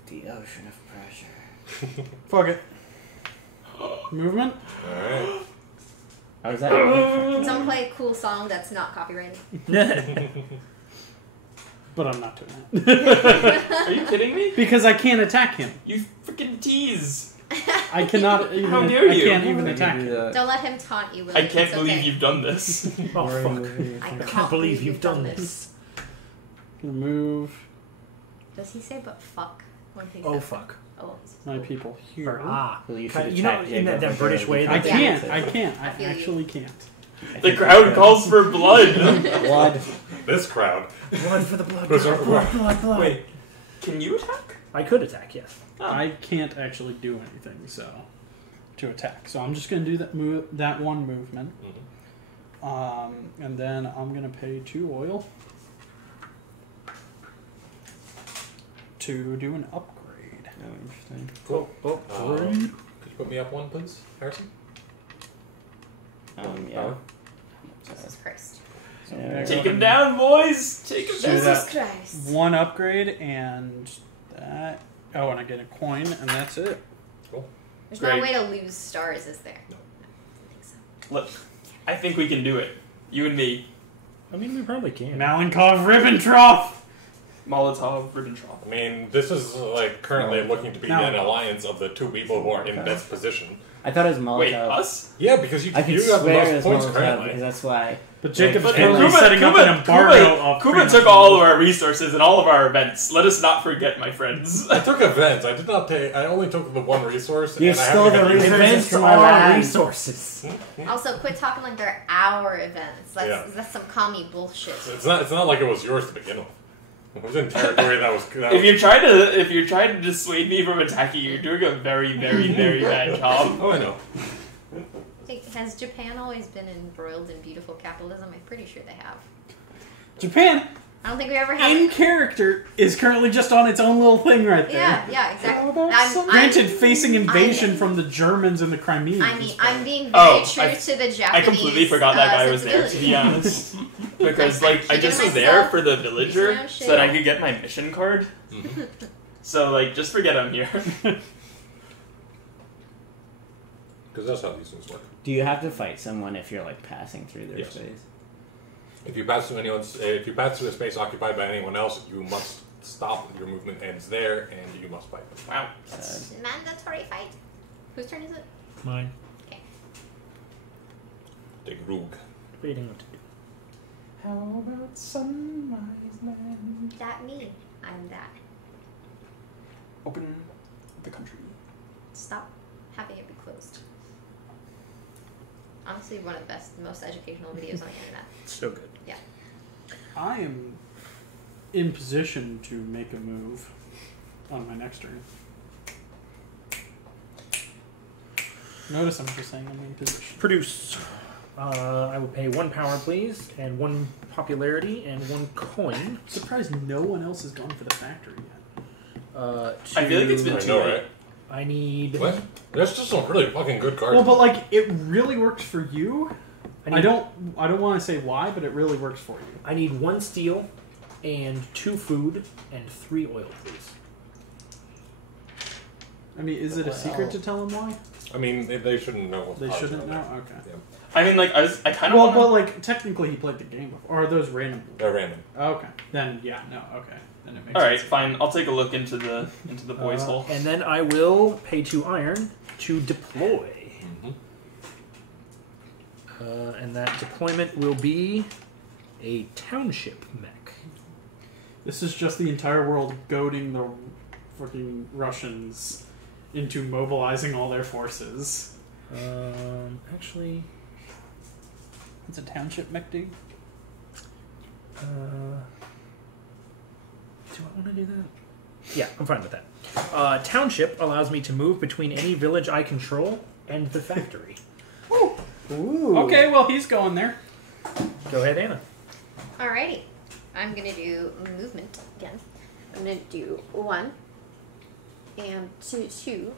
The ocean of pressure. Fuck it. Movement? Alright. How is that? Can someone play a cool song that's not copyrighted? But I'm not doing that. Are you kidding me? Because I can't attack him. You freaking tease. I cannot even. How dare you? I can't even attack him. Don't let him taunt you, William. I can't It's believe okay. you've done this. Oh, fuck. I I can't believe you've done this. Gonna move Does he say but fuck when he Oh, says fuck. Oh, my people here. Or, ah. Well, you should You know, attack in that Jacob British before way you I that- can- can't. I can't. I I feel you. actually can't. The crowd calls for blood. Blood. This crowd. Blood for the blood. Those are- blood. Wait, can you attack? I could attack, yes. Oh. I can't actually do anything, so to attack. So I'm just gonna do that one movement, and then I'm gonna pay 2 oil to do an upgrade. Oh, interesting. Cool. Oh, Could you put me up 1, please, Harrison? Yeah. Jesus Christ. Yeah. Take him down, boys. Take him Do down. Jesus that. Christ. 1 upgrade and that. Oh, and I get a coin, and that's it. There's Great. no way to lose stars, is there? No. I think so. Look, I think we can do it. You and me. I mean, we probably can. Malenkov Ribbentrop. Molotov, Ribbentrop. I mean, this is like currently looking to be No. an alliance of the 2 people who are in this position. I thought it was Molotov. Wait, us? Yeah, because you I could you have the swear it most was points Molotov currently. because that's why. But Jacob's But currently setting up an embargo of Kuba pretty took much all of our resources and all of our events. Let us not forget, my friends. I took events. I did not take. I only took the 1 resource. You and I stole haven't the even used it. resources Events from my are land. resources. Also, quit talking like they're our events. Yeah. That's some commie bullshit. It's not like it was yours to begin with. It was in territory that was. If you're trying to dissuade me from attacking you, you're doing a very, very, very bad job. Oh, I know. Has Japan always been embroiled in beautiful capitalism? I'm pretty sure they have. Japan. I don't think we ever have. in character is currently just on its own little thing right there. Yeah, exactly. Granted, facing invasion from the Germans and the Crimeans. I mean, I'm being very true to the Japanese. I completely forgot that guy was there, to be honest. Because, like, I just was there for the villager so that I could get my mission card. So, like, just forget I'm here. Because that's how these things work. Do you have to fight someone if you're like passing through their space? If you pass through a space occupied by anyone else, you must stop. Your movement ends there, and you must fight them. Wow. Mandatory fight. Whose turn is it? Mine. Okay. Take Roog. Waiting what to do. How about sunrise land? That me. I'm that. Open the country. Stop having it be closed. Honestly, one of the best, most educational videos on the internet. So good. Yeah. I am in position to make a move on my next turn. Notice I'm just saying I'm in position. Produce. I will pay 1 power, please, and 1 popularity, and 1 coin. Surprised no one else has gone for the factory yet. I feel like it's been I too know, late. right? I need. What? There's just some really fucking good cards. Well, but like it really works for you. I I don't want to say why, but it really works for you. I need 1 steel, and 2 food, and 3 oil, please. I mean, is it a secret to tell them why? I mean, they shouldn't know. What's They positive shouldn't know. there. Okay. Yeah. I mean, like, I kind of Well, want but like technically he played the game before. Or are those random? They're random. Okay. Then yeah, no. Okay. Then it makes Alright, sense. fine. I'll take a look into the boys' hole. And then I will pay 2 iron to deploy. And that deployment will be a township mech. This is just the entire world goading the fucking Russians into mobilizing all their forces. Actually, It's a township mech, dude. do I want to do that? Yeah, I'm fine with that. Township allows me to move between any village I control and the factory. Ooh. Okay, well he's going there. Go ahead, Anna. Alrighty. I'm gonna do movement again. I'm gonna do 1 and 2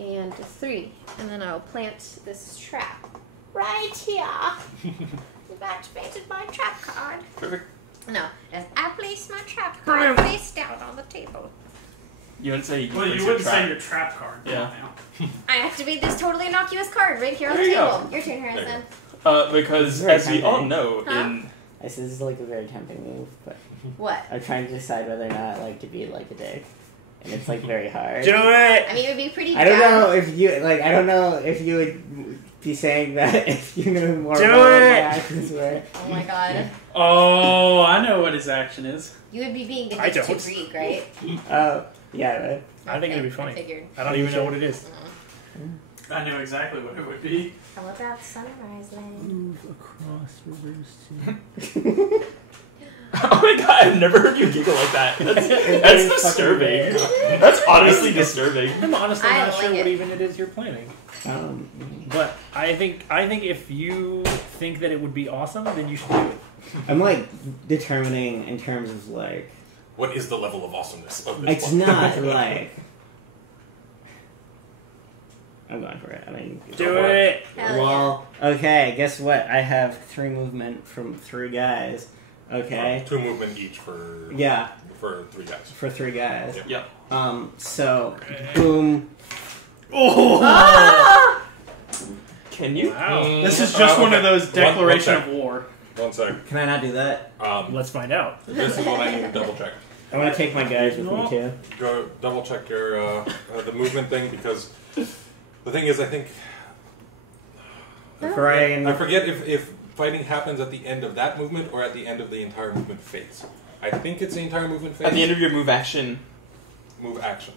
and 3, and then I'll plant this trap right here. You've activated my trap card. Perfect. No, as I place my trap card face down on the table. You wouldn't say Well, you place wouldn't your trap. say your trap card. Yeah. I activate this totally innocuous card right here on the There you table. Your turn, Harrison. Because, Very as we all tempting. know, Huh? in... This is like a very tempting move, but What? I'm trying to decide whether or not I like to be like a dick, and it's like very hard. Do it! I mean, it would be pretty. I don't bad. know if you like. I don't know if you would be saying that if you knew more Do about what my it! actions were. Oh my god. Oh, I know what his action is. You would be being the I dick to don't. Greek, right? Oh, yeah, right. I think it'd be I funny. figured. I don't even know what it is. I know exactly what it would be. How about Sunrise Land? Move across rivers to... Oh my god, I've never heard you giggle like that. That's very disturbing. fucking That's honestly disturbing. I'm honestly I not like sure what it. even it is you're planning. Um, But I think if you think that it would be awesome, then you should do it. I'm like determining in terms of like. What is the level of awesomeness of this It's one? not like. I'm going for it. I mean, Do it! Hell yeah. well, okay. Guess what? I have 3 movement from 3 guys. Okay. 2 movement each for Yeah, for 3 guys. for 3 guys. Yep. Yep. So boom. Ah! Can you? Wow. This is just one of okay. those One declaration sec. of war. 1 sec. Can I not do that? Let's find out. This is what I need to double check. I want to take my guys with me too. Go double check your the movement thing because the thing is, I think Brian. I forget if fighting happens at the end of that movement or at the end of the entire movement phase. I think it's the entire movement phase. At the end of your move action. Move action.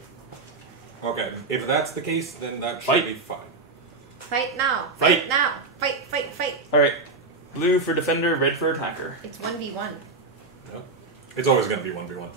Okay, if that's the case, then that should Fight. be fine. Fight now. Fight. Fight now. Fight, fight, fight. Alright. Blue for defender, red for attacker. It's 1v1. No? It's always going to be 1v1.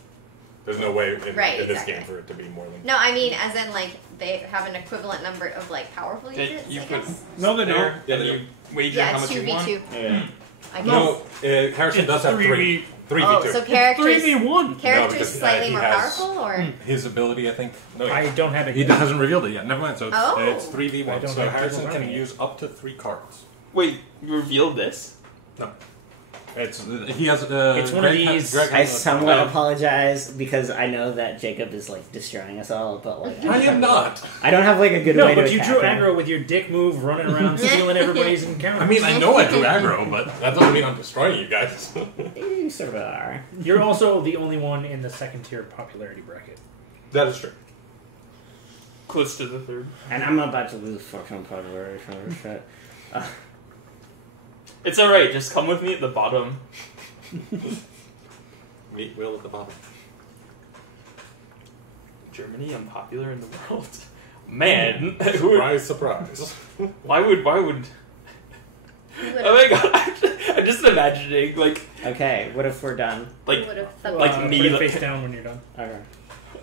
There's no way in Right, this exactly. game for it to be more than... No, I mean, as in, like, they have an equivalent number of, like, powerful Okay, units, you I put guess. No, they don't. Yeah, and they you wager Yeah, how it's much you want. 2v2. Yeah. I guess. No, Harrison does have 3. 3v2. Oh, so characters 3v1. characters because, slightly he more has- powerful, or His ability, I think. No, I don't have it. he yet. hasn't revealed it yet. Never mind. So Oh. it's I 3v1. don't So have Harrison people can running it. use up to 3 cards. Wait, you revealed this? No. It's he has. It's one of these- Greg I has somewhat apologize because I know that Jacob is like destroying us all, but like I am not. I don't have like a good No, way to but you attack drew him. aggro with your dick move, running around stealing everybody's encounters. I mean, I know I drew aggro, but that doesn't mean I'm destroying you guys. You sort of are. You're also the only one in the second tier popularity bracket. That is true. Close to the 3rd. And I'm about to lose fucking popularity from this shit. It's alright, just come with me at the bottom. Meet Will at the bottom. Germany, unpopular in the world. Man, who would, Surprise, surprise. why would... you would Oh have, my god, I'm just imagining, like, Okay, what if we're done? like, would have like me, Put it like- face down when you're done. Okay.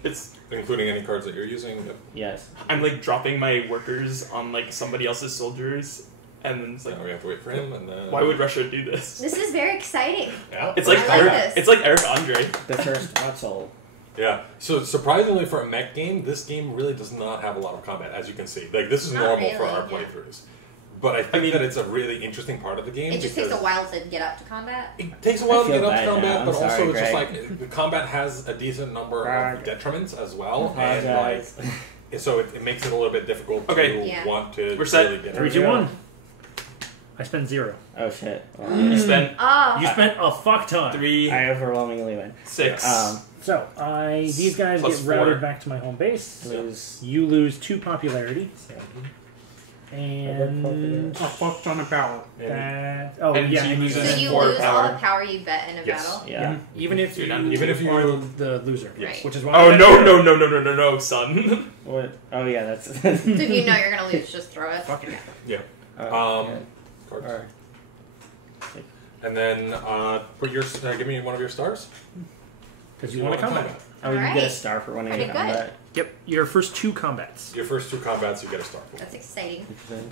it's, Including any cards that you're using. Yes. I'm like dropping my workers on like somebody else's soldiers, and then it's like, So we have to wait for him, and then. why would Russia do this? This is very exciting. Yeah. It's like I like Eric, this. it's like Eric Andre. The first Watzel. Yeah. So surprisingly for a mech game, this game really does not have a lot of combat, as you can see. Like this is Not normal for really, our yeah. playthroughs. But I think that it's a really interesting part of the game. It just because takes a while to get up to combat. It takes a while to feel get up to bad now. combat, I'm but sorry, also it's just Greg. like the combat has a decent number of Greg. detriments as well, I and apologize. like so it makes it a little bit difficult Okay. to Yeah. want to We're set. really get 3, 2, 1. I spent 0. Oh shit. Well, You spent Oh, You spent a fuck ton. 3, I overwhelmingly win. 6. So these guys Plus get routed 4. back to my home base. Lose. You lose 2 popularity. And A fuck ton of power. that. Oh And yeah. he and loses so you 4 lose all power. the power you bet in a Yes. battle. Yeah. Even if You're you, done. Even if you- are the loser, Right. which is why. Oh no, son. What? Oh yeah, that's. So if you know you're gonna lose, just throw it. Fuck it. Yeah. Oh, Cards. Alright. And then for your give me one of your stars. Because you want to combat. Oh, you get a Alright. star for winning Pretty a good. combat. Yep. Your first 2 combats. Your first 2 combats, you get a star for. That's exciting. Interesting.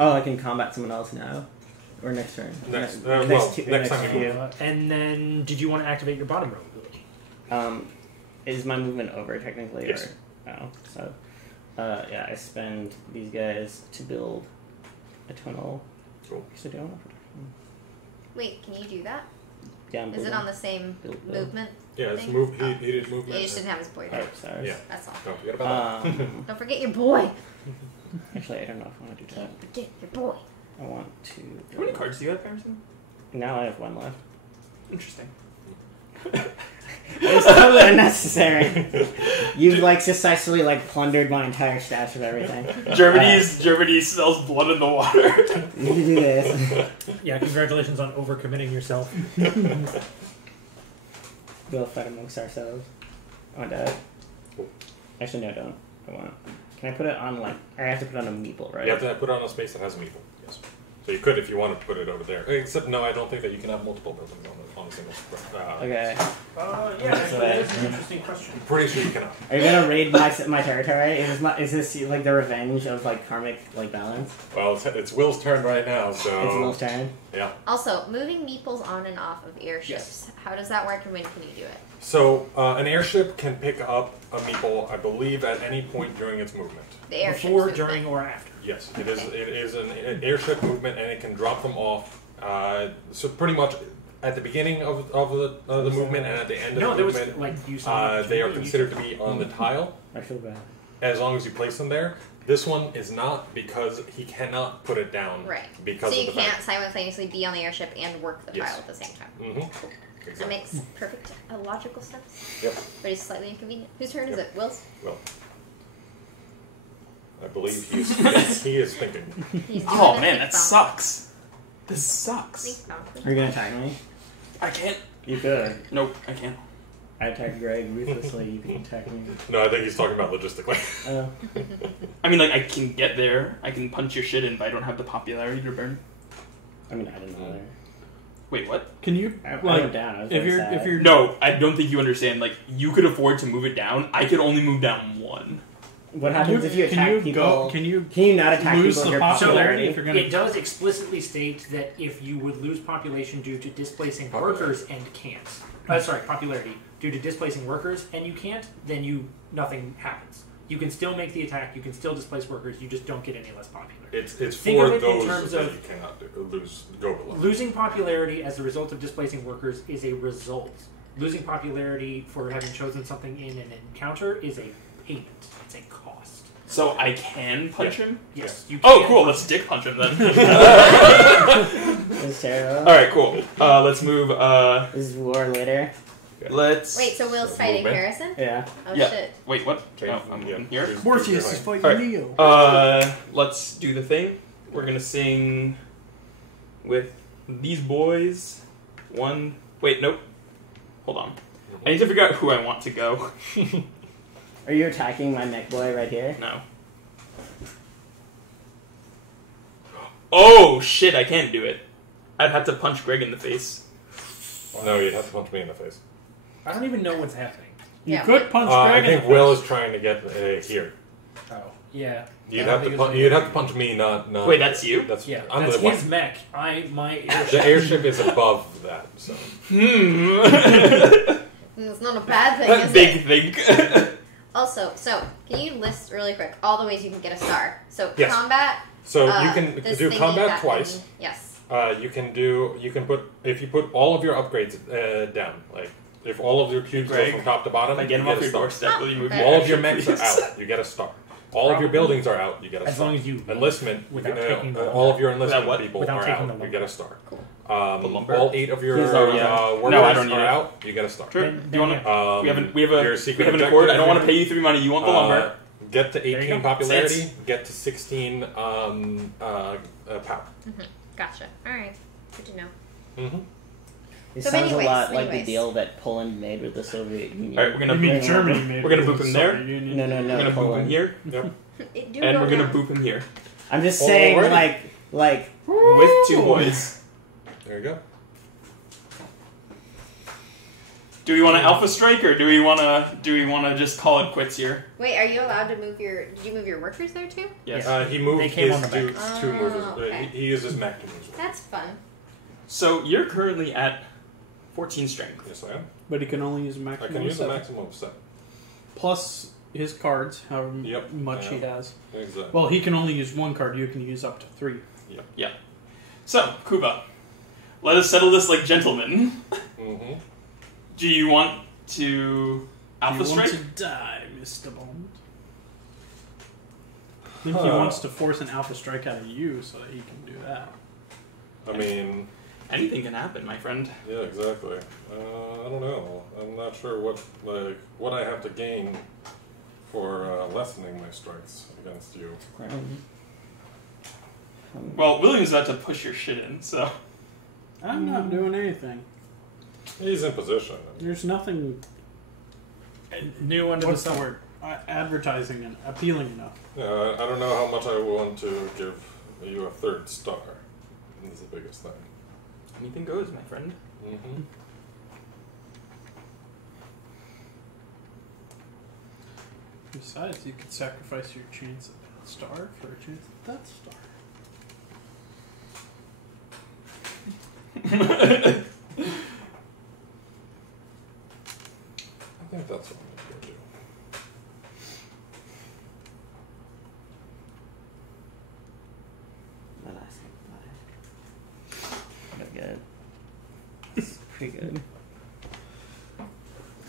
Oh, I can combat someone else now, or next turn. Next- Ne- well, two- next time you few. And then, did you want to activate your bottom row ability? Is my movement over technically? Yes. Or, oh, so yeah, I spend these guys to build a tunnel. Cool. So do I want to? Wait, can you do that? Yeah, I'm Is it building. on the same Build. movement? Yeah, it's thing? move. Oh. He did movement. You just didn't have his boy Oh, there. sorry. Yeah. That's all. Don't forget about that. Don't forget your boy. Actually, I don't know if I want to do that. Can't forget your boy. I want to. How many cards do you have, Harrison? Now I have 1 left. Interesting. It's totally unnecessary. You've like successfully like plundered my entire stash of everything. Germany smells blood in the water. You can do this. Yeah. Congratulations on overcommitting yourself. We'll fight amongst ourselves. I want that. Actually, no, don't. I want. Can I put it on like? I have to put it on a meeple, right? You have to put it on a space that has a meeple. Yes. So you could if you wanted to put it over there. Except no, I don't think that you can have multiple buildings on a single. Okay. Yeah. That's an interesting question. I'm pretty sure you cannot. Are you gonna raid my territory? Is this like the revenge of like karmic like balance? Well, it's Will's turn right now, so It's Will's turn. yeah. Also, moving meeples on and off of airships. How does that work and when can you do it? So an airship can pick up a meeple, I believe, at any point during its movement. The airship's Before, movement. during, or after. Yes, it is. It is an airship movement, and it can drop them off. So pretty much at the beginning of the movement and at the end of No, the there was movement, like you saw. they are considered to be on the tile I feel bad. as long as you place them there. This one is not because he cannot put it down. Right. Because So of you the can't simultaneously be on the airship and work the Yes. tile at the same time. Mm-hmm. That Exactly. makes perfect logical sense. Yep. But it's slightly inconvenient. Whose turn is it? Will's? Well, I believe he is. Yes, he is thinking. He's doing Oh the man, think that bomb. sucks. This sucks. Think bomb. Are you gonna attack me? I can't. You could. Nope, I can't. I attack Greg ruthlessly. You can attack me. No, I think he's talking about logistically. Oh. I mean, like, I can get there. I can punch your shit in, but I don't have the popularity to burn. I mean, I didn't know there. Wait, what? Can you I like went down. I was if very you're sad. if you're No, I don't think you understand. Like, you could afford to move it down. I could only move down 1. What happens if you attack people? Can you Can you not attack lose people the with your popularity popularity? if you're gonna? It does explicitly state that if you would lose population due to displacing workers and can't, popularity due to displacing workers and you can't, then nothing happens. You can still make the attack. You can still displace workers. You just don't get any less popular. It's Think for of it in those terms that of- you cannot go below. Losing popularity as a result of displacing workers is a result. Losing popularity for having chosen something in an encounter is a payment. It's a cost. So I can punch him? Yes. You Oh, can cool. punch Let's dick punch him then. It's terrible. Alright, cool. Let's move. This is war later. Let's. Wait, so Will's fighting movement. Harrison? Yeah. Oh Yeah. shit. Wait, what? Change- Oh, I'm yeah. in here. Choose- Morpheus choose is your fighting hand. Neo. Let's do the thing. We're gonna sing with these boys. Wait, nope. Hold on. I need to figure out who I want to go. Are you attacking my mech boy right here? No. Oh shit! I can't do it. I'd have to punch Greg in the face. No, you'd have to punch me in the face. I don't even know what's happening. You Yeah, could what- punch I Greg in think the Will face. is trying to get here. Oh, yeah. You'd I have don't to think you'd have to punch me, not. Wait, that's you? That's Yeah, I'm that's the one. his mech. My airship. The airship is above that, so It's not a bad thing, is Big it? think. Also, so can you list really quick all the ways you can get a star? So Yes. combat. so you can this do thingy, combat that twice. thingy. Yes. You can put if you put all of your upgrades down, like if all of your cubes go Greg, from top to bottom, If I get him you off get a your star. doorstep, will you move Okay. your All of your airship, mechs are please? out, you get a star. All of your Probably. buildings are out, you get a As star. long as you Enlistment, without taking the all of your Without enlistment what? people Without are taking out, the you get a lumber. star. The lumber? All 8 of your He's already- workers No, I don't need are it. out, you get a star. Sure. Then- Do you want then to? Um, we have your an secret accord. I objective don't want to here. pay you 3 money. You want the lumber? Get to There you 18 go. popularity, Sense. get to 16 power. Gotcha. All right. Good to know. Mm-hmm. It So sounds anyways, a lot like the anyways. deal that Poland made with the Soviet Union. All right, we're gonna You mean boop, Germany made We're gonna it boop with him the there. Soviet Union. No, We're gonna boop him Poland. here, It do and go we're gonna down. boop him here I'm just saying, Alrighty. like. with 2 boys. There you go. Do we want to alpha strike or do we want to just call it quits here? Wait, are you allowed to move your? Did you move your workers there too? Yes. He moved They came his on the two, back. two movers. okay. He uses mech to move. That's fun. So you're currently at 14 strength. Yes, I am. But he can only use a I maximum can of use a 7. maximum of 7. Plus his cards, however Yep, much he yeah. has. Exactly. Well, he can only use 1 card. You can use up to 3. So Kuba, let us settle this like gentlemen. Mm-hmm. Do you want to alpha Do you want strike? to die, Mr. Bond? I think he wants to force an alpha strike out of you so that he can do that. I mean, Anything can happen, my friend. yeah, exactly. I don't know. I'm not sure what I have to gain for lessening my strikes against you. Well, William's about to push your shit in, so I'm not doing anything. He's in position. There's nothing. New under the What's the sun. word? Advertising and appealing enough. Yeah, I don't know how much I want to give you a 3rd star. That's the biggest thing. anything goes, my friend. Mm-hmm. Besides, you could sacrifice your chance at that star for a chance at that star. I think that's what I'm going to do. My last one. Pretty good. It's pretty good.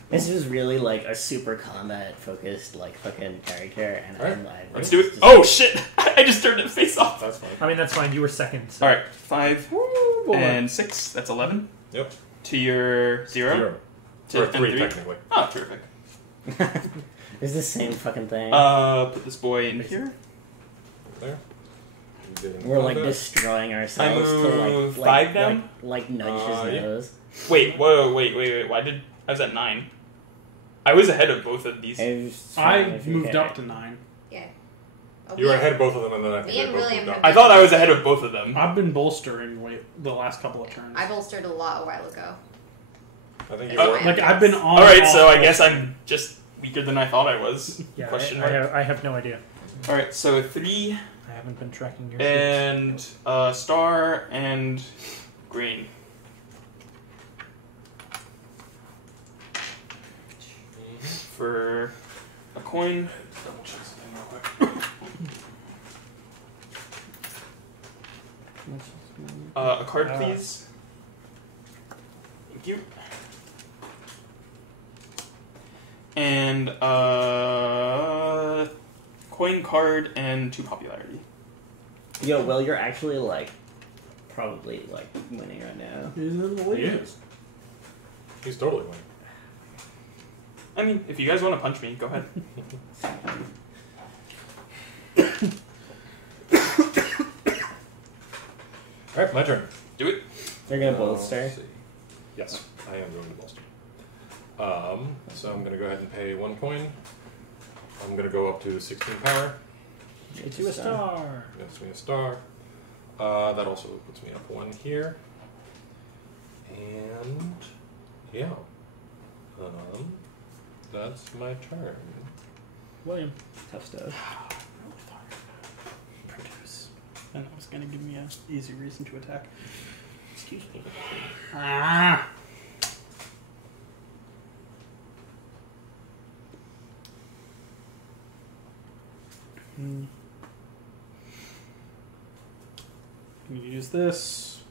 This was really like a super combat focused like fucking character, and Alright, I'm like, Let's do it. just- Oh shit! I just turned it face off. That's fine. I mean, that's fine. You were second. So. All right, 5 boy. and 6. That's 11. Yep. To your 0. 0. To Or and 3, 3. technically. Oh, terrific. It's the same fucking thing. Put this boy in here. There. You did We're like combat. destroying ourselves I to move like 5 down? like nudge his Yeah. nose. Wait, whoa, wait. Why did I was at 9? I was ahead of both of these. I moved up to 9. Yeah. Oh, You were me- ahead of both of them, and then I think Me they and both William moved up. have- I thought I was ahead of both of them. I've been bolstering the last couple of turns. I bolstered a lot a while ago. I think you Oh, were. yeah. Like I've been on. All right, off so I guess bolstering. I'm just weaker than I thought I was. Yeah, Question mark. I have no idea. All right, so 3 I haven't been tracking your and star and green. For a coin. Double check something real quick. A card, please. Thank you. And coin, card, and 2 popularity. Yo, Will, you're actually like probably like winning right now. He's in the He lead. is. He's totally winning. I mean, if you guys want to punch me, go ahead. All right, my turn. Do it. They're gonna bolster. Let's see. Yes, I am going to bolster. So I'm going to go ahead and pay 1 coin. I'm going to go up to 16 power. Get you a star. Gets me a star. That also puts me up 1 here. And yeah, that's my turn. William. Tough stuff. Produce. And that was going to give me an easy reason to attack. Excuse me. Ah! Hmm. Can you use this?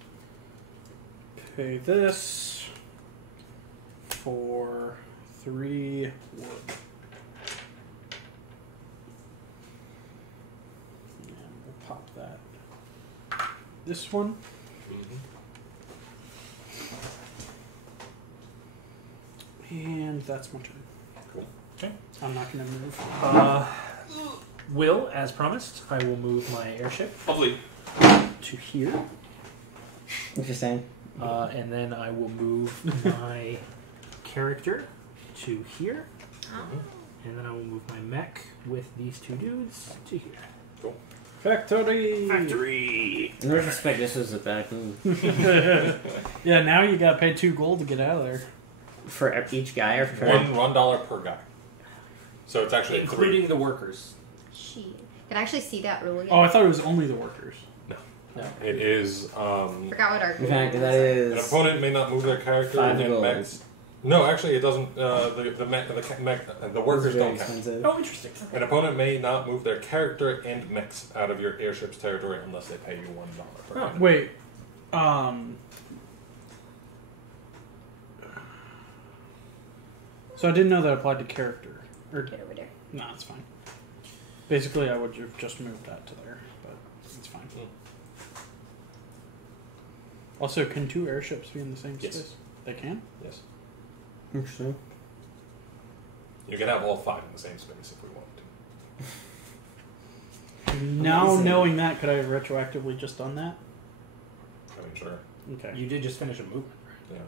Pay this for 3 wood. And we'll pop that. This one. And that's my turn. Cool. Okay. I'm not going to move. Will, as promised, I will move my airship Lovely. to here. Interesting. And then I will move my character to here. And then I will move my mech with these 2 dudes to here. Cool. Factory! Factory! In retrospect, this was a bad move. Yeah, now you gotta pay 2 gold to get out of there. For each guy or for... $1 per guy. So it's actually Including 3. the workers. She can I actually see that rule again. Oh, I thought it was only the workers. No. It is. Forgot what our In fact, that An is... opponent may not move their character 5 and gold. mechs. No, actually, it doesn't. The workers don't count. expensive. Oh, interesting. An opponent may not move their character and mechs out of your airship's territory unless they pay you $1 per Oh. unit. Wait. So I didn't know that applied to character. Or Get over there. no, it's fine. Basically, I would have just moved that to there, but it's fine. Also, can 2 airships be in the same Yes. space? They can? Yes. Interesting. You can have all 5 in the same space if we wanted to. Now, Amazing. knowing that, could I have retroactively just done that? I mean, sure. Okay. You did just finish a movement.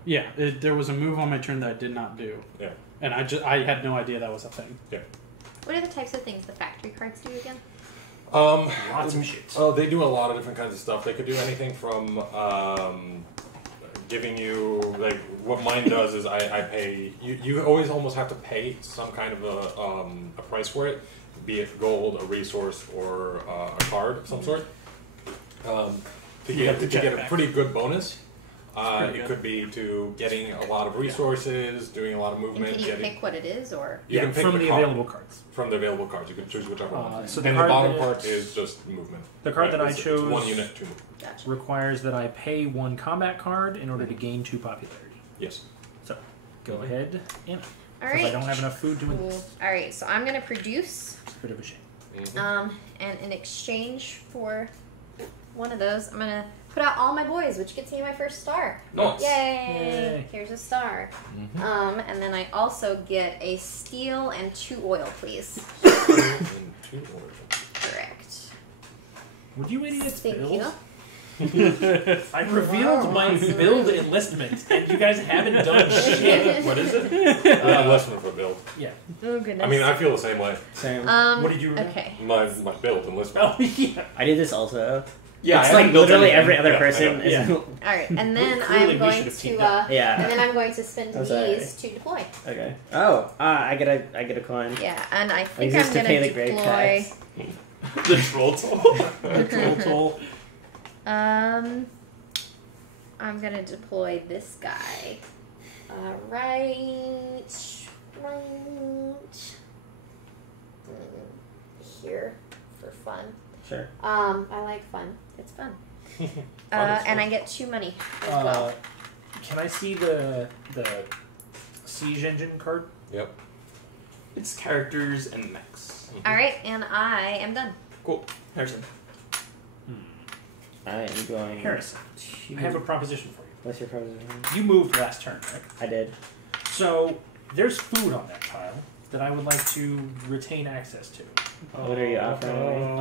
Yeah. Yeah, there was a move on my turn that I did not do. Yeah. And I had no idea that was a thing. What are the types of things the factory cards do again? Lots of shit. Oh, they do a lot of different kinds of stuff. They could do anything from giving you, like, what mine does is I pay, you always almost have to pay some kind of a price for it, be it gold, a resource, or a card of some sort, to get a pretty good bonus. pretty It good. could be to getting a lot of resources, doing a lot of And movement. can you getting, pick what it is, or you Yeah, can pick from the card. available cards. From the available cards, you can choose whichever one. So the And the card bottom that- part is just movement. The card that I It's chose 1 unit, 2 movement. gotcha? requires that I pay 1 combat card in order to gain 2 popularity. Yes. So, go ahead, Anna. All Because right. I don't have enough food to win Cool. this. All right, so I'm gonna produce, It's a bit of a shame. and in exchange for one of those, I'm gonna put out all my boys, which gets me my first star. Nice. Yay! Yay. Here's a star. Mm-hmm. And then I also get a steel and 2 oil, please. And 2 oil. Correct. Would you idiots Thank build? you. I revealed my build enlistment, and you guys haven't done shit. What is it? We're enlistment for build. Yeah. Oh goodness. I mean, I feel the same way. Same. What did you remember? Okay. My build enlistment. Oh, yeah. I did this also. Yeah, it's I like haven't built literally anything. every other Yeah, person I is. All right, and then Clearly I'm we going should have to teamed up. Yeah. and then I'm going to spend I'm sorry. these to deploy. Okay. Oh, I get a coin. Yeah, and I I think use I'm to going pay to the grave deploy. tax. The troll tool. Troll toll. I'm gonna deploy this guy. Right here for fun. Sure. I like fun. It's fun. Fun is And fun. I get 2 money as well. Can I see the siege engine card? Yep. It's characters and mechs. All right, and I am done. Cool. Harrison. I am going. Harrison, I have a proposition for you. What's your proposition? You moved last turn, right? I did. So there's food on that tile that I would like to retain access to. What are you offering?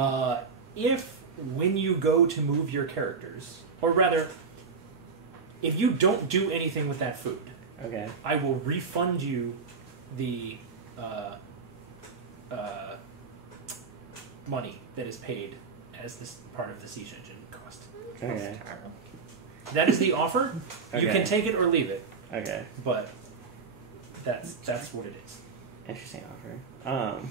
If when you go to move your characters, or rather, if you don't do anything with that food, Okay. I will refund you the money that is paid as this part of the siege engine cost. Okay. That is the offer. You Okay. can take it or leave it, Okay. but that's what it is. Interesting offer.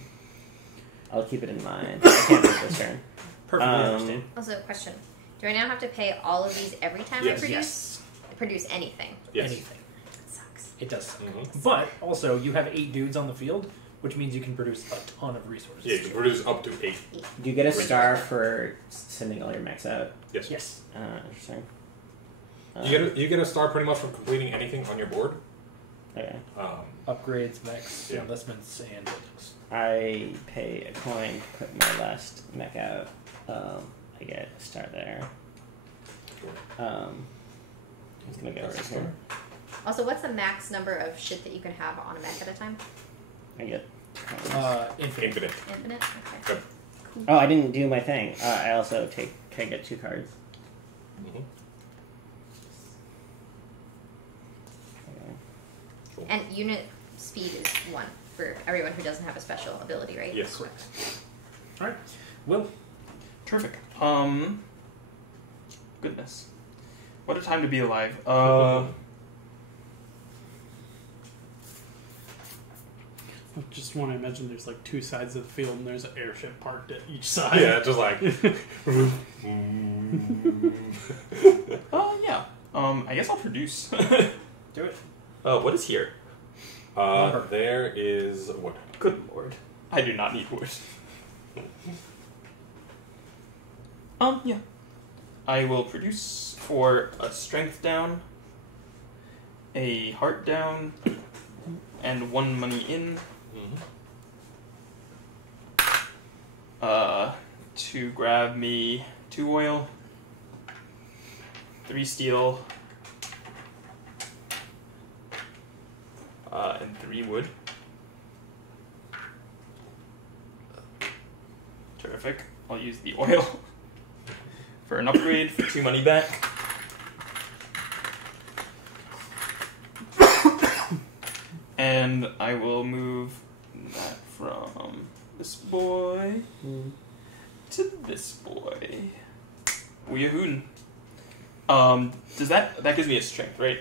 I'll keep it in mind. I can't move this turn. Perfectly understand. Also, a question: do I now have to pay all of these every time Yes. I produce? Yes. Produce anything? Yes. Anything. That sucks. It does suck. Mhm. But also, you have 8 dudes on the field, which means you can produce a ton of resources. Yeah, you can produce up to 8. Do you get a star for sending all your mechs out? Yes. Yes. Interesting. You get a star pretty much from completing anything on your board. Okay. Upgrades, mechs, Yeah. enlistments, and buildings. I pay a coin to put my last mech out. I get a star there. I'm just gonna go right here. Also, what's the max number of shit that you can have on a mech at a time? I get coins. Infinite. Infinite. Infinite. Okay. Good. Oh, I didn't do my thing. I also can get 2 cards. Mhm. Okay. Cool. And unit speed is 1 for everyone who doesn't have a special ability, right? Yes. Correct. All right. Will. Terrific. Goodness. What a time to be alive. I just want to imagine there's like 2 sides of the field and there's an airship parked at each side. Yeah, just like. Yeah. I guess I'll produce. Do it. What is here? There is wood. Good lord. I do not need wood. Yeah. I will produce for a strength down, a heart down, and 1 money in. To grab me 2 oil, 3 steel, and 3 wood. Terrific. I'll use the oil for an upgrade for 2 money back. And I will move that from this boy to this boy. Weehoon. Does that gives me a strength, right?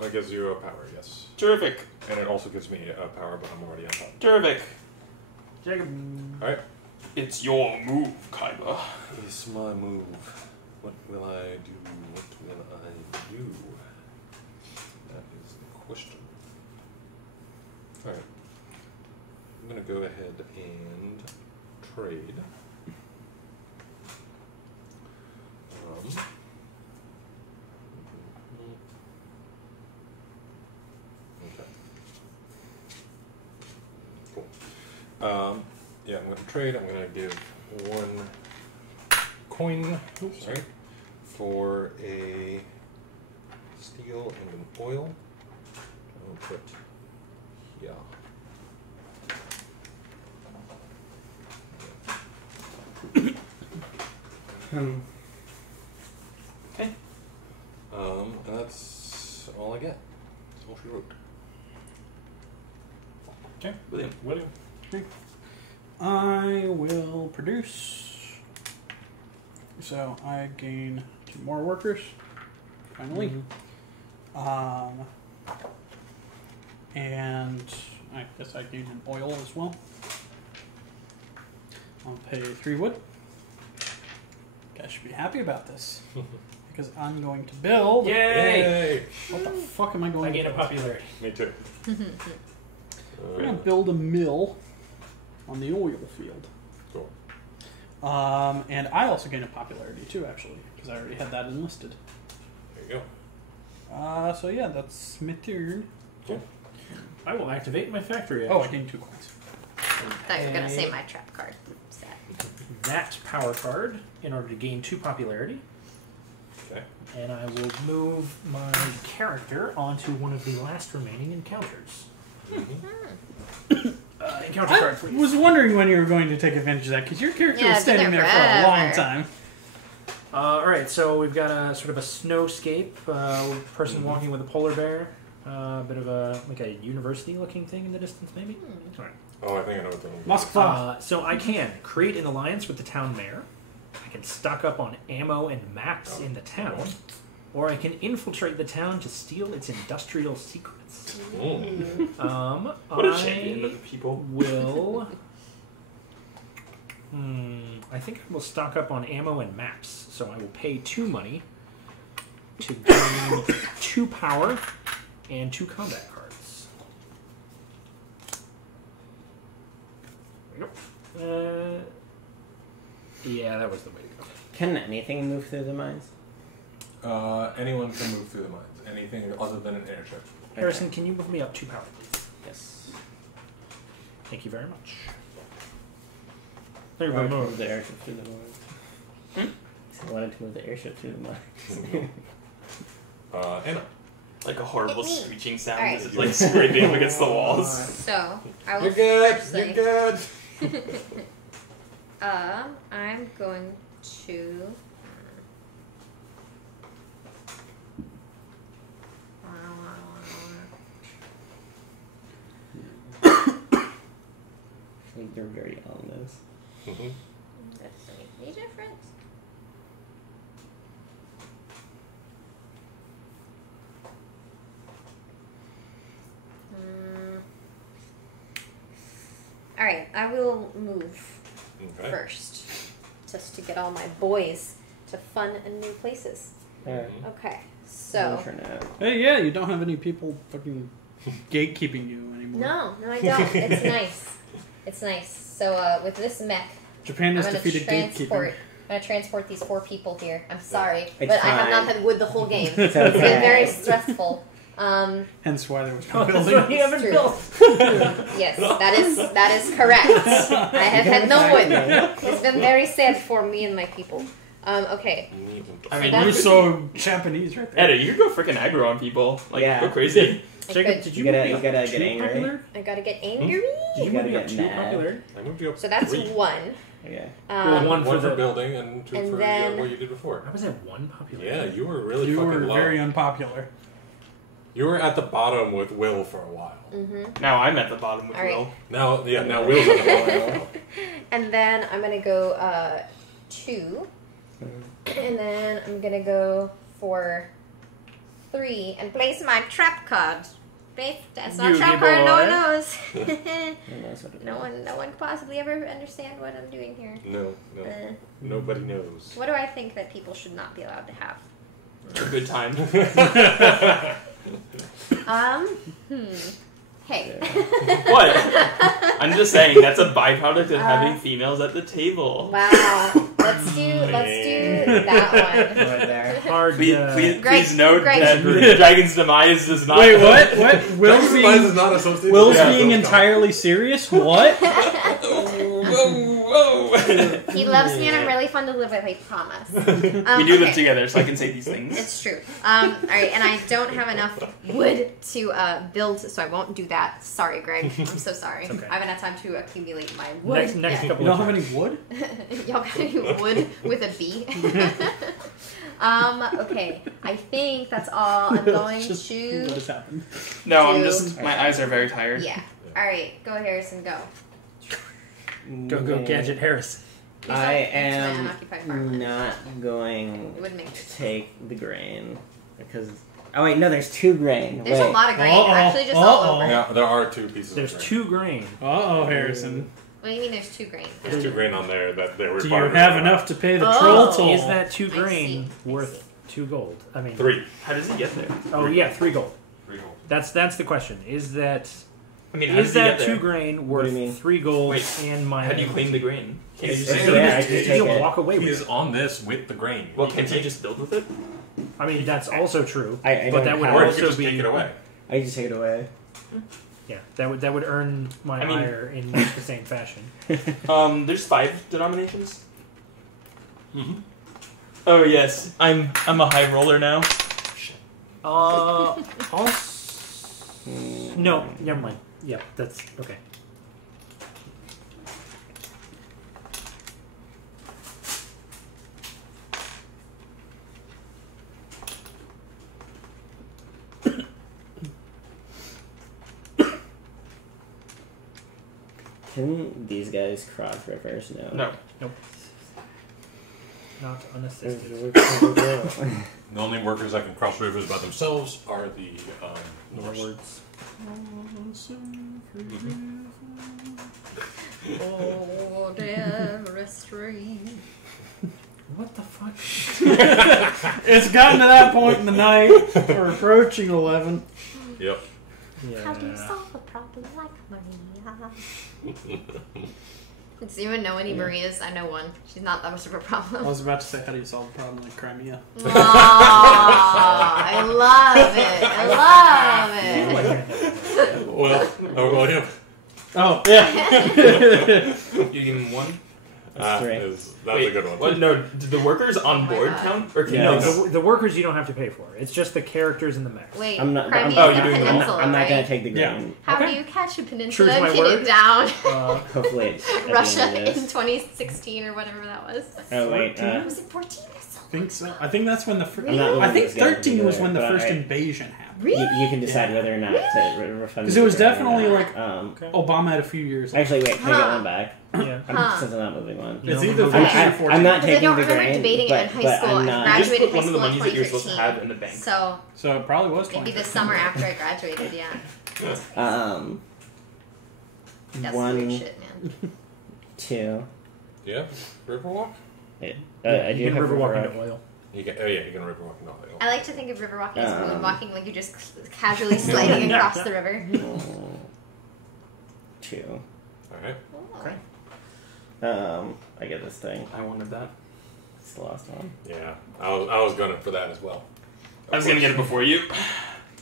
That gives you a power, yes. Terrific. And it also gives me a power, but I'm already on top. Terrific. Jacob. Alright. It's your move, Kaiba. It's my move. What will I do? What will I do? That is the question. Alright. I'm going to go ahead and trade. Okay. Cool. Yeah, I'm going to trade. I'm going to give 1 coin, sorry, for a steel and an oil. I'll put, yeah. Okay. And that's all I get. That's all she wrote. Okay. William. I will produce So I gain 2 more workers. Finally. And I guess I gain an oil as well. I'll pay 3 wood. Guys should be happy about this. Because I'm going to build. Yay! What the fuck am I going I to gain a build? popularity. Me too. We're going to build a mill on the oil field. Cool. And I also gain a popularity too, actually, because I already had that enlisted. There you go. So yeah, that's my turn. Cool. I will activate my factory. Oh, I gained 2 coins. Thought you were gonna say my trap card. Sad. That power card in order to gain 2 popularity. Okay. And I will move my character onto one of the last remaining encounters. Encounter card, I please. was wondering when you were going to take advantage of that, because your character Yeah, was it's been standing there there for a long forever. time. Alright, so we've got a sort of a snowscape, person walking with a polar bear, bit of a like a university-looking thing in the distance, maybe. All right. Oh, I think I know what the one. Moskva. So I can create an alliance with the town mayor. I can stock up on ammo and maps in the town, or I can infiltrate the town to steal its industrial secrets. What a champion of the people. Will. I think I will stock up on ammo and maps, so I will pay 2 money to gain 2 power and 2 combat cards. Yeah, that was the way to go. Can anything move through the mines? Anyone can move through the mines. Anything other than an airship. Harrison, can you move me up 2 power, please? Yes. Thank you very much. I wanted to move the airship through the mines. I wanted to move the airship through the mines. Anna. Like a horrible Hit me. screeching sound Alright. as it's like scraping up against the walls. So I will You're good. firstly, You're good. I'm going to. I think they're very on this. Does it make any difference? All right, I will move Okay. first, just to get all my boys to fun and new places. Alright. Okay, so For now. Hey, yeah, you don't have any people fucking gatekeeping you anymore. no, I don't. It's nice. It's nice. So with this mech, Japan I'm has gonna defeated transport. gatekeeping. I'm gonna transport these 4 people here. I'm sorry, It's but I have not fine. had wood the whole game. It's It's been okay. very stressful. Hence why there was Oh, no that's building. what you haven't True. built. Yes, that is correct. I have had no wood. It's been very sad for me and my people. Okay. I mean, That's- You're so Japanese right there. Edda, you go freaking aggro on people. Like, Yeah. go crazy. I Jacob, could. did You you gotta- move me you gotta up get 2 angry. popularity? I gotta get angry. Did you gotta move me up get 2 mad. popularity? I moved you up. So that's 3. 1. Okay. Well, one One for for the- building and 2 and for then- what you did before. I was at 1 popularity. Yeah, you were really You fucking were low. very unpopular. You were at the bottom with Will for a while. Now I'm at the bottom with All right. Will. Now Will's at the bottom. And then I'm gonna go 2. And then I'm gonna go for 3 and place my trap card. Place that's not a You trap give card. No one away. knows. Who knows what it no one could possibly ever understand what I'm doing here. No, nobody knows. What do I think that people should not be allowed to have? A good time. Hey. What? I'm just saying that's a byproduct of having females at the table. Wow. Let's do that one. right there. Hard. Please Greg, note Greg. that Dragon's Demise does not. Wait, what? What? Will's Dragon's Demise is being, not associated Will's with being Will's entirely serious? What? Whoa! He loves me and I'm really fun to live with, I promise. We do live together, so I can say these things. It's true. Alright, and I don't have enough wood to build, so I won't do that. Sorry, Greg. I'm so sorry. Okay. I haven't had time to accumulate my wood. Next yet. couple You of don't have times. any wood? Y'all got any wood with a B? Okay. I think that's all. I'm going Just to. What has happened? No, I'm Two. just. My eyes are very tired. Yeah. Alright, go Harrison, go. Go, Gadget Harris. I It's an am unoccupied farmland. not going It wouldn't make to sense. take the grain because. Oh wait, no. There's 2 grain. There's wait. a lot of grain. Uh-oh. Actually, just all Uh-oh. over. Yeah, there are 2 pieces. There's of grain. 2 grain. Uh-oh, Harrison. What do you mean there's 2 grain? There's 2 grain on there that they were. Do you have enough to pay the Oh. troll toll? Is that 2 I grain see. worth 2 gold? I mean, 3? How does he get there? Oh yeah, 3 gold. 3 gold. That's the question. Is that I mean, how is does he that get 2 there? grain What do worth you mean? 3 gold Wait, and my? How do you claim the grain? Can't you He's, just It's build there, I with can it? take You'll it. walk away with He's it. on this with the grain. Well, He can't can you take- just build with it? I mean, that's also true. I but don't that would have- Or you also could just be take it away. I just take it away. yeah. That would earn my I mean- ire in much the same fashion. There's 5 denominations. Mm-hmm. Oh yes, I'm a high roller now. No, never mind. Yeah, that's okay. Can these guys cross rivers? No. No. Not unassisted. The only workers that can cross rivers by themselves are the More Norse. words. Oh, dearest stream. What the fuck? It's gotten to that point in the night. We're approaching 11. Yep. How do you Yeah. solve a problem like Maria? Does anyone know any Marias? I know one. She's not that much of a I problem. was about to say, how do you solve a problem like Crimea? Aww, I love it. Well, well, yeah. Oh, yeah. You give him 1. That's 3. That's Wait, a good one. What? No, do the workers on Oh my board God. count? Or can Yeah. you No, the workers you don't have to pay for. It's just the characters in the mech. Wait, I'm not. Crimea's oh, a you're doing the- peninsula, I'm not right? gonna take the Yeah. grain. How Okay. do you catch a True peninsula to and my pin word. it down? Hopefully, at the end Russia of in this. 2016 or whatever that was. Oh wait. Was it 14 or so? I think so. I think that's when the I'm not I think this guy 13 was particular, when the but first I- invasion happened. Really? You can decide Yeah. whether or not to refund. Because it was the grain or definitely not. like Okay. Obama had a few years. Actually, wait. Can I get Huh. one back? Yeah. Huh. Since I'm not moving one. It's No, either I'm 13 or I'm 14. not Because I taking don't the remember grain, debating but, it in high but school. I'm I not. You just graduated put one high of the school in monies that you're supposed to 2013. have in the bank. So So it probably was maybe 20. the summer after I graduated, yeah. That's One, weird shit, man. 2. Yeah, Riverwalk. I You do can have river walk Riverwalk. into oil. You can. Oh yeah, you can Riverwalk and all that. I like to think of riverwalking as Um, moonwalking, like you're just casually sliding across the river. 2. All right. Oh. I get this thing. I wanted that. It's the last one. Yeah, I was gunning for that as well. I was gonna get it before you.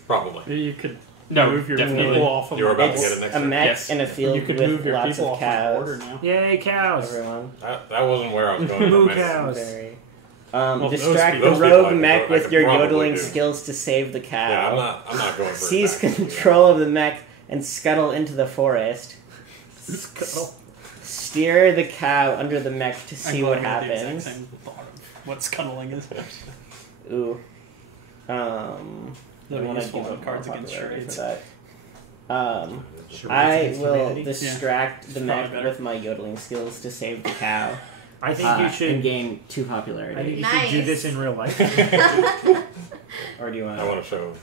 Probably. You could No, move your definitely. people off of You were about to It's get it next a time. mech Yes. in a field You could with move your lots people of off the border cows. now. Yay, cows! Everyone. That wasn't where I was going. Moo but maybe- cows. Very. those Distract people- the those people I rogue could mech go- I with could your probably yodeling do. skills to save the cow. Yeah, I'm not going for Seize that. control of the mech and scuttle into the forest. Scuttle. Steer the cow under the mech to see I'm what glad we had the exact happens. same thought of what scuttling is. Ooh. That'd be wanna useful give on up cards more against popularity charades. for that. Charades I against will humanity? distract the It's mech probably better. with my yodeling skills to save the cow. I think you And should. gain 2 I think popularity. you should do Nice. this in real life. Or do you want I want to show them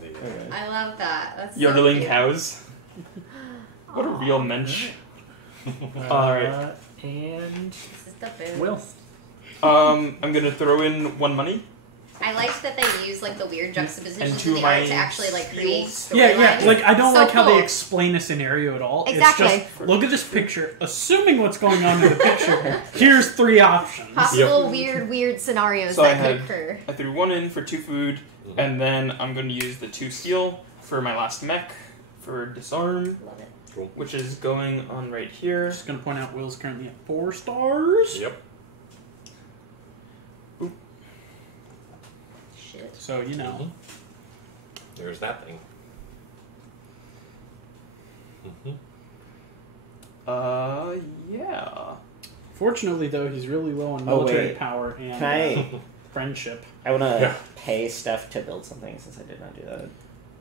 the. Okay. I love that. That's so Yodeling cute. cows. What a real mensch. Alright. And This is the boost. Will. I'm gonna throw in 1 money. I liked that they use like the weird juxtapositions And 2 in of the art my to actually like create skills. Yeah, yeah. storylines. Like I don't So like how cool. they explain a scenario at all. Exactly. It's just look at this picture. Assuming what's going on in the picture, here's 3 options. Possible weird scenarios So I that could had- occur. I threw 1 in for 2 food, and then I'm gonna use the 2 steel for my last mech for disarm, Love it. which is going on right here. Just gonna point out Will's currently at 4 stars. Yep. Shit. So you know. Mhm. There's that thing. Mhm. Yeah. Fortunately, though, he's really low on Oh, military wait. power and Can I? friendship. I want to Yeah. pay stuff to build something since I did not do that.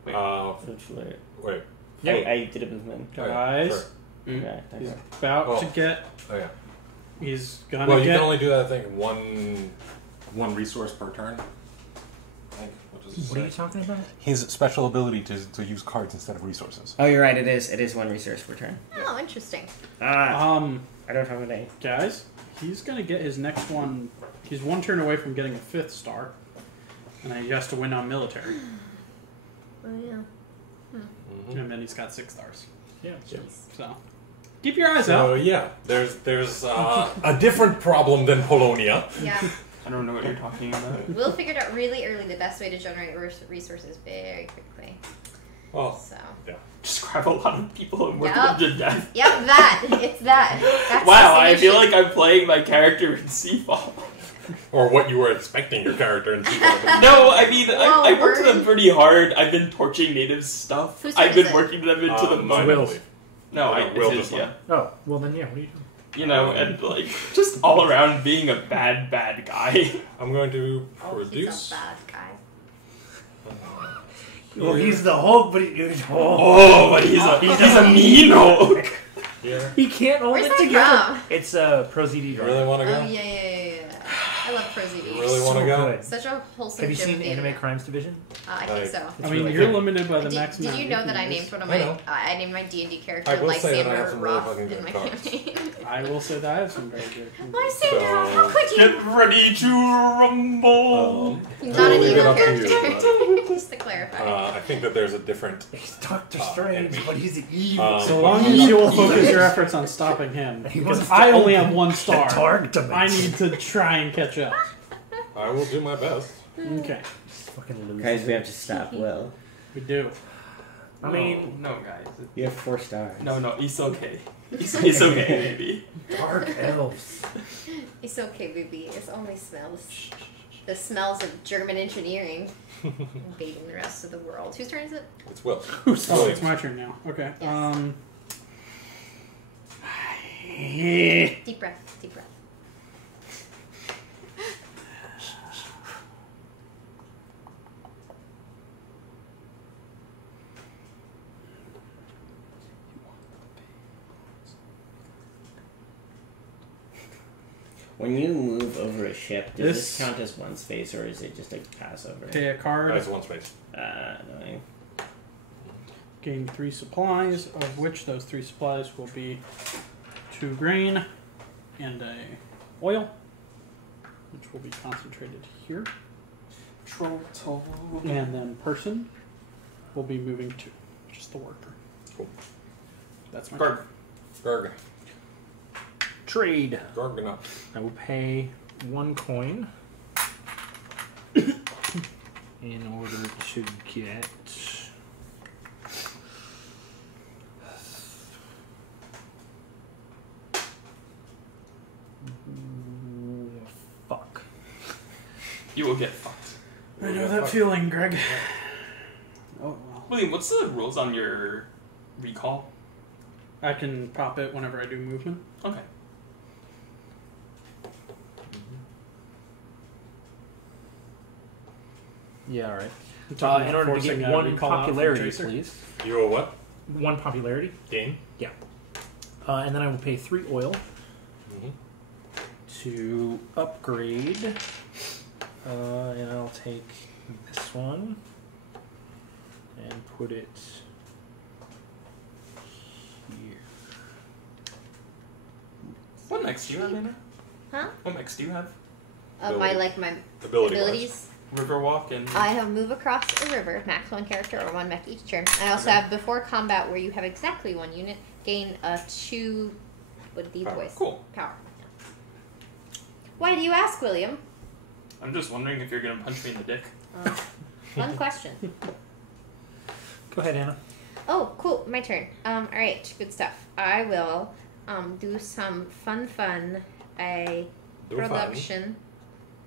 Wait. Yeah. I did a movement. Oh, yeah, Guys, sure. Mm. Okay, he's okay. about Oh. to get Oh yeah. He's gonna Well, you get. can only do that, I think, one resource per turn. I think, which is What are you talking about? his special ability to use cards instead of resources. Oh, you're right. It is 1 resource per turn. Oh, interesting. I don't have an A. Guys, he's gonna get his next one. He's 1 turn away from getting a 5th star, and he has to win on military. Oh yeah. And then he's got 6 stars. Yeah. So keep your eyes So out. yeah, there's a different problem than Polonia. Yeah. I don't know what you're talking about. Will figured out really early the best way to generate resources very quickly. Oh, So. Just grab a lot of people and work Yep. them to death. Yep, that. It's that. That's Wow, the I feel solution. like I'm playing my character in Seafall. or what you were expecting your character in Sequel. No, I mean, Whoa, I worked word. them pretty hard. I've been torching native stuff. Whose turn I've been is it? working them into the mud. Will. No, Yeah, I Will it just is, yeah. Oh, well then, yeah. What are you doing? You know, and like just all around being a bad guy. I'm going to Oh, he's produce. a bad guy. Well, he's the Hulk, but he's Oh, but he's a mean Hulk. Here. He can't hold Where's it that together. from? It's Pro ZD You Drive. really want Oh, to yeah, go? yeah. I love Pro ZD. You really want to So go? good. Such a wholesome Have you gem seen of data. Anime Crimes Division? I think so. It's I mean, really you're good. limited by the Did, max did amount you you know can that I use. named one of I my know. I named my D&D character I will say that I have Lysander some really Roth fucking in good my cards. campaign. I will say that I have some very good. Lysander, So- how could you? Get ready to rumble. Not an Leave it evil up to you, character. Just to clarify. I think that there's a different. He's Doctor Strange, Strange, but he's evil. So long as you will focus your efforts on stopping him, He because wants to I only open have 1 star. Target I need to try and catch up. I will do my best. Okay, Fucking loser. Guys, we have to stop Will. we do. I mean, no, guys. You have 4 stars. No, it's okay. It's okay, baby. dark elves. It's okay, baby. It only smells. The smells of German engineering invading the rest of the world. Whose turn is it? It's Will. Oh, it's my turn now. Okay. Yes. Deep breath. Deep breath. When you move over a ship, does this This- count as 1 space or is it just a pass over? Pay a card. That's one space. Annoying. Gain 3 supplies, of which those 3 supplies will be 2 grain and a oil, which will be concentrated here. And then person will be moving 2, just the worker. Cool. That's my Garg. Garg. Trade. Gargana. I will pay 1 coin in order to get. Fuck. You will get fucked. I know that feeling, Greg. Oh well. William, what's the rules on your recall? I can pop it whenever I do movement. Okay. Yeah, all right. I'm talking In about order to forcing get a 1 recall out from popularity, Tracer. please. You a what? 1 popularity. Gain. And then I will pay 3 oil Mm-hmm. to upgrade. And I'll take this one and put it here. What mechs do you have, Anna? Huh? What mechs do you have? My Ability. abilities. Riverwalk and... I have move across a river, max 1 character or 1 mech each turn. I also have before combat, where you have exactly 1 unit, gain a 2. What the Power. voice? Cool. Power. Why do you ask, William? I'm just wondering if you're gonna punch me in the dick. Fun question. Go ahead, Anna. Oh, cool. My turn. All right. Good stuff. I will do some fun production.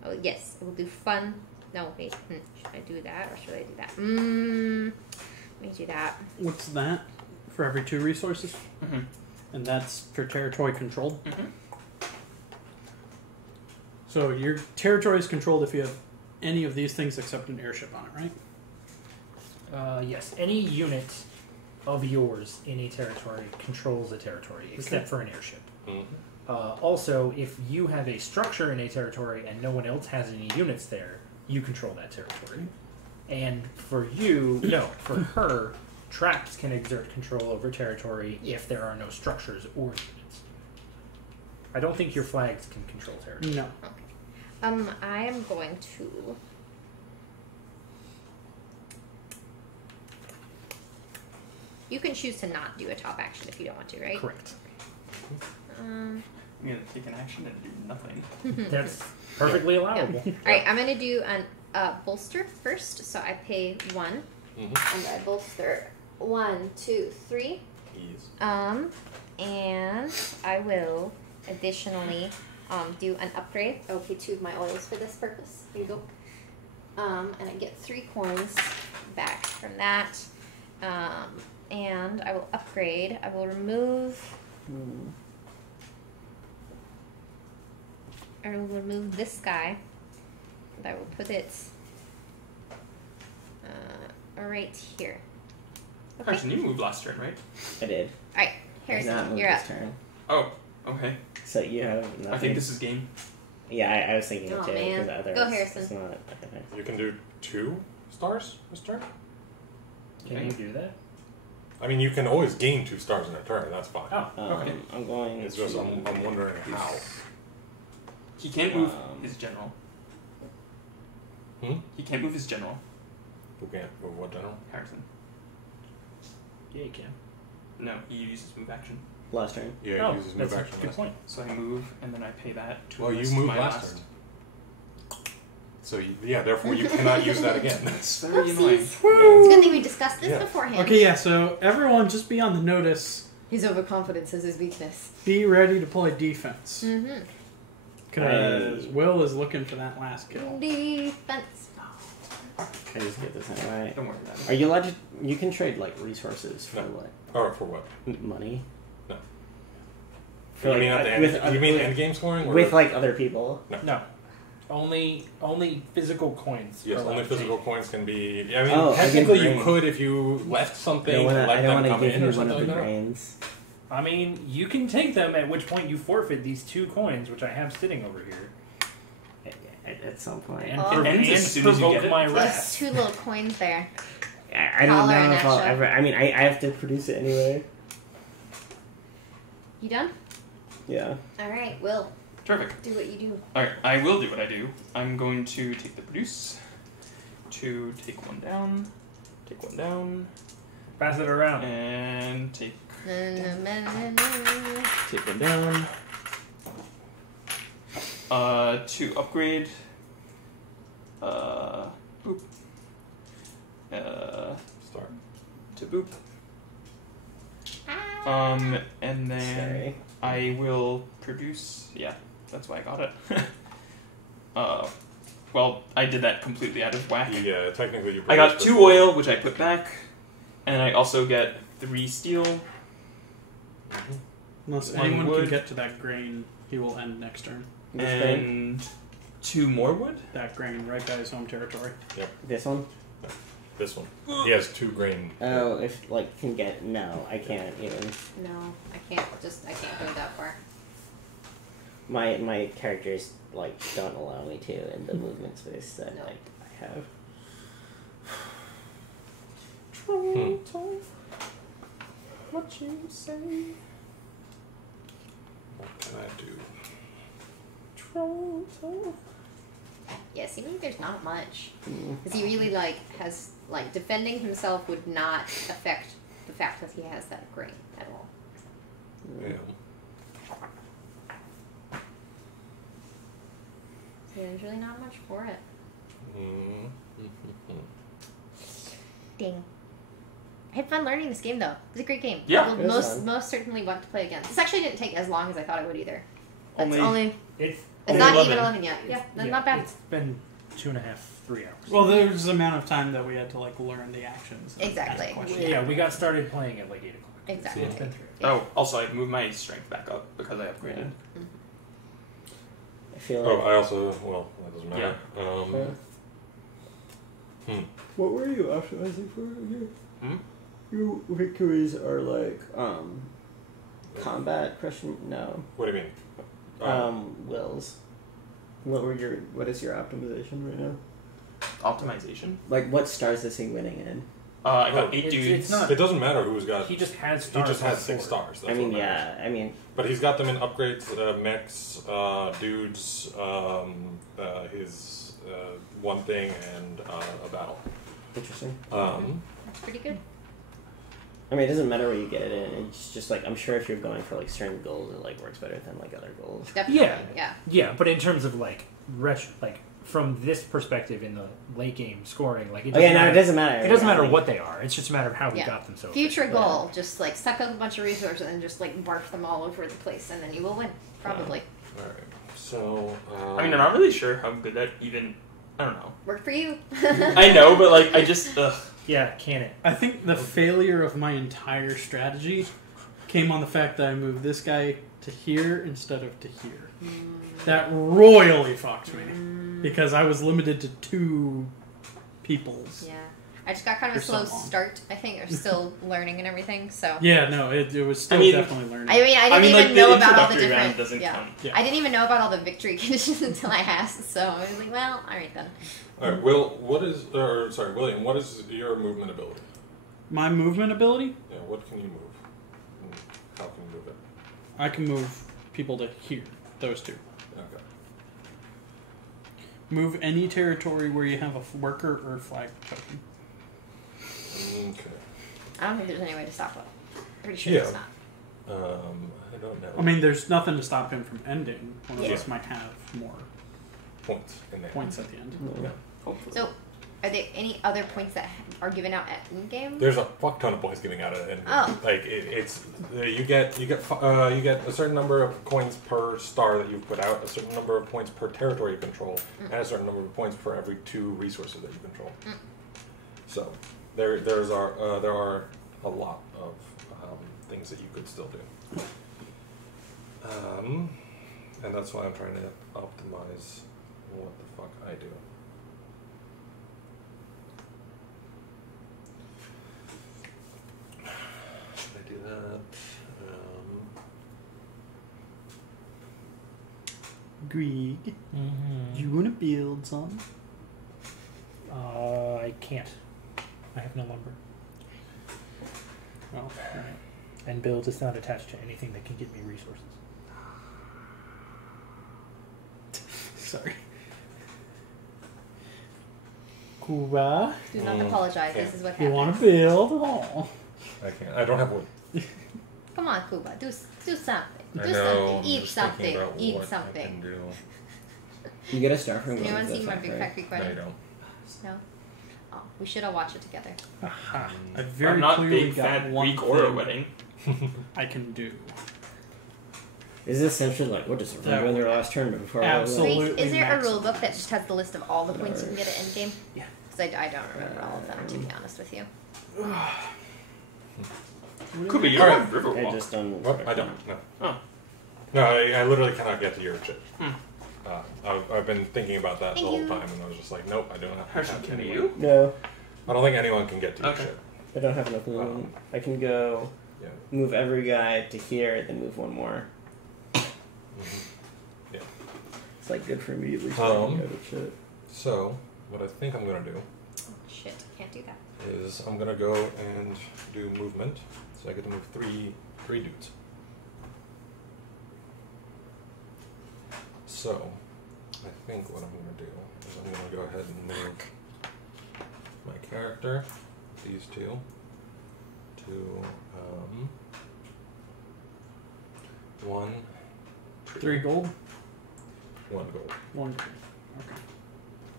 Oh yes, I will do fun. No, wait. Should I do that or should I do that? Let me do that. What's that? For every 2 resources? Mm-hmm. And that's for territory controlled? Mm-hmm. So your territory is controlled if you have any of these things except an airship on it, right? Yes, any unit of yours in a territory controls a territory, except for an airship. Mm-hmm. Also, if you have a structure in a territory and no one else has any units there, you control that territory. And for you, no, for her, traps can exert control over territory if there are no structures or units. I don't think your flags can control territory. No. Okay. I am going to. You can choose to not do a top action if you don't want to, right? Correct. I'm gonna take an action and do nothing. That's perfectly allowable. Alright, I'm gonna do a bolster first, so I pay 1. Mm-hmm. And I bolster 1, 2, 3. Ease. And I will additionally do an upgrade. I'll pay 2 of my oils for this purpose. Here you go. And I get 3 coins back from that. And I will upgrade. I will remove. I will remove this guy. And I will put it right here. Okay. Carson, you moved last turn, right? I did. Alright, I did not Harrison, move you're up. this turn. Oh, okay. So you have nothing. I think this is game. Yeah, I was thinking Oh, it too. man. Because otherwise Go, Harrison. It's not okay. You can do 2 stars this turn. Can you do that? I mean, you can always gain 2 stars in a turn. That's fine. Oh, Okay. I'm going. It's just I'm wondering how. He can't move his general. Hmm? He can't move his general, Who can't? What general? Harrison. yeah, you can. No, he uses move action. Last turn. Yeah, Oh, he uses that's move a action. good last point. So I move, and then I pay that to Well, you enlist moved my last turn. So yeah, therefore you cannot use that again. That's very annoying. It's a good thing we discussed this Yeah. beforehand. Okay, yeah, so everyone just be on the notice. His overconfidence is his weakness. Be ready to play defense. Mm-hmm. Because Will is looking for that last kill. Defense. I just get this anyway. Don't worry about it. Are you allowed to? You can trade like resources for No. what? Or for what? Money. No. For, You mean at the end? with, You mean with, end game scoring? Or? with like other people? No. Only physical coins. Yes, are only allowed to physical take. coins can be. I mean, Oh, I technically get you green. could if you left something, I let don't them want to come give in you or one something of the like that. grains. I mean, you can take them, at which point you forfeit these 2 coins, which I have sitting over here. At some point. And, Oh. It ends as soon as you provoke get it. my There's wrath. 2 little coins there. I don't Dollar know if I'll Nacho. ever. I mean, I have to produce it anyway. You done? Yeah. Alright, Will. Terrific. Do what you do. Alright, I will do what I do. I'm going to take the produce, to take 1 down, take 1 down, Pass it around. and take Boop. 1 down. To upgrade. Boop. Start. To boop. And then Sorry. I will produce. Yeah, that's why I got it. Well, I did that completely out of whack. Yeah, technically you. I got produced 2 before. oil, which I put back, and I also get 3 steel. Unless One anyone wood. can get to that grain, he will end next turn. This grain? And 2 more wood? That grain right by his home territory. This one? This one. He has 2 grain. Oh, if like can get no, I can't even. No, I can't go that far. My characters like don't allow me to in the movement space that No. like I have. What you say? What can I do? Yeah, seemingly there's not much. Mm. Because he really, has, defending himself would not affect the fact that he has that grain at all. Yeah. So there's really not much for it. Ding. I had fun learning this game, though. It was a great game. Yeah, I it will was fun. most certainly want to play again. This actually didn't take as long as I thought it would either. That's Only- only It's it's not even 11 yet. Yeah, yeah, not bad. It's been 2.5, 3 hours. Well, there's the amount of time that we had to learn the actions. and Exactly. ask questions. Yeah, we got started playing at 8 o'clock. Exactly. So it's been 3 Yeah. Oh, also I moved my strength back up because I upgraded. I feel Oh, like. I also. Well, that doesn't matter. What were you optimizing for here? Hmm? Your victories are like combat question? No. What do you mean? Wills. What is your optimization right now? Optimization. Like, what stars is he winning in? I got 8 It's dudes. not. It doesn't matter who's got. He just has He stars. just has on 6 board. stars. That's I mean, what matters. yeah. I mean, But he's got them in upgrades, mechs, dudes, his one thing, and a battle. interesting. That's pretty good. I mean, it doesn't matter what you get it in. It's just like, I'm sure if you're going for like certain goals, it like works better than like other goals. Definitely. Yeah. Yeah. Yeah, but in terms of like from this perspective in the late game scoring, like it Oh doesn't yeah, no, matter, it doesn't matter. it doesn't matter Like, what they are. It's just a matter of how we Yeah. got them. So Future efficient. goal, just like suck up a bunch of resources and just like barf them all over the place, and then you will win. Probably. All right. So. I mean, I'm not really sure how good that even. I don't know. Worked for you. I know, but like, I just. Yeah, can it? I think the failure of my entire strategy came on the fact that I moved this guy to here instead of to here. That royally fucked me because I was limited to 2 peoples. Yeah. I just got kind of a For so slow long. start, I think, or still learning and everything, so. Yeah, no, it was still I mean- definitely learning. I mean, I didn't like, even the know about all the introductory round different. doesn't Yeah. count. Yeah. I didn't even know about all the victory conditions until I asked, so I was like, well, alright then. All right, William. What is your movement ability? My movement ability, Yeah, what can you move? And how can you move it? I can move people to here. Those 2. Okay. Move any territory where you have a worker or flag token. Okay. I don't think there's any way to stop it. Pretty sure Yeah. it's not. I don't know. I mean, there's nothing to stop him from ending. One of Yeah. us might have more points in there. points at the end. Yeah. Hopefully. So, are there any other points that are given out at in game? There's a fuck ton of points giving out at it. Oh. Like it's you get a certain number of coins per star that you put out, a certain number of points per territory you control, and a certain number of points for every 2 resources that you control. So there are a lot of things that you could still do. And that's why I'm trying to optimize what the fuck I do. Should I do that? Greg, you want to build some? I can't. I have no lumber. Oh, right. And build is not attached to anything that can give me resources. Sorry. Cuba, Do not apologize. Yeah. This is what you want happens. to build? Oh. I can't. I don't have wood. Come on, Kuba. Do something. Do I know. something. I'm Eat just thinking something. about Eat what I something. can do. You get a star from Anyone going to seen the my Big factory. Fat Greek No, you Wedding? don't. No. Oh, we should all watch it together. Aha. I very I'm not clearly big got fat one Greek or a thing wedding. I can do. Is this essentially like, what does remember in their last tournament before? Absolutely. Wait, is there a maximum. rule book that just has the list of all the points you can get at endgame? Yeah. Because I don't remember all of them, to be honest with you. Could be. You All don't right. have Riverwalk. I just don't. What? I don't. No. Oh. No, I literally cannot get to your shit. Hmm. I've been thinking about that the Thank whole you. time, and I was just like, nope, I don't have. Hershey, have can anyone. you? No, I don't think anyone can get to your Okay. shit. I don't have enough room. I can go Yeah. move every guy to here, then move one more. Yeah. It's like good for immediately Um, starting out of shit. So what I think I'm gonna do Oh, shit, can't do that. is I'm gonna go and do movement. So I get to move three dudes. So I think what I'm gonna do is I'm gonna go ahead and move my character, these two, to 1 tree. 3 gold, 1 gold. 1 gold. Okay.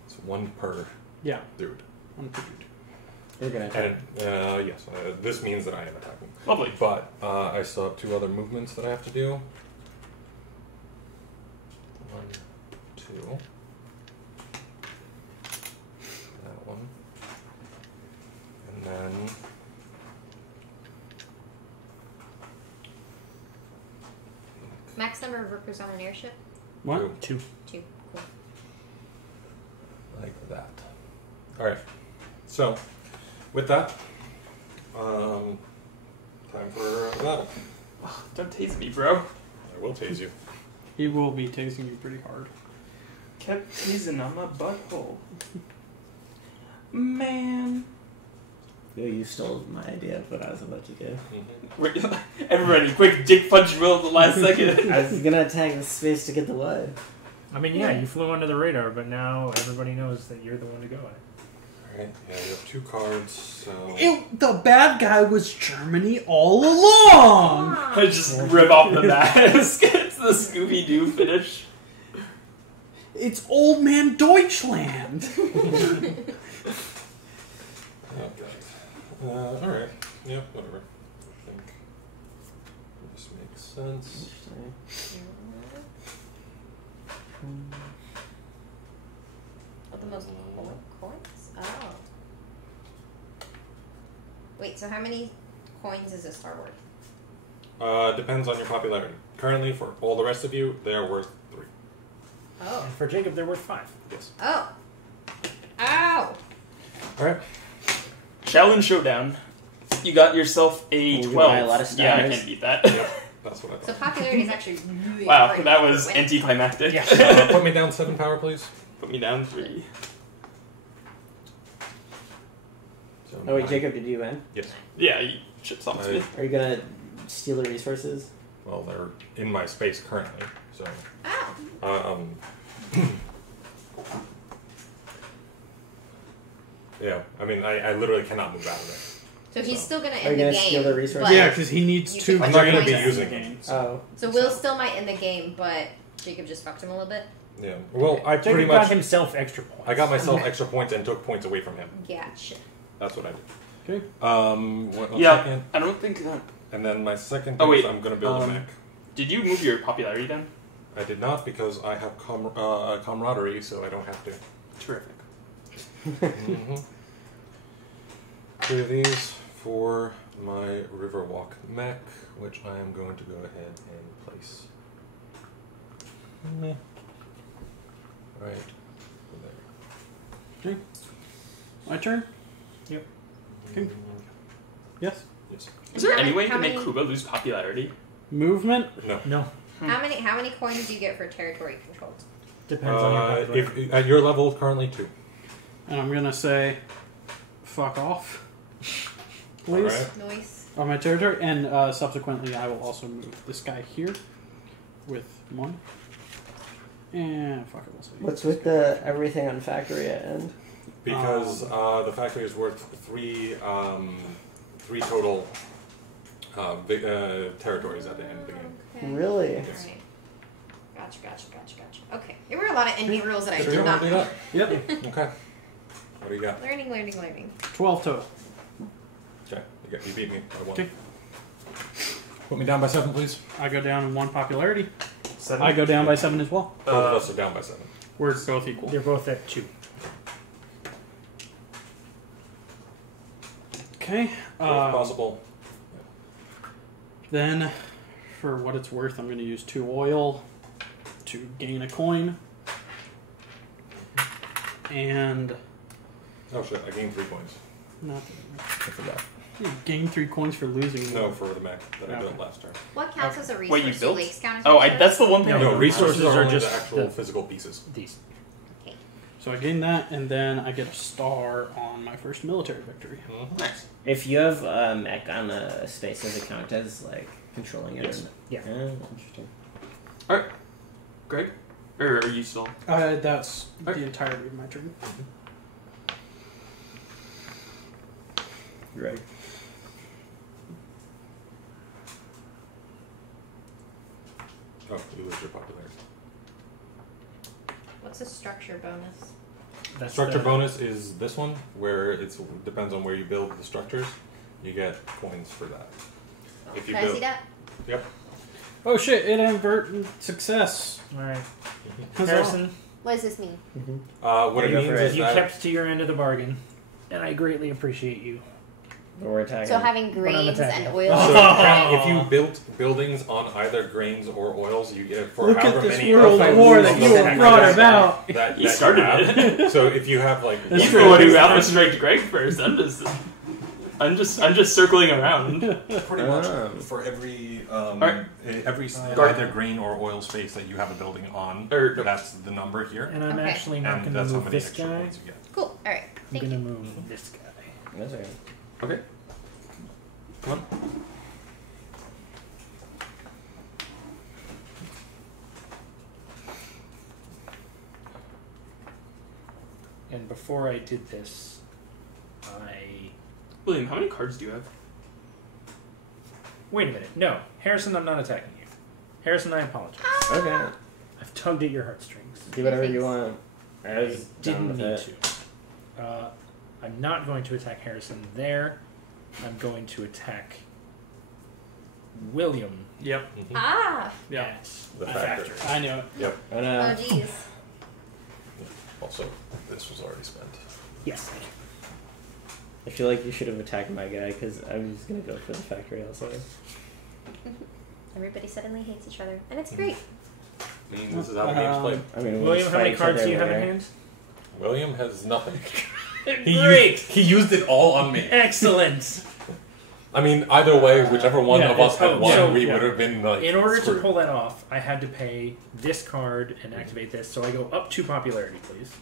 It's 1 per Yeah, dude. 1 per dude. We're gonna attack. And yes, this means that I am attacking. Lovely. But I still have 2 other movements that I have to do. 1, 2. That one. And then Max number of workers on an airship? What? 2, 2. Cool. like that. Alright. So, with that, time for a battle. Don't tase me, bro. I will tase you. He will be tasing you pretty hard. Kept teasing on my butthole. Man. You stole my idea of what I was about to do. Everybody, quick dick punch roll at the last second. I was gonna attack the space to get the wood. I mean, yeah, you flew under the radar, but now everybody knows that you're the one to go at. Alright, yeah, you have 2 cards, so... The bad guy was Germany all along! I just rip off the mask. It's the Scooby-Doo finish. It's old man Deutschland! Alright. Yeah, whatever. I think this makes sense. What the most coins? Oh. Wait, so how many coins is this star worth? Depends on your popularity. Currently, for all the rest of you, they are worth 3. Oh. And for Jacob, they're worth 5. Yes. Oh. Ow! Alright. Challenge Showdown. You got yourself a Oh, 12. you buy a lot of Yeah, I stars. can't beat that. Yep, that's what I So thought. popularity is actually really Wow, important that to was win. anticlimactic. Yeah. Put me down 7 power, please. Put me down 3. So Oh wait, 9. Jacob, did you win? Yes. Yeah, you shit something to me. Are you gonna steal the resources? Well, they're in my space currently, so... Ow! Yeah, I mean, I literally cannot move out of there. So he's still gonna Are end you the gonna steal game. the resources? but- Yeah, because he needs You 2 can I'm not going to Points. be in using the it. game. Oh. So Will still might end the game, but Jacob just fucked him a little bit. Yeah. Well, I Jacob pretty got much... himself extra points. I got myself extra points and took points away from him. Gotcha. That's what I did. Okay. One Yeah, second. I don't think that... And then my second Oh, thing is wait. I'm going to build a mech. Did you move your popularity down? I did not because I have camaraderie, so I don't have to. Terrific. Mm-hmm. 3 of these for my Riverwalk mech, which I am going to go ahead and place. Right there. Okay. My turn? Yep. Okay. Yes? Yes. Is there How any many- way to how make many- Kuba lose popularity? Movement? No. No. How many coins do you get for territory controlled? Depends on your popularity. If at your level, currently 2. And I'm gonna say, fuck off. Please. Alright. Noise. On my territory, and subsequently I will also move this guy here with 1. And fuck it, we'll see. What's with the everything on factory at end? Because the factory is worth 3 total big, territories at the end of the game. Okay. Really? Yes. Alright. Gotcha. Okay. There were a lot of NB rules that I Sure did you not want to do know. that? Yep. Okay. What do you got? Learning. 12 total. Okay, you beat me by 1. Okay. Put me down by 7, please. I go down in 1 popularity. 7? I go down by 7 as well. Both of us are down by 7. We're both equal. They're both at 2. Okay. Both possible. Then, for what it's worth, I'm going to use 2 oil to gain a coin. And Oh shit, I gained 3 points. not I forgot. you gain 3 coins for losing. No, for the mech that I Okay. built last turn. What counts as a resource? Wait, you Do built? lakes count as Oh, resource? that's the one thing. No, No, resources resources are are only just the actual the- physical pieces. These. Okay. So I gain that, and then I get a star on my first military victory. Nice. If you have mech on a space, does it count as like controlling it? Yes. Or Yeah. Interesting. Alright. Greg? Or are you still? That's Okay. the entirety of my turn. Right. Oh, you lose your popularity. What's a structure bonus? That's Structure the- bonus is this one, where it depends on where you build the structures. You get coins for that. If you Can I see build, that? yep. Oh shit! It inverted success. Alright. Huzzah. Harrison, What does this mean? What Yeah, it go means for is it. you that kept to your end of the bargain, and I greatly appreciate you. But we're attacking. So having But I'm grains attacking. and oil. so if you built buildings on either grains or oils, you get for Look however at this many world alpha war moves that on you the have mech brought that- about. That He you started have. it. So if you have like That's He's true. the one who alpha striked Greg first. I'm just. I'm just circling around. Pretty much for every either grain or oil space that you have a building on, that's the number here. And I'm actually not going to that's how move many this extra guy. points you get. Cool. All right. I'm Thank going to you. move this guy. That's okay. Okay. Come on. And before I did this, William, how many cards do you have? Wait a minute. No. Harrison, I'm not attacking you. Harrison, I apologize. Okay. I've tugged at your heartstrings. Do whatever you want. I I was didn't done need with it. to. I'm not going to attack Harrison there. I'm going to attack William Yep. Ah. Yeah. at The the factory. factory. I knew it. Yep. Oh Oh, no. jeez. Also, this was already spent. Yes, thank you. I feel like you should have attacked my guy because I was gonna go for the factory also. Everybody suddenly hates each other, and it's great. I mean, this is how the game's played. I mean, we'll William, just how many fight each cards other do you have in later. hand? William has nothing. Great! He used it all on me. Excellent! I mean, either way, whichever one yeah, of us had oh, won, so, we yeah. would have been like. In order to screwed. pull that off, I had to pay this card and activate this, so I go up 2 popularity, please.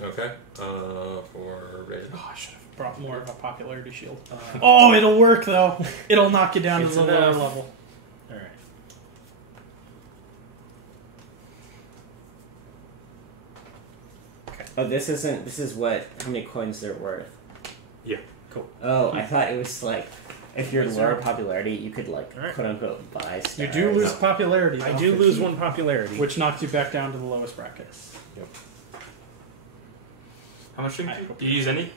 Okay. For red. Oh, I should have brought more of a popularity shield. Uh, Oh, it'll work though. It'll knock you down to It's the lower enough. level. Alright. Oh, this isn't. This is what? How many coins they're worth? Yeah. Cool. Oh, I thought it was like if you're Is lower there- popularity, you could like Alright. quote unquote buy stars. You do lose popularity, I though, do lose 1 popularity. which knocks you back down to the lowest bracket. How much did I you hope do? You use any?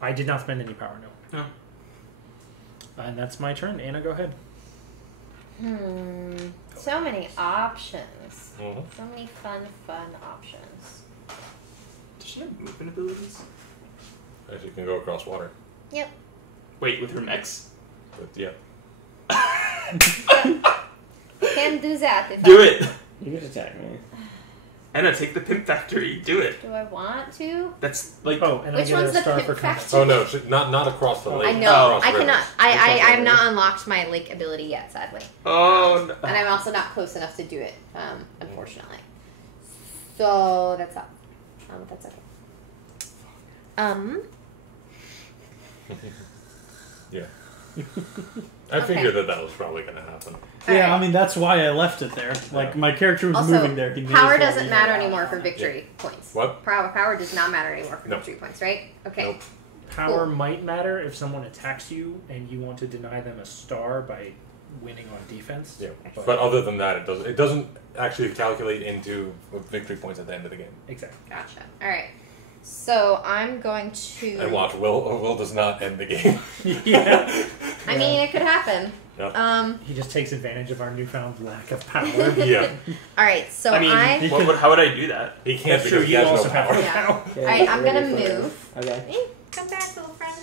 I did not spend any power, no. No. And that's my turn. Anna, go ahead. So many options. Mhm. So many fun options. Does she have movement abilities? As you can go across water. Yep. Wait, with her mechs? But yeah. Can do that. If Do it! You could attack me. Anna, take the pimp factory. Do it. Do I want to? That's like. Oh, and Which I get one's a the star pimp for combat. factory? Oh no, not across the lake. I know. across I the river. cannot. I have not unlocked my lake ability yet, sadly. Oh no. And I'm also not close enough to do it, unfortunately. So that's up. That's okay. Yeah. I figured that was probably going to happen. Yeah, Alright. I mean that's why I left it there. Like my character was Also, moving there. He may power as well doesn't be matter there. anymore for victory points. What? Power does not matter anymore for No. victory points, right? Okay. Nope. Power Cool. might matter if someone attacks you and you want to deny them a star by winning on defense. Yeah. But other than that, it doesn't actually calculate into victory points at the end of the game. Exactly. Gotcha. All right. So I'm going to. And watch, Will does not end the game. Yeah. I mean, it could happen. Yeah. He just takes advantage of our newfound lack of power. Yeah. All right. So I mean, how would I do that? He can't That's true, because he you has also no have power. no Yeah. power. Okay, Alright, I'm ready gonna for- move. Okay. Hey, come back, little friend.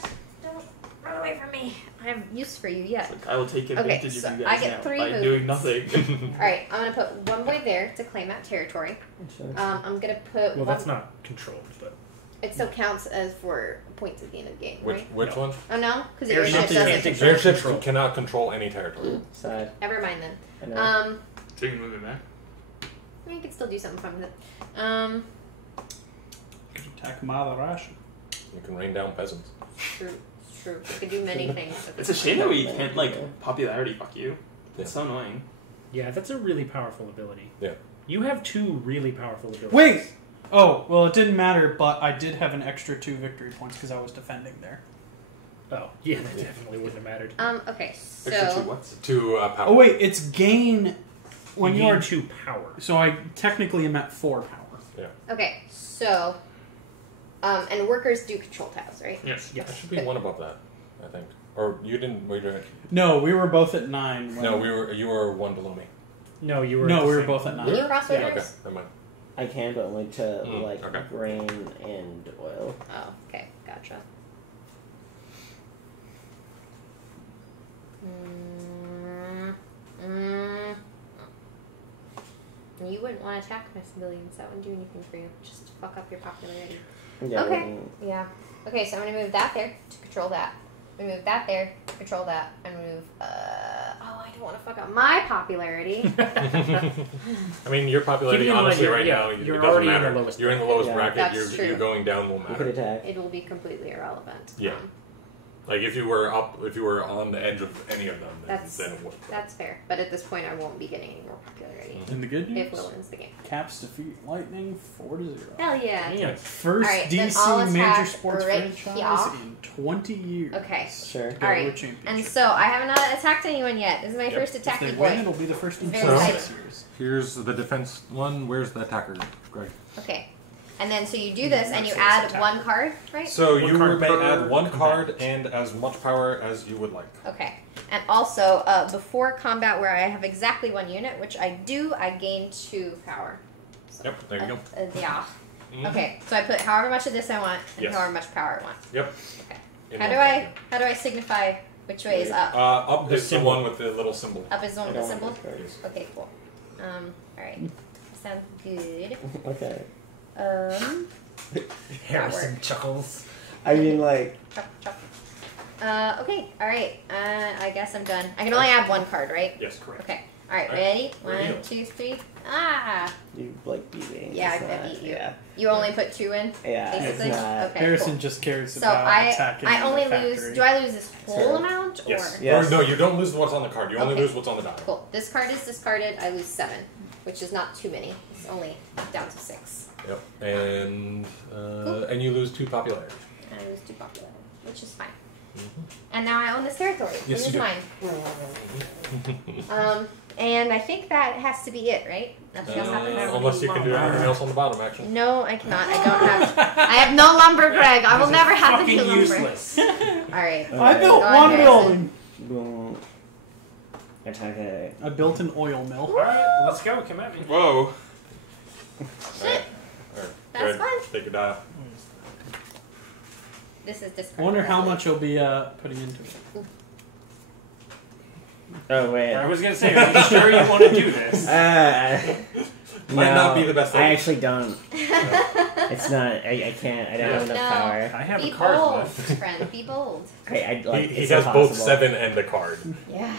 Don't run away from me. I have use for you yet. Like, I will take advantage so of you I guys get now 3 by moves. doing nothing. All right. I'm gonna put one boy there to claim that territory. Sure. I'm gonna put. Well, one, that's not controlled, but It still counts as for points at the end of the game, Which right? which No. one? Oh no, because Airship airship can't doesn't. exert Airships control. cannot control any territory. Sad. Never mind then. I know. So you can move it back. You could still do something fun with it. Attack Maharashi. You can rain down peasants. True. You could do many things. with It's a it. shame that we can't like popularity fuck you. It's so annoying. yeah, that's a really powerful ability. Yeah. You have 2 really powerful abilities. Wait! Oh, well, it didn't matter, but I did have an extra 2 victory points because I was defending there. Oh, yeah, that definitely wouldn't have mattered. Okay, Extra two so what? To power. Oh, wait, it's gain when you you are. gain 2 power. So I technically am at 4 power. okay, so and workers do control tiles, right? Yes. I should be one above that, I think. Or you didn't. No, we were both at 9. when- No, you were one below me. No, you were. No, at the we were same- both at 9. Can you cross Yeah, workers? Okay, never mind. I can, but only to like okay. grain and oil. Oh, okay, gotcha. You wouldn't want to attack my civilians. That wouldn't do anything for you. Just fuck up your popularity. Yeah, Okay. Yeah. Okay, so I'm gonna move that there to control that. We move that there. Control that. And move. Oh, I don't want to fuck up my popularity. I mean, your popularity, Keep in mind honestly, you're- right yeah, now, you're it doesn't already in matter. the lowest You're in the lowest Yeah. bracket. That's You're true. going down won't You could matter. attack. It will be completely irrelevant. Yeah. Like if you were on the edge of any of them, then it would. That's fair. But at this point, I won't be getting any more popularity. And the good news, If Will wins the game. Caps defeat Lightning 4-0. Hell yeah. Yeah. First Alright, then DC I'll major attack sports right franchise here. in 20 years. Okay. Sure. Go Alright, to a championship. And so I have not attacked anyone yet. This is my Yep. first if attack, they big win, boy. it'll be the first in Very 6 exciting. years. Here's the defense one. Where's the attacker, Greg? Okay. And then so you do this and you add one card, right? So One you card may per add one card combatant. and as much power as you would like. Okay. And also, before combat where I have exactly one unit, which I do, I gain 2 power. So, Yep, there you go. Yeah. Mhm. Okay, so I put however much of this I want and Yes. however much power I want. Yep. Okay. In How one do I signify which way is up? Up The is the symbol. one with the little symbol. Up is the one I with the don't want symbol? those cards. Okay, cool. Alright. Sounds good. Okay. Harrison chuckles. I mean, like, Chop, chop. Okay, alright. I guess I'm done. I can only add one card, right? Yes, correct. Okay. Alright, Alright, ready? reveal. 1, 2, 3. Ah! you like beating. Yeah, It's I not- beat you. Yeah. You only put 2 in? Yeah, Basically? it's not. Okay, Harrison cool. just cares So about attacking I only the lose. factory. Do I lose this whole Sure. amount? Or? Yes. Yes. Or no, you don't lose what's on the card. You only Okay. lose what's on the die. Cool. This card is discarded. I lose 7, which is not too many. It's only down to 6. Yep. And and you lose 2 popularity. And I lose 2 popularity, which is fine. And now I own this territory. Yes, This you is do. mine. And I think that has to be it, right? Nothing else happens. Unless you can do anything else on the bottom, actually. No, I cannot. I don't have. I have no lumber, Greg. I will This is never have fucking any lumber. useless. All right. I built Go one ahead, building. Boom. Attack it. I built an oil mill. Alright, let's go. Come at me. Whoa. Shit. Alright, That's good. fine. Take your die. This is discarded. I wonder how much you'll be putting into it. Oh, wait. I was gonna say, are you sure you want to do this? Might not be the best I idea. actually don't. It's not. I can't. I don't have enough No. power. I have Be a card bold, left. friend. Be bold. I like. He it's has impossible. both 7 and the card. Yeah.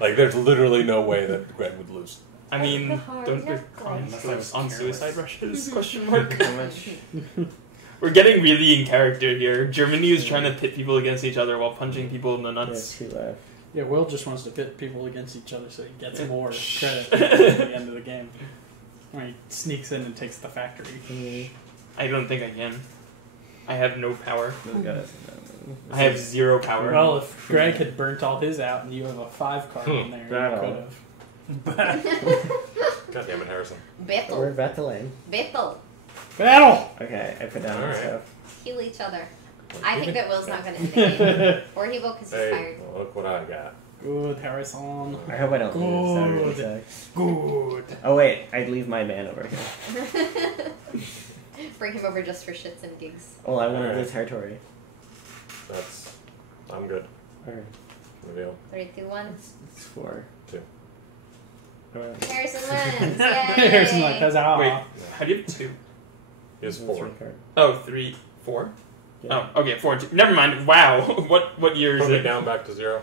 Like, there's literally no way that Greg would lose. I mean, hard don't the knuckles. crimes Unless I was on careless. suicide rushes? Question mark. How much? We're getting really in character here. Germany is trying to pit people against each other while punching people in the There's nuts. 2 left. Yeah, Will just wants to pit people against each other so he gets more credit at the end of the game. When he sneaks in and takes the factory. I don't think I can. I have no power. Those guys. I have 0 power. Well, if Greg had burnt all his out and you have a 5 card in there, Battle. you could have. God damn it, Harrison. We're Battle. about to lane. Battle. Battle! Okay, I put down my Alright. stuff. Heal each other. I think that Will's not going to end the game. Or he will because he's Hey, tired. look what I got. Good, Harrison. I hope I don't lose. That really Good. sucks. Good. Oh wait, I'd leave my man over here. Bring him over just for shits and gigs. Oh, I wanted Alright. the territory. I'm good. Alright, Reveal. 3, 2, 1. it's 4. 2. Harrison wins. Yay! Harrison like, huzzah. Wait, how do you have 2? Is That's 4. my card. Oh, 3, 4? Yeah. Oh, okay, 4. Never mind. Wow. What year is Put me it? down back to 0.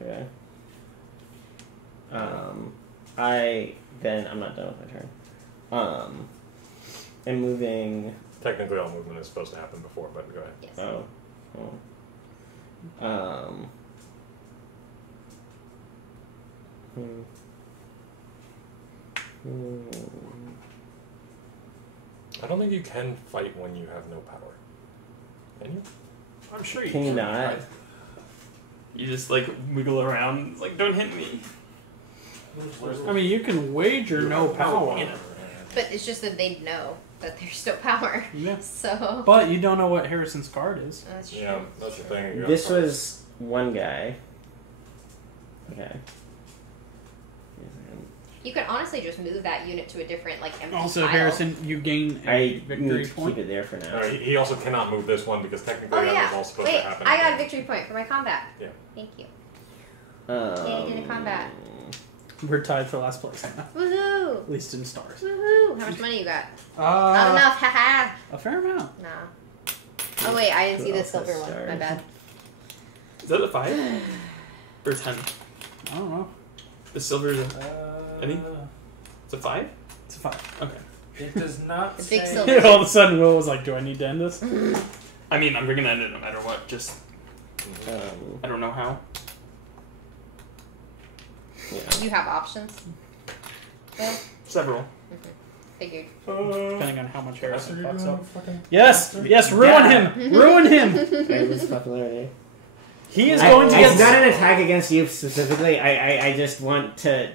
Okay. I'm not done with my turn. I'm moving. Technically, all movement is supposed to happen before, but go ahead. Yes. Oh. I don't think you can fight when you have no power. Can you? I'm sure you Can you not? Right. You just like wiggle around. It's like, don't hit me. I mean, you can wager no power. But it's just that they know that there's no power. Yeah. So. But you don't know what Harrison's card is. That's true. Yeah, that's the thing. You got This cards. was one guy. Okay. You could honestly just move that unit to a different, like, empty Also, tile. Harrison, you gain a I victory need to point. keep it there for now. He also cannot move this one because technically Oh, that yeah. was all supposed Wait, to happen. I got a victory point for my combat. Yeah. Thank you. Yay, did a combat. We're tied for last place, Hannah. Woohoo! At least in stars. Woohoo! How much money you got? Not enough, haha! A fair amount. Nah. Oh, wait, I didn't see the Also silver one. My stars. bad. Is that a 5 or 10? I don't know. The silver is Any? It's a 5. It's a 5. Okay. It does not The big say... silver. All of a sudden, Will was like, "Do I need to end this?" I mean, I'm gonna end it no matter what. Just I don't know how. Yeah. You have options. Bill? Several. Figured. Depending on how much Harrison That's fucks what up. you're doing, Yes, yes, ruin him, ruin him. Right, what's popularity? He is going to It's get. not an attack against you specifically. I just want to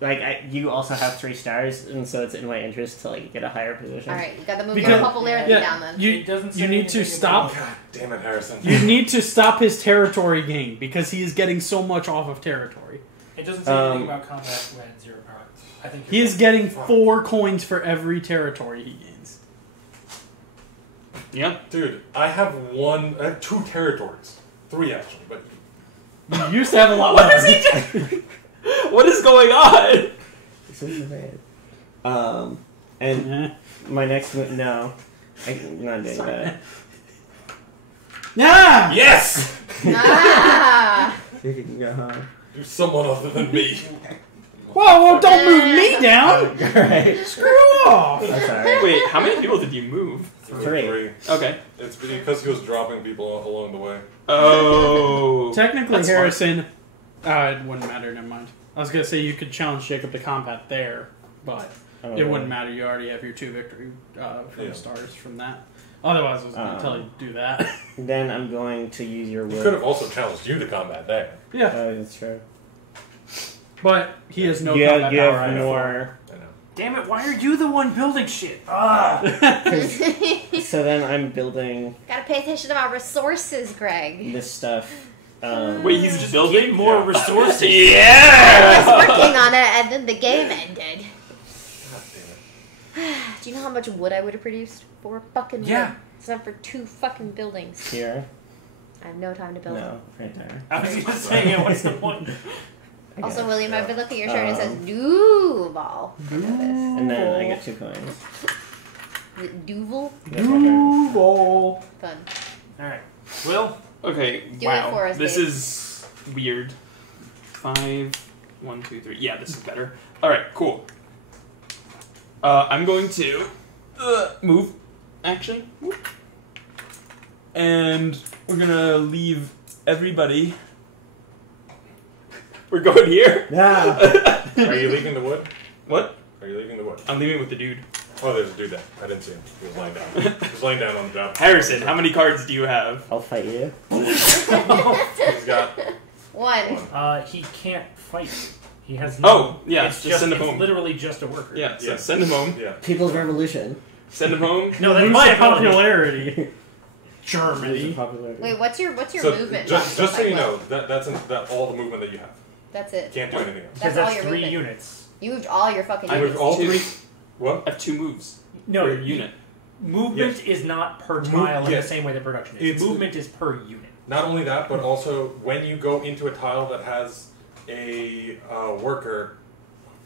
like you also have 3 stars, and so it's in my interest to like get a higher position. All right, you got to move Because- your popularity yeah, down then. You, It doesn't say you need to anything stop. God damn it, Harrison. You need to stop his territory gain because he is getting so much off of territory. It doesn't say anything about combat when 0 power. I think He is getting 4 coins for every territory he gains. Yep. Dude, I have 2 territories. 3 actually, but You used to have a lot What more. is he doing? What is going on? This is bad. And Eh. my next move, no, I'm not doing that. Yeah. yes! Ah! You can go home. Do someone other than me. Whoa, don't move me down. Alright. Screw off. I'm sorry. Wait, how many people did you move? 3. Okay. It's because he was dropping people along the way. Oh. Technically, That's Harrison. It wouldn't matter. Never mind. I was gonna say you could challenge Jacob to combat there, but Oh, it wouldn't matter. You already have your 2 victory from Yeah. stars from that. Otherwise, I was gonna tell you to do that. Then I'm going to use your He will. could have also challenged you to combat there. Yeah, Oh, that's true. but he has no you combat have, power. have either. more. I know. Damn it, why are you the one building shit? Ah! So then I'm building Gotta pay attention to our resources, Greg. this stuff. Wait, he's just building More Yeah. resources. I Yeah. was working on it, and then the game ended. God damn it. Do you know how much wood I would have produced? 4 fucking Yeah. wood. It's not for 2 fucking buildings. here. I have no time to build. No, right there. I was just saying it, what's the point? I Also, got it. William, I've been looking at your shirt and it says Duval. I know And then I get 2 coins. this. Duval? That's my turn. Duval. Fun. Alright. Will? Okay. Do wow. it for us, This babe. is weird. 5, 1, 2, 3. Yeah, this is better. All right. Cool. I'm going to move action, Whoop. And we're gonna leave everybody. We're going here. Yeah. Are you leaving the wood? What? Are you leaving the wood? I'm leaving with the dude. Oh, there's a dude there. I didn't see him. He was lying down. He was laying down on the job. Harrison, how many cards do you have? I'll fight you. He's got 1. He can't fight. He has no... Oh, yeah, it's just send him it's home. literally just a worker. Yeah. So Yeah. send him home. yeah. People's Revolution. Send him home. No, that's Lose my the ability. popularity. Germany. Popularity. Wait, what's your So movement? just Bob? so you Like, know, that's all the movement that you have. That's it. Can't do anything else. Because That's all that's your 3 movement. units. You moved all your fucking I I units. moved all Two. 3. What? I have 2 moves No, per unit. movement is not per Move- tile in yes. the same way that production is. It's- Movement is per unit. Not only that, but also when you go into a tile that has a worker.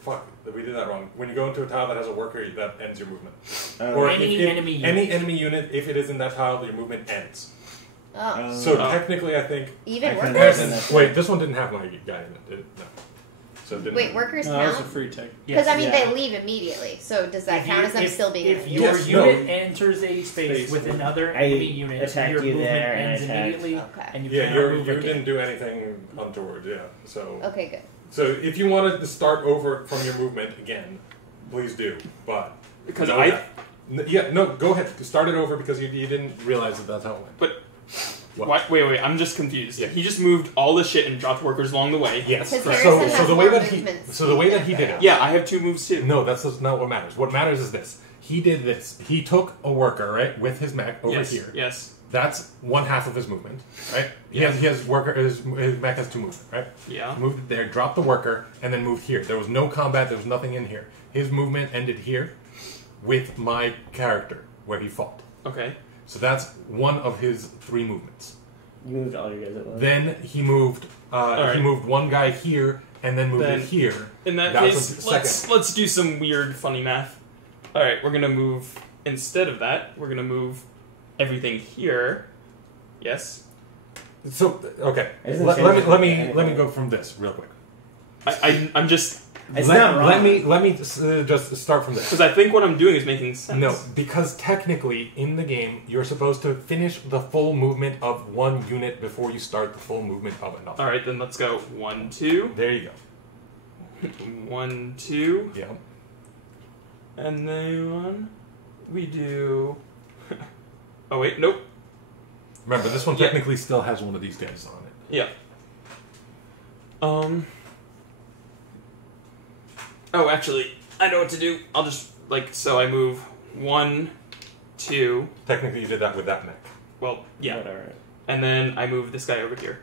Fuck, we did that wrong. When you go into a tile that has a worker, that ends your movement. Or Any enemy unit. Any enemy unit, if it is in that tile, your movement ends. Oh. So Oh. technically, I think. Even I can workers? imagine that. Wait, this one didn't have my guy in it, did it? No. So it didn't. Wait, workers No, that was a count? free take. Because, I mean, Yeah. they leave immediately. So does that If count you- as them if- still being If enemies? your Yes, unit no. enters a space Space. with another I enemy unit, attacked your you movement there and ends attacked. immediately, Okay. and you Yeah, cannot move you again. didn't do anything untoward, yeah. So Okay, good. so if you wanted to start over from your movement again, please do. But Because no, I. go ahead. Start it over because you didn't realize that that's how it went. But What? wait, I'm just confused. Yeah. He just moved all the shit and dropped workers along the way. Yes. Because So, Harrison so has the way more that he movements. so the way that he did it. Yeah, I have 2 moves too. No, that's not what matters. What matters is this. He did this. He took a worker, right, with his mech over yes, here. Yes. That's 1/2 of his movement, right? He has worker. His mech has 2 movement, right? Yeah. Moved it there, dropped the worker, and then moved here. There was no combat. There was nothing in here. His movement ended here, with my character where he fought. Okay. So that's one of his 3 movements. You moved all your guys at once. Then he moved. Alright. He moved one guy here, and then moved Then- it here. In that That was case, the let's do some weird, funny math. All right, we're gonna move. Instead of that, we're gonna move everything here. Yes. So okay, It doesn't let change me anything. go from this real quick. I'm just It's not wrong. Let me just start from this. because I think what I'm doing is making sense. No, because technically in the game you're supposed to finish the full movement of one unit before you start the full movement of another. All right, then let's go 1, 2, There you go. 1, 2, Yeah. and then we do. Oh wait, nope. Remember, this one Yeah. technically still has one of these guys on it. Yeah. Oh, actually, I know what to do. I'll just so I move 1, 2. Technically, you did that with that mech. Well, yeah, Whatever. and then I move this guy over here.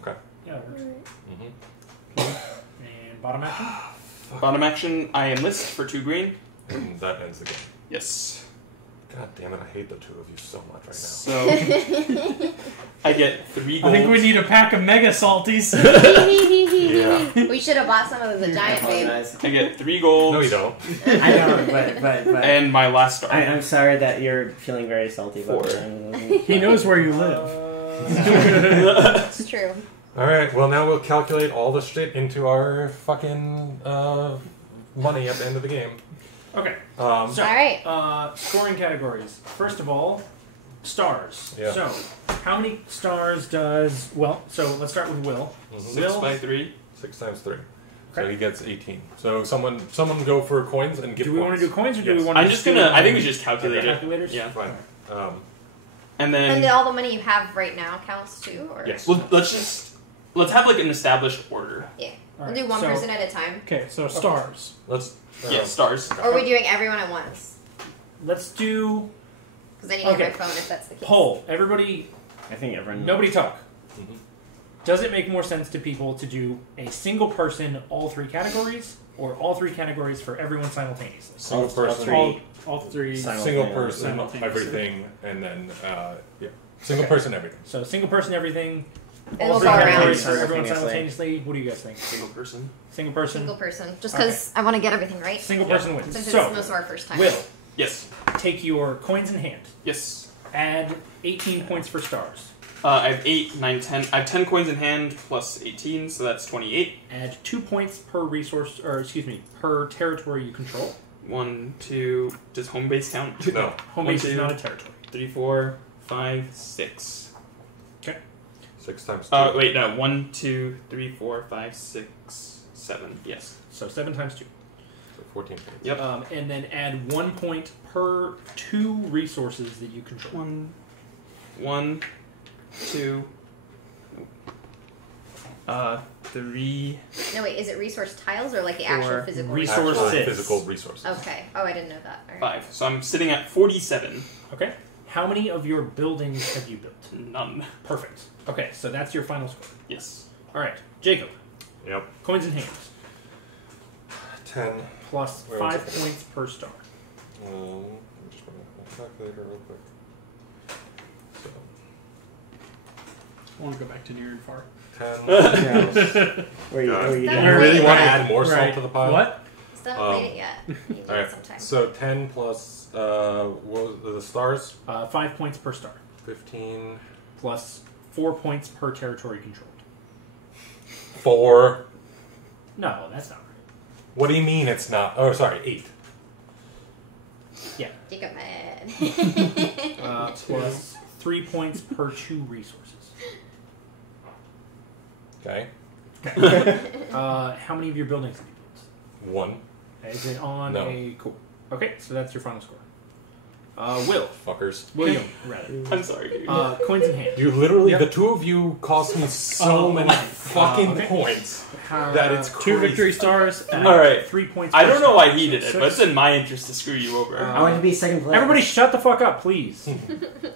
Okay. Yeah, that works. Mm-hmm. And bottom action? Bottom action, I enlist for 2 green. And that ends the game. Yes. God damn it! I hate the two of you so much right now. So I get 3 gold. I think we need a pack of mega salties. Yeah. We should have bought some of the giant babe. Apologize. I get 3 gold. No, you don't. I know, but And my last star. I'm sorry that you're feeling very salty about 4. it. He knows where you live. It's true. All right. Well, now we'll calculate all the shit into our fucking money at the end of the game. Okay. So, So, all right. scoring categories. First of all, stars. Yeah. So, how many stars does... Well, so let's start with Will. Mhm. 6 by 3. 6 times 3. So Okay. he gets 18. So someone go for coins and give Do we want to do coins or do we Yes. want to I'm just gonna. I think we should just calculate it. calculators? Yeah. Fine. And then And then all the money you have right now counts too, or Yes. well, let's have like an established order. yeah, All we'll right, do one so- person at a time. Okay, so stars. Let's. Yeah, stars. Or are we doing everyone at once? Let's do Because I need to get Okay. my phone if that's the case. poll. Everybody, I think everyone. nobody talk. Mhm. Does it make more sense to people to do a single person, all 3 categories, or all 3 categories for everyone simultaneously? Single All person. three. All three. Single person, Simultaneously. everything, and then yeah, single Okay. person, everything. So single person, everything. And all we'll 3 go around. categories for everyone Simultaneously. simultaneously. What do you guys think? Single person. Single person. Single person, just because I want to get everything right. Single person wins. Since So, it's most of our first time. Will, Yes. take your coins in hand. Yes. Add 18 points for stars. I have 8, 9, 10. I have 10 coins in hand plus 18, so that's 28. Add 2 points per resource, or excuse me, per territory you control. 1, 2. Does home base count? No. Home One, base is two. not a territory. 3, 4, 5, 6. 6 times 2. Wait, no. 1, 2, 3, 4, 5, 6, 7. Yes. So 7 times 2. So 14 points. Yep. And then add 1 point per 2 resources that you control. 1, 2. 3. No, wait, is it resource tiles or like the actual Four. physical Resource Actual six. physical resources. Okay. Oh, I didn't know that. All right. 5. So I'm sitting at 47. Okay. How many of your buildings have you built? None. Perfect. Okay, so that's your final score. Yes. All right, Jacob. Yep. Coins in hand. 10. Plus Where 5 was it? points per star. Let me just bring up my calculator real quick. So, I want to go back to near and far. 10. Where you, God. where you That You down? really want to Right. add more salt Right. to the pile? What? Still haven't played it yet. You need Alright, sometime. so 10 plus, what was the stars? 5 points per star. 15. Plus 4 points per territory controlled. 4. No, that's not right. What do you mean it's not? Oh, sorry, 8. Jacob mad. Plus 3 points per 2 resources. Okay. How many of your buildings have you built? 1. Is it on No. a... Cool. Okay, so that's your final score. Will. Fuckers. William, rather. I'm sorry, dude. Coins in hand. You literally, Yep. the two of you cost me so many fucking okay. points How, that it's 2 crazy. victory stars. And All right. 3 points I per don't know star. why he did it, So but it's in my interest to screw you over. I want to be second place. Everybody shut the fuck up, please.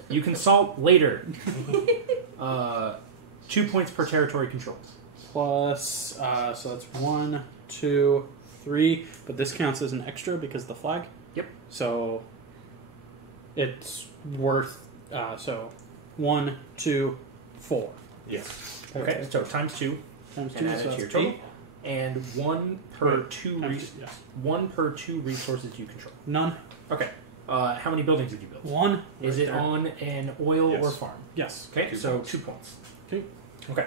You consult later. 2 points per territory controlled. Plus, so that's 1, 2, 3. But this counts as an extra because of the flag. Yep. So it's worth. So 1, 2, 4 Yes. Okay, so times 2 times and 2, add so it to your that's total. 8. And 1 per Wait, 2 times two, yes. 1 per 2 resources you control. None. Okay. How many buildings did you build? 1. Is it on an oil Yes. or farm? Yes. Okay, 2 so points. 2 points. Okay. Okay.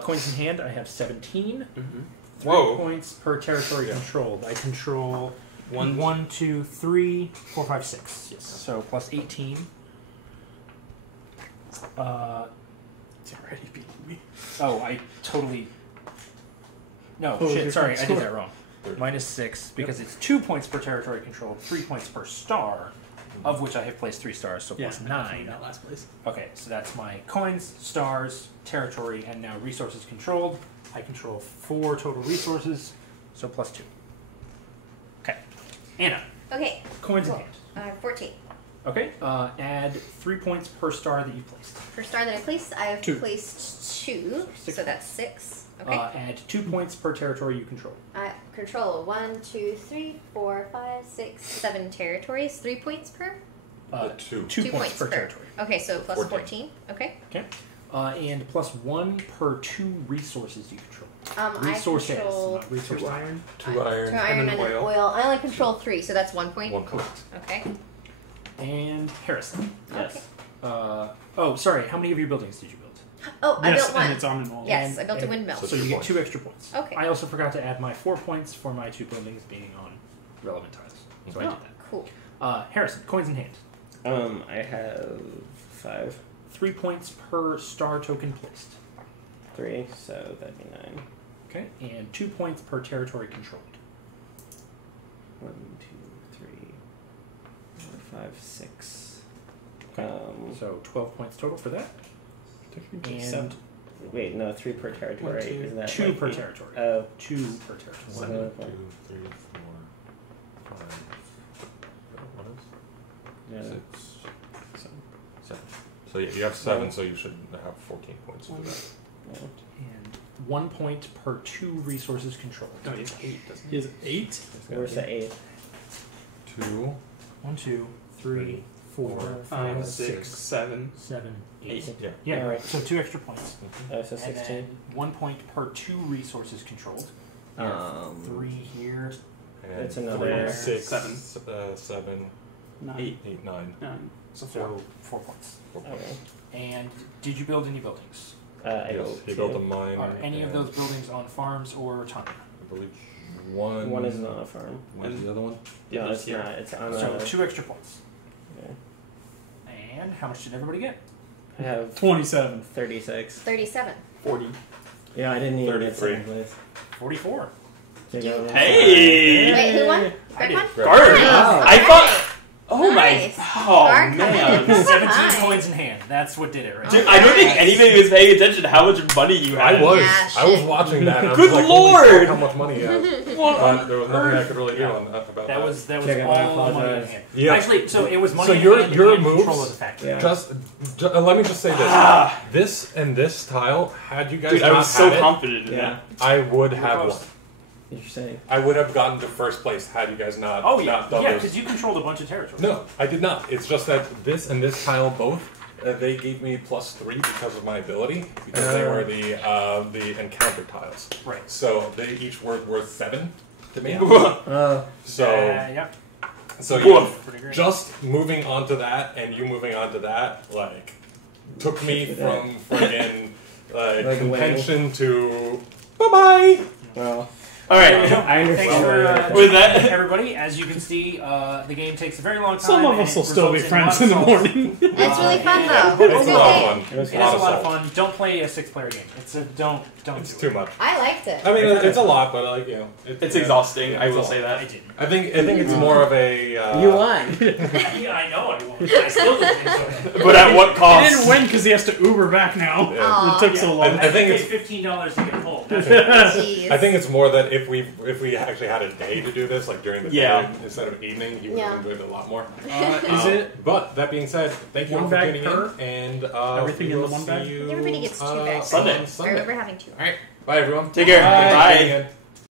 Coins in hand, I have 17. Mm-hmm. 3 Whoa. points per territory controlled. I control One. 1, 2, 3, 4, 5, 6. Yes. So plus 18. It's already beating me. Oh, I totally. No, Oh, shit, you're sorry, I fine. did that wrong. Third. Minus 6, because it's 2 points per territory controlled, 3 points per star, of which I have placed 3 stars, so plus 9. That last place. Okay, so that's my coins, stars, territory, and now resources controlled. I control 4 total resources, so plus 2. Okay. Anna, Okay. coins in Cool. hand. 14. Okay, add 3 points per star that you placed. For star that I placed, I have 2. placed 2, Six. so that's 6. Okay. Add 2 points per territory you control. I control 1, 2, 3, 4, 5, 6, 7 territories. 3 points per? Two. 2 points per per. territory. Okay, so plus 14. 14. Okay. Okay. And plus 1 per 2 resources you control. Resources, I control not resource iron. 2 iron. 2 iron and and an an oil. oil. I only control 3, so that's 1 point. 1 point. Okay. And Harrison. Yes. Oh, sorry. How many of your buildings did you build? Oh, I Yes, built one. and it's on an oil. Yes, And- I built a and- windmill. So So you 2 get points. 2 extra points. Okay. I also forgot to add my 4 points for my 2 buildings being on relevant tiles. So I Oh, did that. cool. Harrison, coins in hand. I have 5, 3 points per star token placed. 3, so that'd be 9. Okay. And 2 points per territory controlled. 1, 2, 3, 4, 5, 6. So 12 points total for that. And Except, wait, no, 3 per territory. 1, 2, Isn't that 2 like per the- territory. Oh, 2 per territory. 1, Seven. 2, 3, 4, 5. What yeah. is 6? 7. So yeah, you have 7, so you should have 14 points for that. Yeah. And 1 point per 2 resources controlled. No, he's 8, doesn't He has 8. Where's the 8? 2. 1, 2, 3, 4, 5, 5, 6, 7, 7, 8. 8. Yeah. Yeah, Alright. right. So 2 extra points. Oh, so And 16. then 1 point per 2 resources controlled. 3 here. And That's another 6, 7. 7, 9. 8, 9. 9. So 4. So 4 points. 4 points. Okay. And did you build any buildings? I Yes, built he 2. built a mine. Are any of and those buildings on farms or tunnel? I believe one. One is not a farm. Where's the other one? Yeah, No, there's it's here. not. It's on So a. 2 extra points. Okay. And how much did everybody get? I have 27. 36. 37. 40. Yeah, I didn't even get 33. second place. 44. Did You- you go- Hey! Wait, who won? I Greg did. won? Guard! Nice. I All thought. right. Oh Nice. my. Oh Guard man. coming in. 17 Hi. coins in hand. That's what did it, right? Dude, I don't think anybody was paying attention to how much money you had. I was. Yeah, I was shit. watching that. And I was Good like, holy fuck, lord! how much money he has. What But on there was nothing I earth? could really do on that about That was Check it, I all money in apologize. hand. Yeah. Actually, so it was money So in your- hand your and control moves- of the factory. Yeah. Just let me just say this. Ah. This and this tile, had you guys Dude, not I was so had it, confident in Yeah. that. I would have close. won. Interesting. I would have gotten to first place had you guys not, Oh, yeah. not done Yeah, those. because you controlled a bunch of territory. No, I did not. It's just that this and this tile both, they gave me +3 because of my ability, because they were the encounter tiles. Right. So they each were worth 7 to me. Oh, So yeah. so Woof. yeah, Pretty great. just moving on to that and you moving on to that, like, took me from friggin' Like contention to bye-bye. well. Alright. I understand. Thanks for With that- everybody. As you can see, the game takes a very long time. Some of and us it will still be results friends a in lot the of salts. morning. It's really fun though. It's a a good lot of game. fun. It was It is a lot of salt. fun. Don't play a 6-player game. It's a don't It's do too much. I liked it. I mean, it's a lot, but like, you know, It's exhausting, I it's will a say lot. I that. didn't. I think it's more of a. You won. Yeah, I know I won't. I still didn't enjoy it. But at what He cost? didn't win because he has to Uber back now. Yeah. Aw. It took so long. I think paid it's- $15 to get pulled. That's Jeez. I think it's more that if we actually had a day to do this, like during the Yeah. day instead of evening, you would Yeah. have enjoyed it a lot more. Is it? But that being said, thank you One all for bag tuning per? in, and Everything we in the will one see bag? you, Everybody gets 2 bags. Sunday. on I Sunday. remember having 2. All right, bye everyone. Take care. Bye. Bye. Again.